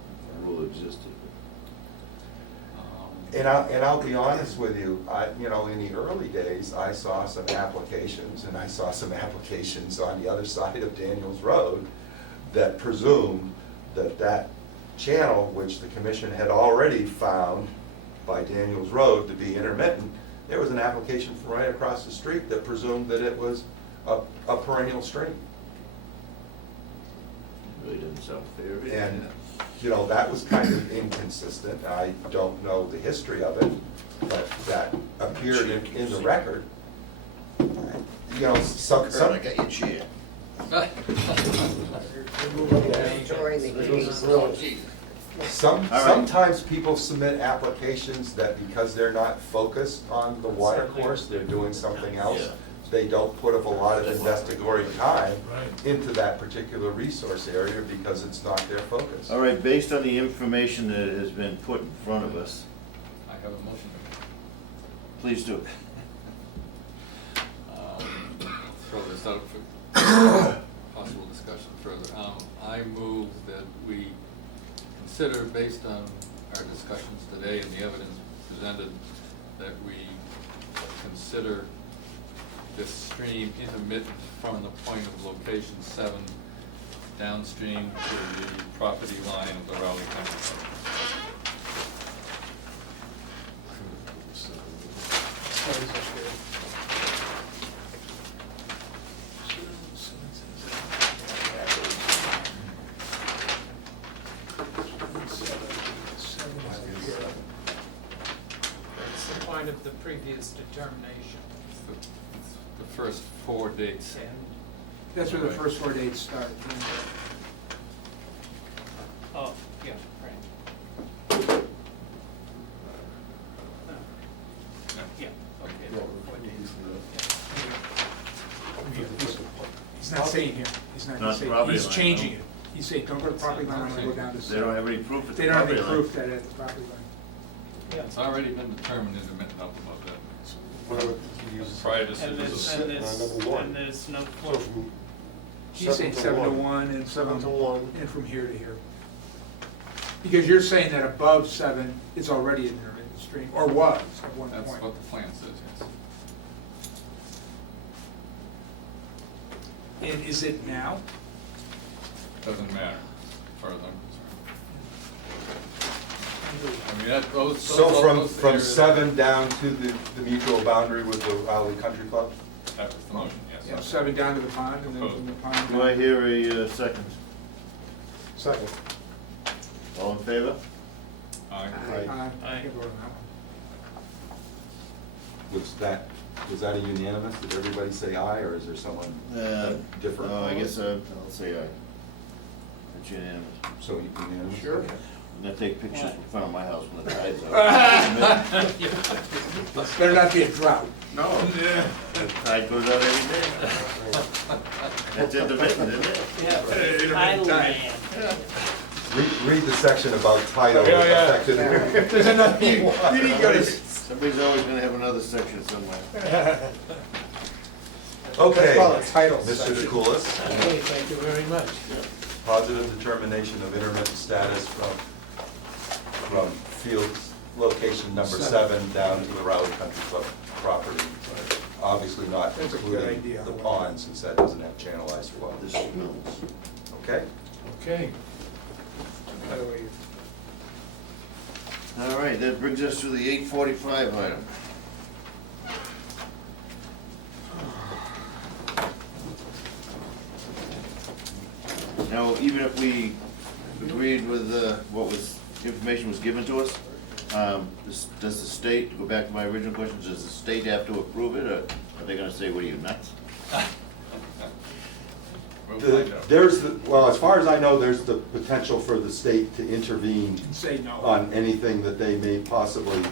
rule existed. And I'll be honest with you, in the early days, I saw some applications, and I saw some applications on the other side of Daniels Road that presumed that channel, which the commission had already found by Daniels Road to be intermittent, there was an application from right across the street that presumed that it was a perennial stream. Really didn't sound fair. And, that was kind of inconsistent. I don't know the history of it, but that appeared in the record. Some, Kurt, I got your chair. Enjoying the case. All right. Sometimes people submit applications that because they're not focused on the water course, they're doing something else. Yeah. they don't put up a lot of investigatory time Right. into that particular resource area because it's not their focus. All right, based on the information that has been put in front of us, I have a motion. please do. Throw this out for possible discussion further. I move that we consider, based on our discussions today and the evidence presented, that we consider this stream intermittent from the point of location 7 downstream to the property line of the Raleigh Country Club. It's the point of the previous determination. It's the first 4 dates. And That's where the first 4 dates start. oh, yeah, right. Yeah, okay. What days? He's not saying here, he's not, Not he's saying, property he's line, changing no. it. He's saying, don't go to the property line, I'm gonna go down to. They don't have any proof at They the don't have any property line. proof that it's the property line. Yeah. It's already been determined intermittent up above that. Whatever he uses. Prior to And citizen. there's no So flow. from He's saying 7 to 1 and 7 to 1. and from here to here. Because you're saying that above 7 is already an intermittent stream, or was at one That's point. what the plan says, yes. And is it now? Doesn't matter, as far as I'm concerned. I mean, that, those. So those from areas- 7 down to the mutual boundary with the Raleigh Country Club? That was the motion, yes. Yeah, 7 down to the pond, and then from the pond. Do I hear a second? Second. All in favor? Aye. I can vote on that one. Was that a unanimous? Did everybody say aye, or is there someone different? No, I guess I'll say aye. It's unanimous. So unanimous? Sure. Okay. I'm gonna take pictures in front of my house when the tide's out. Better not be a drought. No. The tide goes out every day. That's intermittent, isn't it? Thailand. Read the section about tidal Yeah, yeah. affected. There's enough, you didn't go to. Somebody's always gonna have another section somewhere. Okay. Let's call it tidal Mr. section. DeCoulis, Okay, thank you very much. positive determination of intermittent status from field location number 7 down to the Raleigh Country Club property. Obviously not That's a good including idea. the pond, since that doesn't have channelized flow. This is Mills. Okay? Okay. By the way, All right, that brings us to the 8:45 item. Now, even if we agreed with what was, information was given to us, does the state, to go back to my original question, does the state have to approve it, or are they gonna say, what are you, nuts? We'll find out. Well, as far as I know, there's the potential for the state to intervene say no. on anything that they may possibly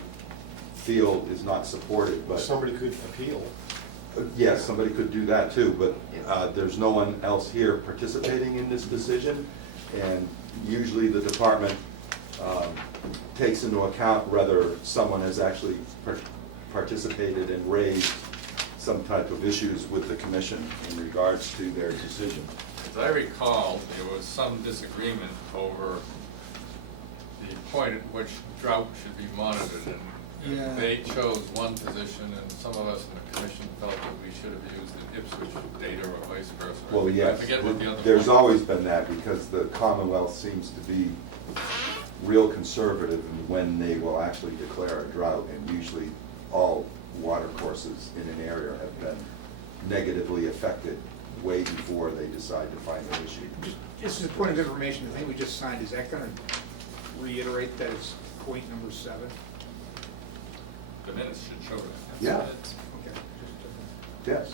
feel is not supported, but. Somebody could appeal. Yes, somebody could do that too, but there's no one else here participating in this decision. And usually the department takes into account whether someone has actually participated and raised some type of issues with the commission in regards to their decision. As I recall, there was some disagreement over the point at which drought should be monitored, and Yeah. they chose one position, and some of us in the commission felt that we should have used an Ipswich data or vice versa. Well, yes, I forget what the other. there's one- always been that, because the Commonwealth seems to be real conservative in when they will actually declare a drought, and usually all water courses in an area have been negatively affected way before they decide to find an issue. Just as a point of information, the thing we just signed, is that gonna reiterate that it's point number 7? The minutes should show that. Yeah. Okay. Yes.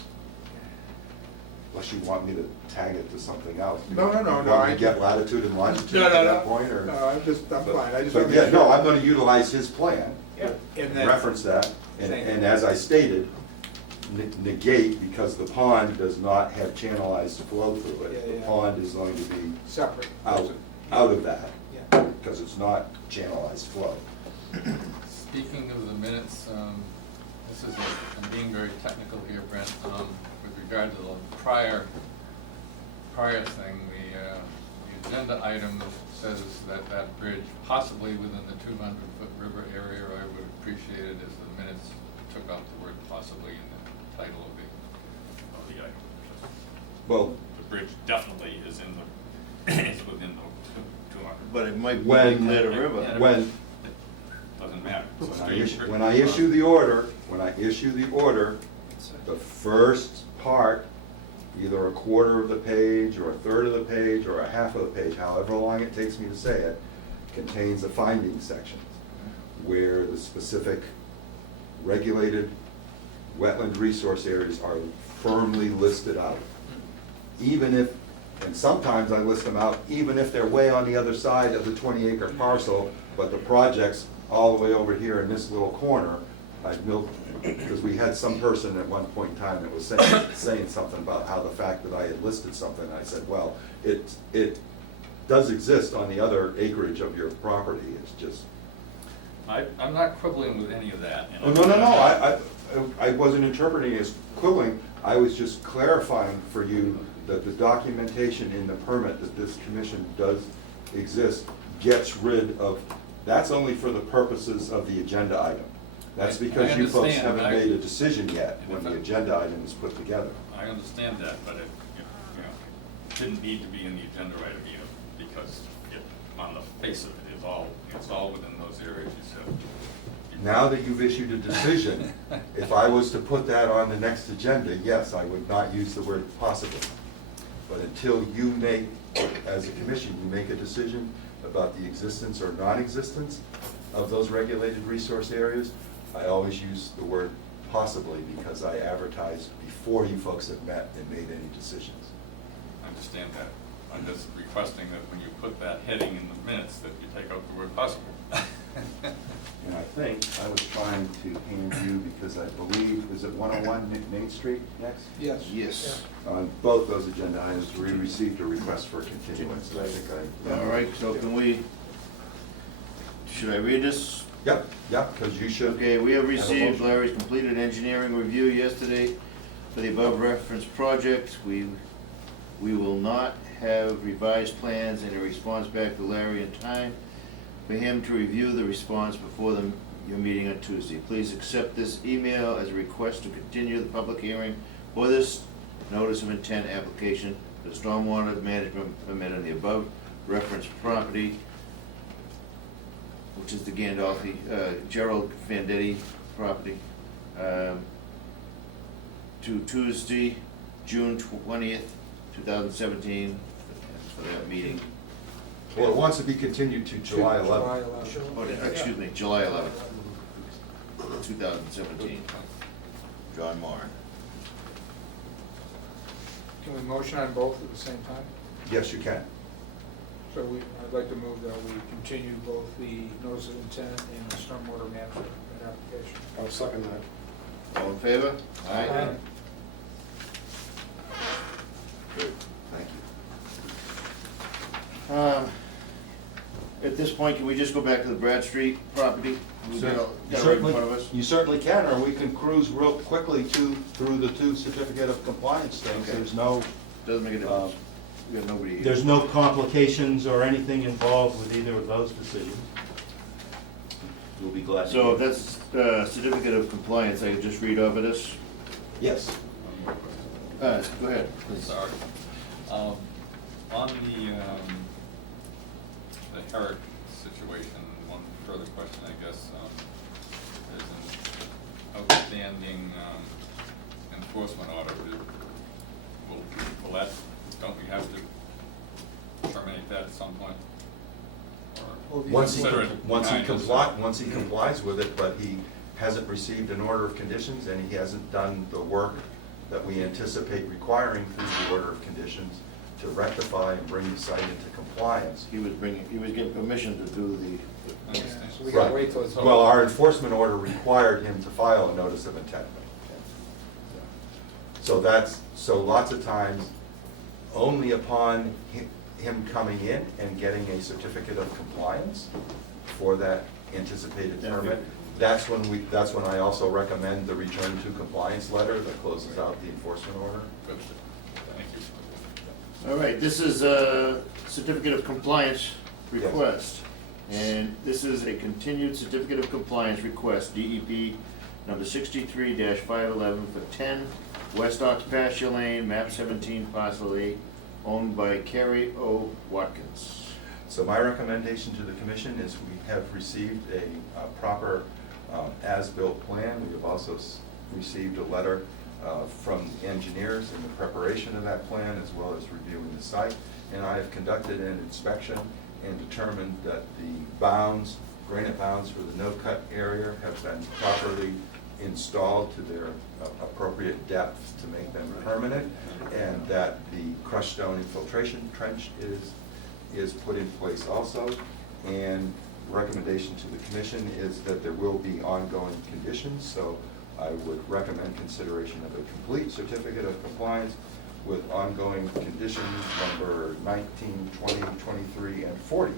Unless you want me to tag it to something else. No, no, no, You no, Want me I- to get latitude and longitude No, at no, that no, point, or? no, I'm But- fine, I just But wanna yeah, make no, sure. I'm gonna utilize his plan, Yeah, and then. reference that, and Thank you. as I stated, negate, because the pond does not have channelized flow through it. Yeah, The yeah. pond is going to be Separate. out of that, Yeah. because it's not channelized flow. Speaking of the minutes, this is, I'm being very technical here, Brent, with regard to the prior thing, the agenda item says that that bridge possibly within the 200-foot river area. I would appreciate it if the minutes took out the word possibly in the title of the item. Well, The bridge definitely is in the, is within the 200. But it might be When- clear to river. when, Doesn't matter. It's a when I straight issue, bridge. when I issue the order, the first part, either a quarter of the page, or a third of the page, or a half of the page, however long it takes me to say it, contains a finding section where the specific regulated wetland resource areas are firmly listed out. Even if, and sometimes I list them out, even if they're way on the other side of the 20-acre parcel, but the project's all the way over here in this little corner. Because we had some person at one point in time that was saying something about how the fact that I had listed something, I said, well, it does exist on the other acreage of your property, it's just. I'm not quibbling with any of that. Oh, no, I wasn't interpreting it as quibbling, I was just clarifying for you that the documentation in the permit that this commission does exist gets rid of, that's only for the purposes of the agenda item. That's because you folks understand, haven't made a decision yet And when if the I- agenda item is put together. I understand that, but it, Didn't need to be in the agenda item either, because it, on the face of it, it's all within those areas you said. Now that you've issued a decision, if I was to put that on the next agenda, yes, I would not use the word possibly. But until you make, as a commission, you make a decision about the existence or non-existence of those regulated resource areas, I always use the word possibly, because I advertise before you folks have met and made any decisions. I understand that. I'm just requesting that when you put that heading in the minutes, that you take out the word possible. And I think I was trying to hand you, because I believe, is it 101 Main Street next? Yes. Yes. On both those agenda items, we received a request for continuance, and I think I. All right, so can we, should I read this? Yep, because you should. Okay, we have have a received motion. Larry's completed engineering review yesterday for the above referenced project. We will not have revised plans and a response back to Larry in time for him to review the response before your meeting on Tuesday. Please accept this email as a request to continue the public hearing for this notice of intent application for the stormwater management permit on the above referenced property, which is the Gandolfi, Gerald Vendetti property, to Tuesday, June 20th, 2017, for that meeting. Well, it wants to be continued to July 11th. Oh, excuse me, July 11th, 2017. John Moran. Can we motion on both at the same time? Yes, you can. So I'd like to move that we continue both the notice of intent and the stormwater management application. I'll second that. All in favor? Aye. Good, thank you. At this point, can we just go back to the Brad Street property? We got it right in front of us? You certainly can, or we can cruise real quickly through the two certificate of compliance things. Okay. There's no, Doesn't make a difference. We got nobody here. There's no complications or anything involved with either of those decisions. We'll be glad to. So if that's certificate of compliance, I could just read over this? yes. Go ahead, please. Sorry. On the Herrick situation, one further question, I guess, there's an outstanding enforcement order. Will that, don't we have to terminate that at some point? Or Once he, consider it once he behind us? once he complies with it, but he hasn't received an order of conditions, and he hasn't done the work that we anticipate requiring through the order of conditions to rectify and bring the site into compliance. He was getting permission to do the, I understand. So we gotta wait till it's. Well, our enforcement order required him to file a notice of intent. So lots of times, only upon him coming in and getting a certificate of compliance for that anticipated permit, that's when I also recommend the return to compliance letter that closes out the enforcement order. Good. Thank you. All right, this is a certificate of compliance request. And this is a continued certificate of compliance request, DEP number 63-511 for 10 West Ox Pasture Lane, map 17, parcel 8, owned by Kerry O. Watkins. So my recommendation to the commission is we have received a proper as-built plan. We have also received a letter from the engineers in the preparation of that plan, as well as reviewing the site. And I have conducted an inspection and determined that the bounds, granite bounds for the no-cut area have been properly installed to their appropriate depth to make them permanent, and that the crushed stone infiltration trench is put in place also. And recommendation to the commission is that there will be ongoing conditions, so I would recommend consideration of a complete certificate of compliance with ongoing conditions number 19, 20, 23, and 40,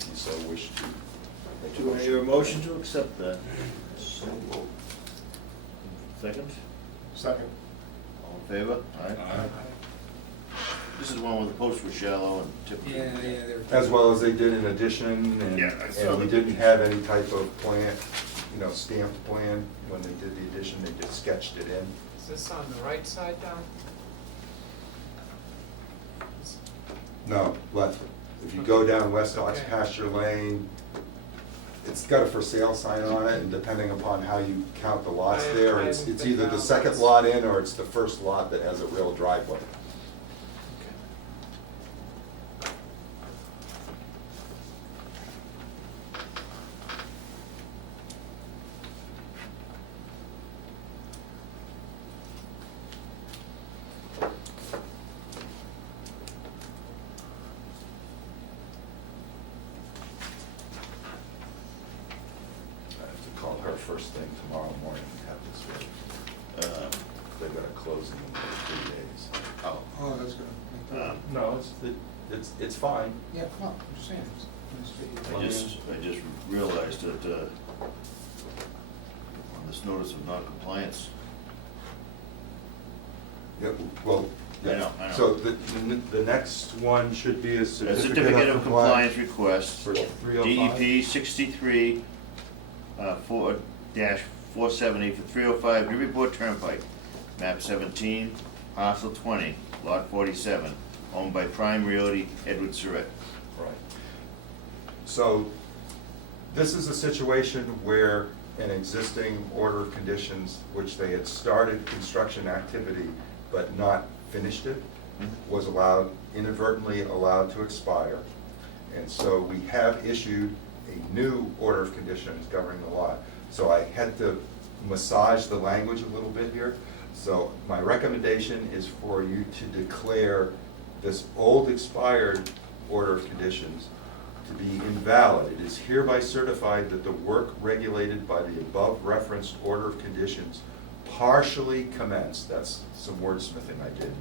if you so wish to make a Do I motion. hear a motion to accept that? Second? Second. All in favor? Aye. This is one where the posts were shallow and typical. they're. As well as they did in addition, and, Yeah, I saw and we the didn't pictures. have any type of plan, stamped plan when they did the addition, they just sketched it in. Is this on the right side down? No, left. If you go down West Ox Okay. Pasture Lane, it's got a for sale sign on it, and depending upon how you count the lots I there, haven't it's been either the down. second lot in or it's the first lot that has a real driveway. I have to call her first thing tomorrow morning and have this ready. They've got a closing in 3 days. Oh. Oh, that's gonna. No, it's fine. Yeah, come on, I'm just saying. I just realized that, on this notice of non-compliance, Yeah, well, I yeah. know, I know. So the next one should be a a certificate of compliance request, for 305. DEP 63, 4-470 for 305 Newburyport Turnpike, map 17, parcel 20, lot 47, owned by Prime Realty, Edward Surratt. Right. So this is a situation where an existing order of conditions, which they had started construction activity but not finished it, was inadvertently allowed to expire. And so we have issued a new order of conditions governing the lot. So I had to massage the language a little bit here. So my recommendation is for you to declare this old expired order of conditions to be invalid. It is hereby certified that the work regulated by the above referenced order of conditions partially commenced. That's some wordsmithing I did.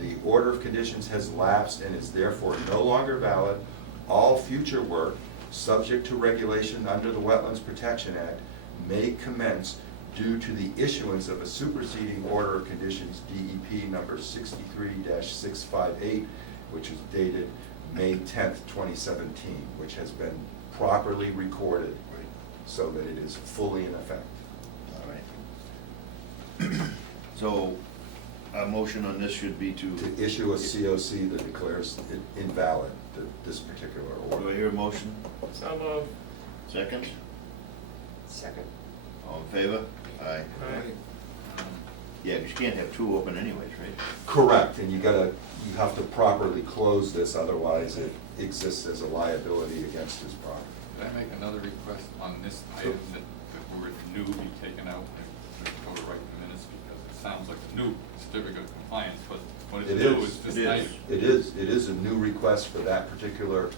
The order of conditions has lapsed and is therefore no longer valid. All future work, subject to regulation under the Wetlands Protection Act, may commence due to the issuance of a superseding order of conditions, DEP number 63-658, which is dated May 10th, 2017, which has been properly recorded so that it is fully in effect. All right. So, a motion on this should be to, To issue a COC that declares it invalid, this particular do I order. hear a motion? So moved. Second? Second. All in favor? Aye. Yeah, 'cause you can't have two open anyways, right? Correct, and you have to properly close this, otherwise it exists as a liability against his property. Could I make another request on this item that the word new be taken out and go to right minutes, because it sounds like a new certificate of compliance, but what It it's new is. is just It nice. is. It is a new request for that particular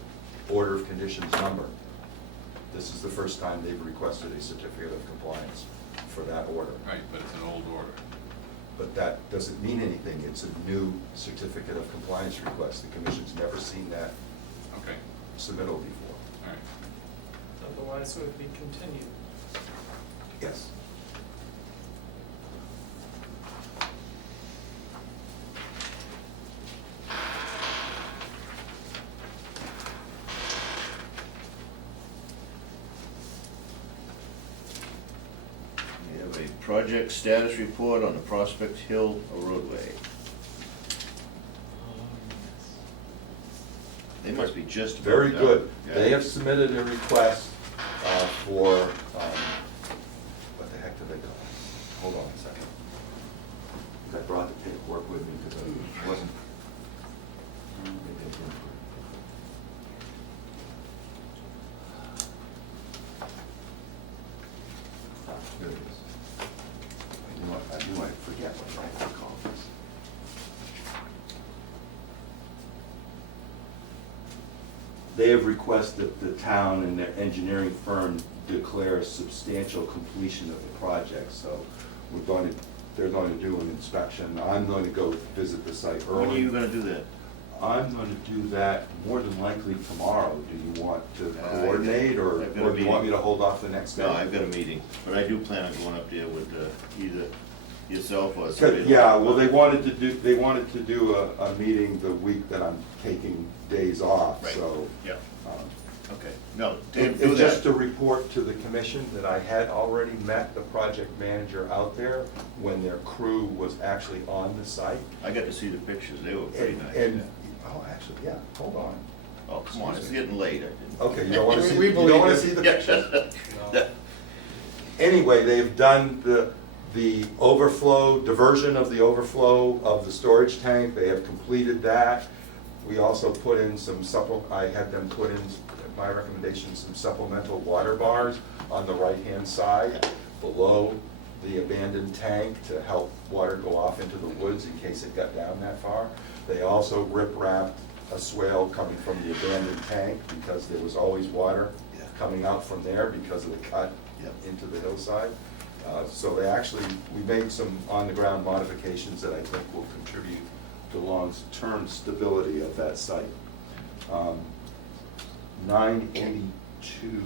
order of conditions number. This is the first time they've requested a certificate of compliance for that order. Right, but it's an old order. but that doesn't mean anything. It's a new certificate of compliance request. The commission's never seen that Okay, submittal before. all right. Otherwise, it would be continued. Yes. We have a project status report on the Prospect Hill roadway. They must be just about Very done. good. Yeah. They have submitted a request for, what the heck do they call it? Hold on a second. I brought the paperwork with me because I wasn't. Maybe I didn't. Here it is. I knew I'd forget what I had to call this. They have requested that the town and their engineering firm declare substantial completion of the project, so they're going to do an inspection. I'm going to go visit the site early. When are you gonna do that? I'm going to do that more than likely tomorrow. Do you want to coordinate, or I've got a or do you want me meeting. to hold off the next day? No, I've got a meeting, but I do plan on going up there with either yourself or somebody. Yeah, well, they wanted to do a meeting the week that I'm taking days off, Right. so. Yeah, um, okay. No, It's do just to that. report to the commission that I had already met the project manager out there when their crew was actually on the site. I got to see the pictures, they were pretty nice. And, oh, actually, yeah, hold on. Oh, come on, it's getting late. Okay, you don't wanna see, We you don't believe wanna it. see the pictures? Anyway, they've done the overflow, diversion of the overflow of the storage tank. They have completed that. We also put in I had them put in, at my recommendation, some supplemental water bars on the right-hand side below the abandoned tank to help water go off into the woods in case it got down that far. They also rip-wrapped a swale coming from the abandoned tank because there was always water Yeah. coming out from there because of the cut Yep. into the hillside. So we made some on-the-ground modifications that I think will contribute to long-term stability of that site. 982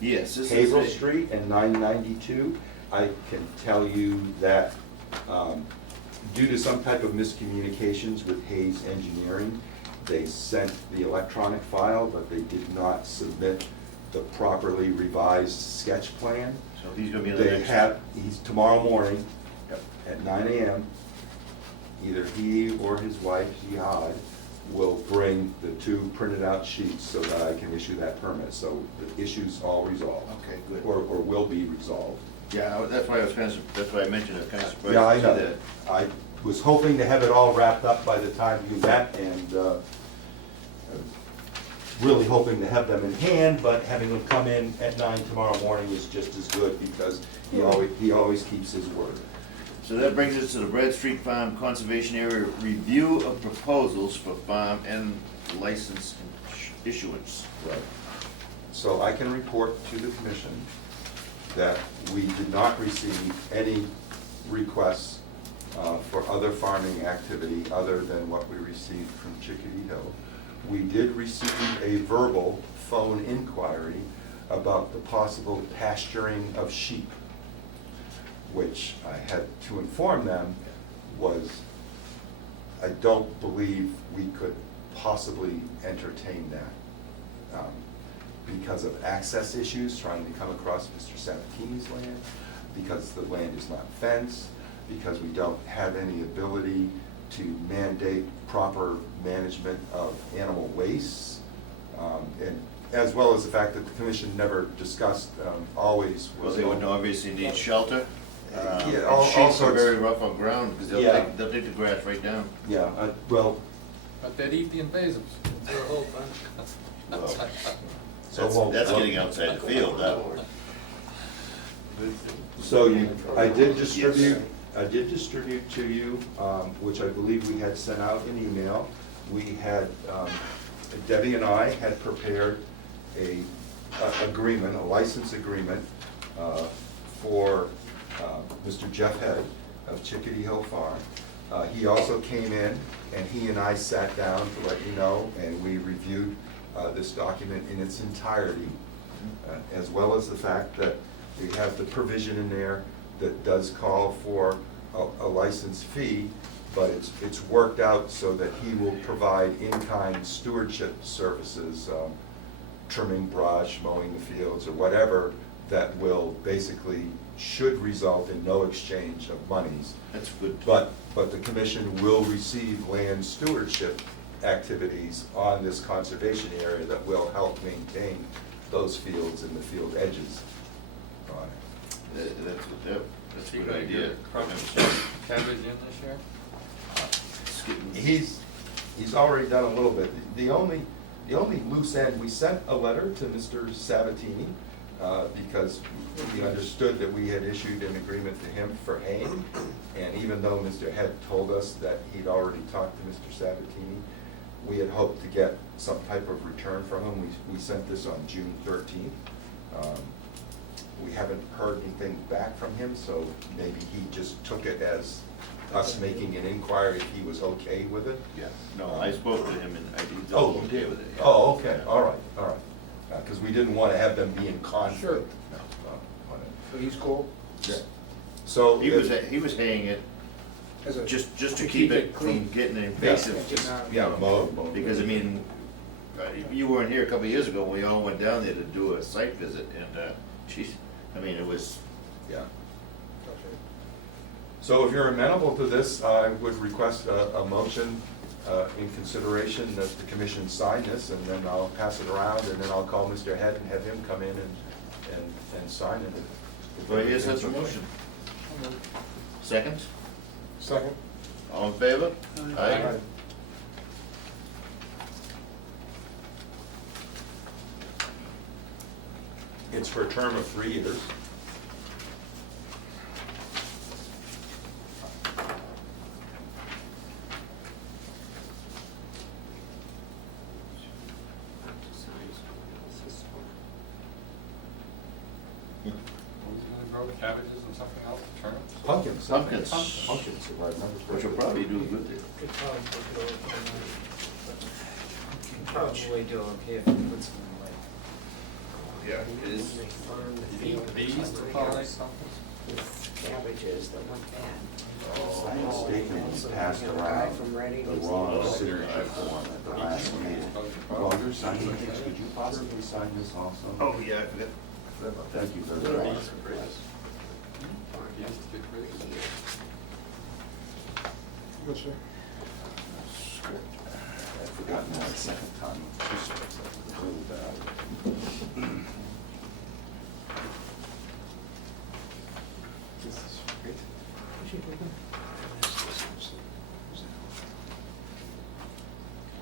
Yes, this is. Haverhill a- Street and 992, I can tell you that due to some type of miscommunications with Hayes Engineering, they sent the electronic file, but they did not submit the properly revised sketch plan. So he's gonna be in the They next. have, he's tomorrow morning Yep. at 9 AM. Either he or his wife, Jihad, will bring the two printed out sheets so that I can issue that permit. So the issue's all resolved. Okay, good. Or will be resolved. Yeah, that's why I was that's why I mentioned it, kind of surprised Yeah, I to see know. that. I was hoping to have it all wrapped up by the time you met, and really hoping to have them in hand, but having them come in at 9 tomorrow morning is just as good, because he always keeps his word. So that brings us to the Bradstreet Farm Conservation Area review of proposals for farm and license issuance. Right. So I can report to the commission that we did not receive any requests for other farming activity other than what we received from Chickadee Hill. We did receive a verbal phone inquiry about the possible pasturing of sheep, which I had to inform them was, I don't believe we could possibly entertain that because of access issues, trying to come across Mr. Sabatini's land, because the land is not fenced, because we don't have any ability to mandate proper management of animal wastes, and as well as the fact that the commission never discussed, always Well, was. they would obviously need shelter. Yeah, And all sheep are sorts. very rough on ground, because Yeah. they'll take the grass right down. Yeah, well, But they'd eat the invasives. It's a whole bunch. Well, so That's getting outside the field, that. So I did distribute to you, which I believe we had sent out an email. We had, Debbie and I had prepared a license agreement for Mr. Jeff Head of Chickadee Hill Farm. He also came in, and he and I sat down to let you know, and we reviewed this document in its entirety, as well as the fact that we have the provision in there that does call for a license fee, but it's worked out so that he will provide in-kind stewardship services, trimming brush, mowing the fields, or whatever, that will basically should result in no exchange of monies. That's good. But the commission will receive land stewardship activities on this conservation area that will help maintain those fields and the field edges on it. That's a You good gonna idea. get crop cabbage in this year? He's already done a little bit. The only loose end, we sent a letter to Mr. Sabatini, because we understood that we had issued an agreement to him for haying. And even though Mr. Head told us that he'd already talked to Mr. Sabatini, we had hoped to get some type of return from him. We sent this on June 13th. We haven't heard anything back from him, so maybe he just took it as us making an inquiry if he was okay with it. Yeah, no, I spoke to him and he's Oh, you okay did? with it. yeah. Oh, okay, all right. Because we didn't want to have them be in conflict. Sure. on it. So he's cool? Yeah. So. He was haying it As a- just to keep it clean. from getting Yeah. invasive. Yeah, mowed. Because I mean, you weren't here a couple of years ago, we all went down there to do a site visit and, geez, I mean, it was, Yeah. So if you're amenable to this, I would request a motion in consideration that the commission sign this, and then I'll pass it around, and then I'll call Mr. Head and have him come in and sign it. well, here's his motion. Second? Second. All in favor? Aye. It's for a term of 3 years. What was he gonna grow, cabbages and something else, turnips? Pumpkins. Pumpkins. Pumpkins, if I remember Which will correctly. probably do good there. Could probably do it, probably do okay if you put some like. Yeah, it is. They farm the field. Bees to pollinate pumpkins? With cabbages that went bad. Oh, I'm mistaken, Also, we passed you know, a guy around from Reading the was wrong the- signature form at the last meeting. Roger, signing things, could you possibly sign this also? Oh, yeah, I forgot. Thank you very Yeah. much. Bees to get rid of. Yes, sir. I'd forgotten that second time. Just really bad. This is great.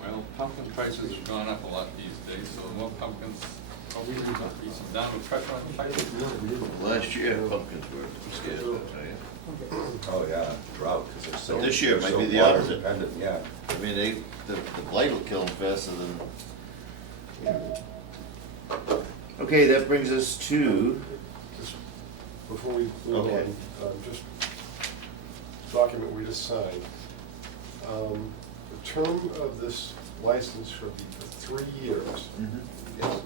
Well, pumpkin prices have gone up a lot these days, so the more pumpkins, we be some downward pressure on the prices. Last year, pumpkins were scared, I'll tell you. Oh, yeah, drought, because they're so. But this year it they're might so be the water opposite. dependent, yeah. I mean, the blight will kill them faster than. Okay, that brings us to, Just before we move Okay. on, just document we just signed. The term of this license shall be for 3 years. Yes.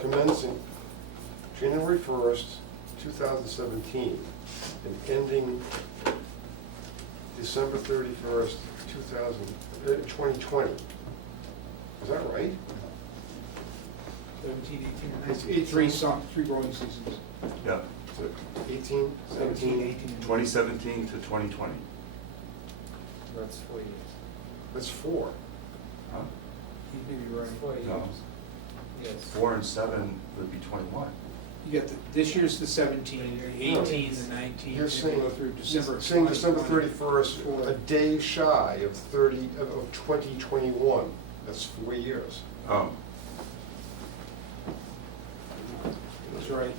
Commencing January 1st, 2017, and ending December 31st, 2020. Is that right? 17, 18, three growing seasons. Yeah, So 18, 17, 17, 18. 2017 to 2020. That's 4 years. that's 4. Huh? He may be right. That's 4 years. No. Yes. 4 and 7 would be 21. You got this year's the 17, the 18, the 19, You're and saying, go through December. saying December 20, 31st, a day shy of 2021. That's 4 years. Oh, That's right.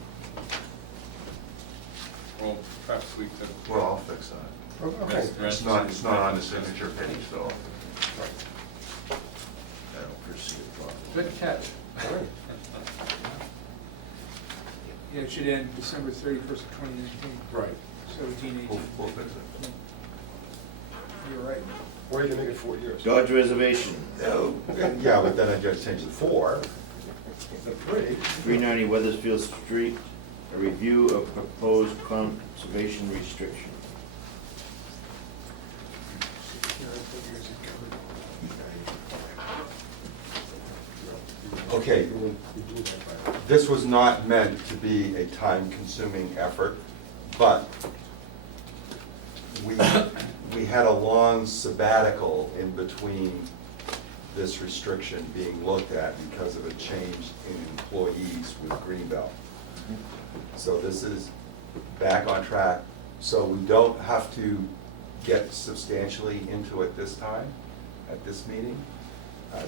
Well, perhaps we could. well, I'll fix that. Okay. It's not on the signature page, though. I don't foresee a problem. Good catch. Yeah, it should end December 31st of 2019, Right. 17, 18. We'll fix it. You're right. Or you can make it 4 years. Dodge Reservation, Yeah, but then I just changed the 4 to 3. 390 Weathersfield Street, a review of proposed conservation restriction. Okay, this was not meant to be a time-consuming effort, but we had a long sabbatical in between this restriction being looked at because of a change in employees with Greenbelt. So this is back on track, so we don't have to get substantially into it this time, at this meeting.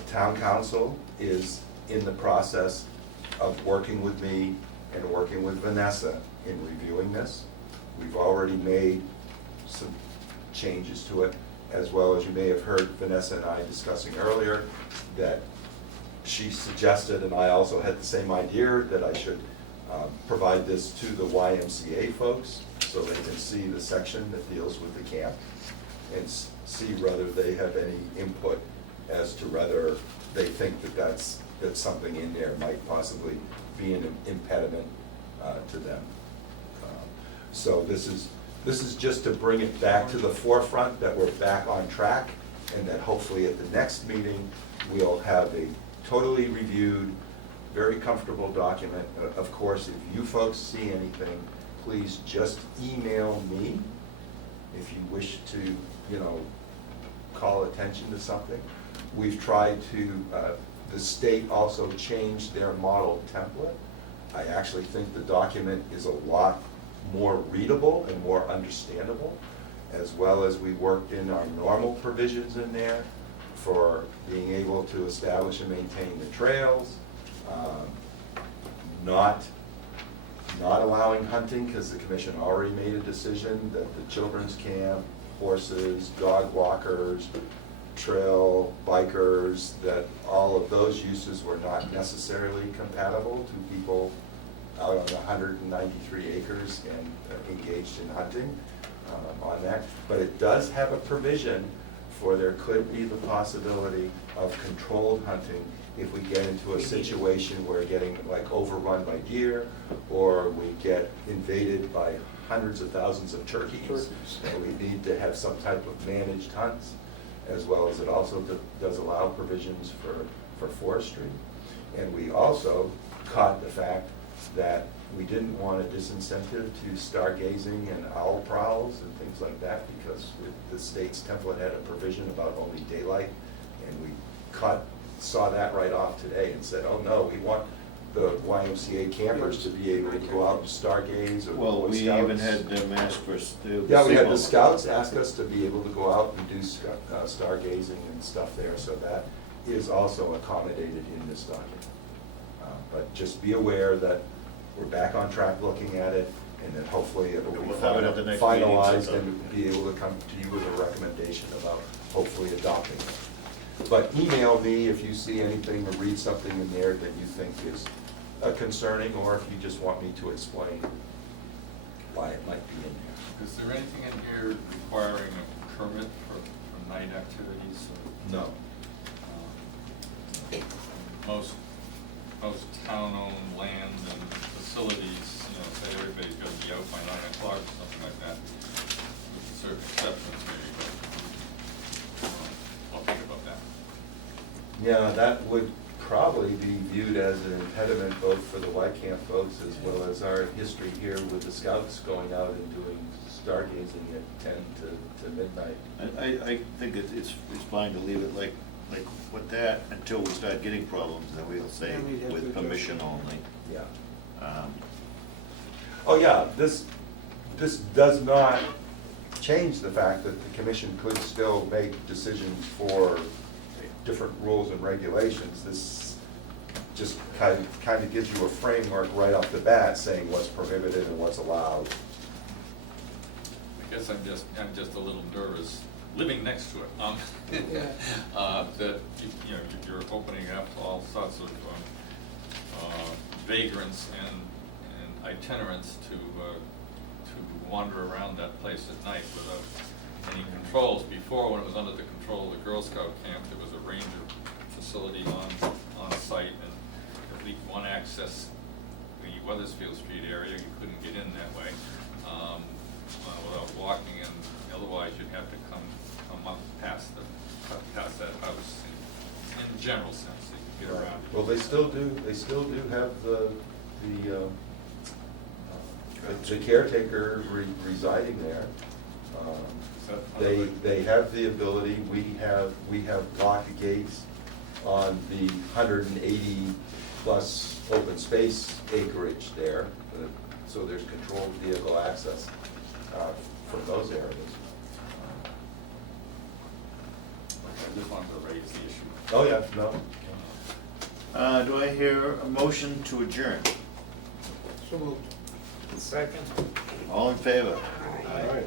Town council is in the process of working with me and working with Vanessa in reviewing this. We've already made some changes to it, as well as you may have heard Vanessa and I discussing earlier, that she suggested, and I also had the same idea, that I should provide this to the YMCA folks so they can see the section that deals with the camp and see whether they have any input as to whether they think that that something in there might possibly be an impediment to them. So this is just to bring it back to the forefront, that we're back on track, and that hopefully at the next meeting, we'll have a totally reviewed, very comfortable document. Of course, if you folks see anything, please just email me if you wish to, call attention to something. We've tried to, the state also changed their model template. I actually think the document is a lot more readable and more understandable, as well as we worked in our normal provisions in there for being able to establish and maintain the trails, not allowing hunting, because the commission already made a decision that the children's camp, horses, dog walkers, trail bikers, that all of those uses were not necessarily compatible to people out on the 193 acres and engaged in hunting on that. But it does have a provision for there could be the possibility of controlled hunting if we get into a situation where we're getting like overrun by deer, or we get invaded by hundreds of thousands of turkeys. And we need to have some type of managed hunts, as well as it also does allow provisions for forestry. And we also caught the fact that we didn't want a disincentive to stargazing and owl prowls and things like that, because the state's template had a provision about only daylight, and we saw that right off today and said, oh no, we want the YMCA campers to be able to go out and stargaze, or Well, Boy we Scouts. even had them ask for. Yeah, we had the scouts ask us to be able to go out and do stargazing and stuff there, so that is also accommodated in this document. But just be aware that we're back on track looking at it, and then hopefully it will be We'll have it at the next meeting, finalized so- and be able to come to you with a recommendation about hopefully adopting it. But email me if you see anything or read something in there that you think is concerning, or if you just want me to explain why it might be in there. Is there anything in here requiring a permit for night activities? No. Most town-owned land and facilities, say everybody's gonna be out by 9 o'clock or something like that, with certain exceptions maybe, but, I'll think about that. Yeah, that would probably be viewed as an impediment both for the White Camp folks as well as our history here with the scouts going out and doing stargazing at 10 to midnight. I think it's fine to leave it like with that until we start getting problems, then we'll say Yeah, we'd have with to permission only. Yeah. Oh, yeah, this does not change the fact that the commission could still make decisions for different rules and regulations. This just kind of gives you a framework right off the bat saying what's prohibited and what's allowed. I guess I'm just a little nervous, living next to it, Yeah. that, you're opening up all sorts of vagrants and itinerants to wander around that place at night without any controls. Before, when it was under the control of the Girl Scout camp, there was a ranger facility on site, and at least one access, the Weathersfield Street area, you couldn't get in that way, without walking, and otherwise you'd have to come up past that house in general sense, so you could get around it. Well, they still do have the caretaker residing there. Is that part of it? They have the ability, we have lock gates on the 180 plus open space acreage there, so there's controlled vehicle access from those areas. I just wanted to raise the issue. Oh, yeah, no. Do I hear a motion to adjourn? So moved. Second. All in favor? All right.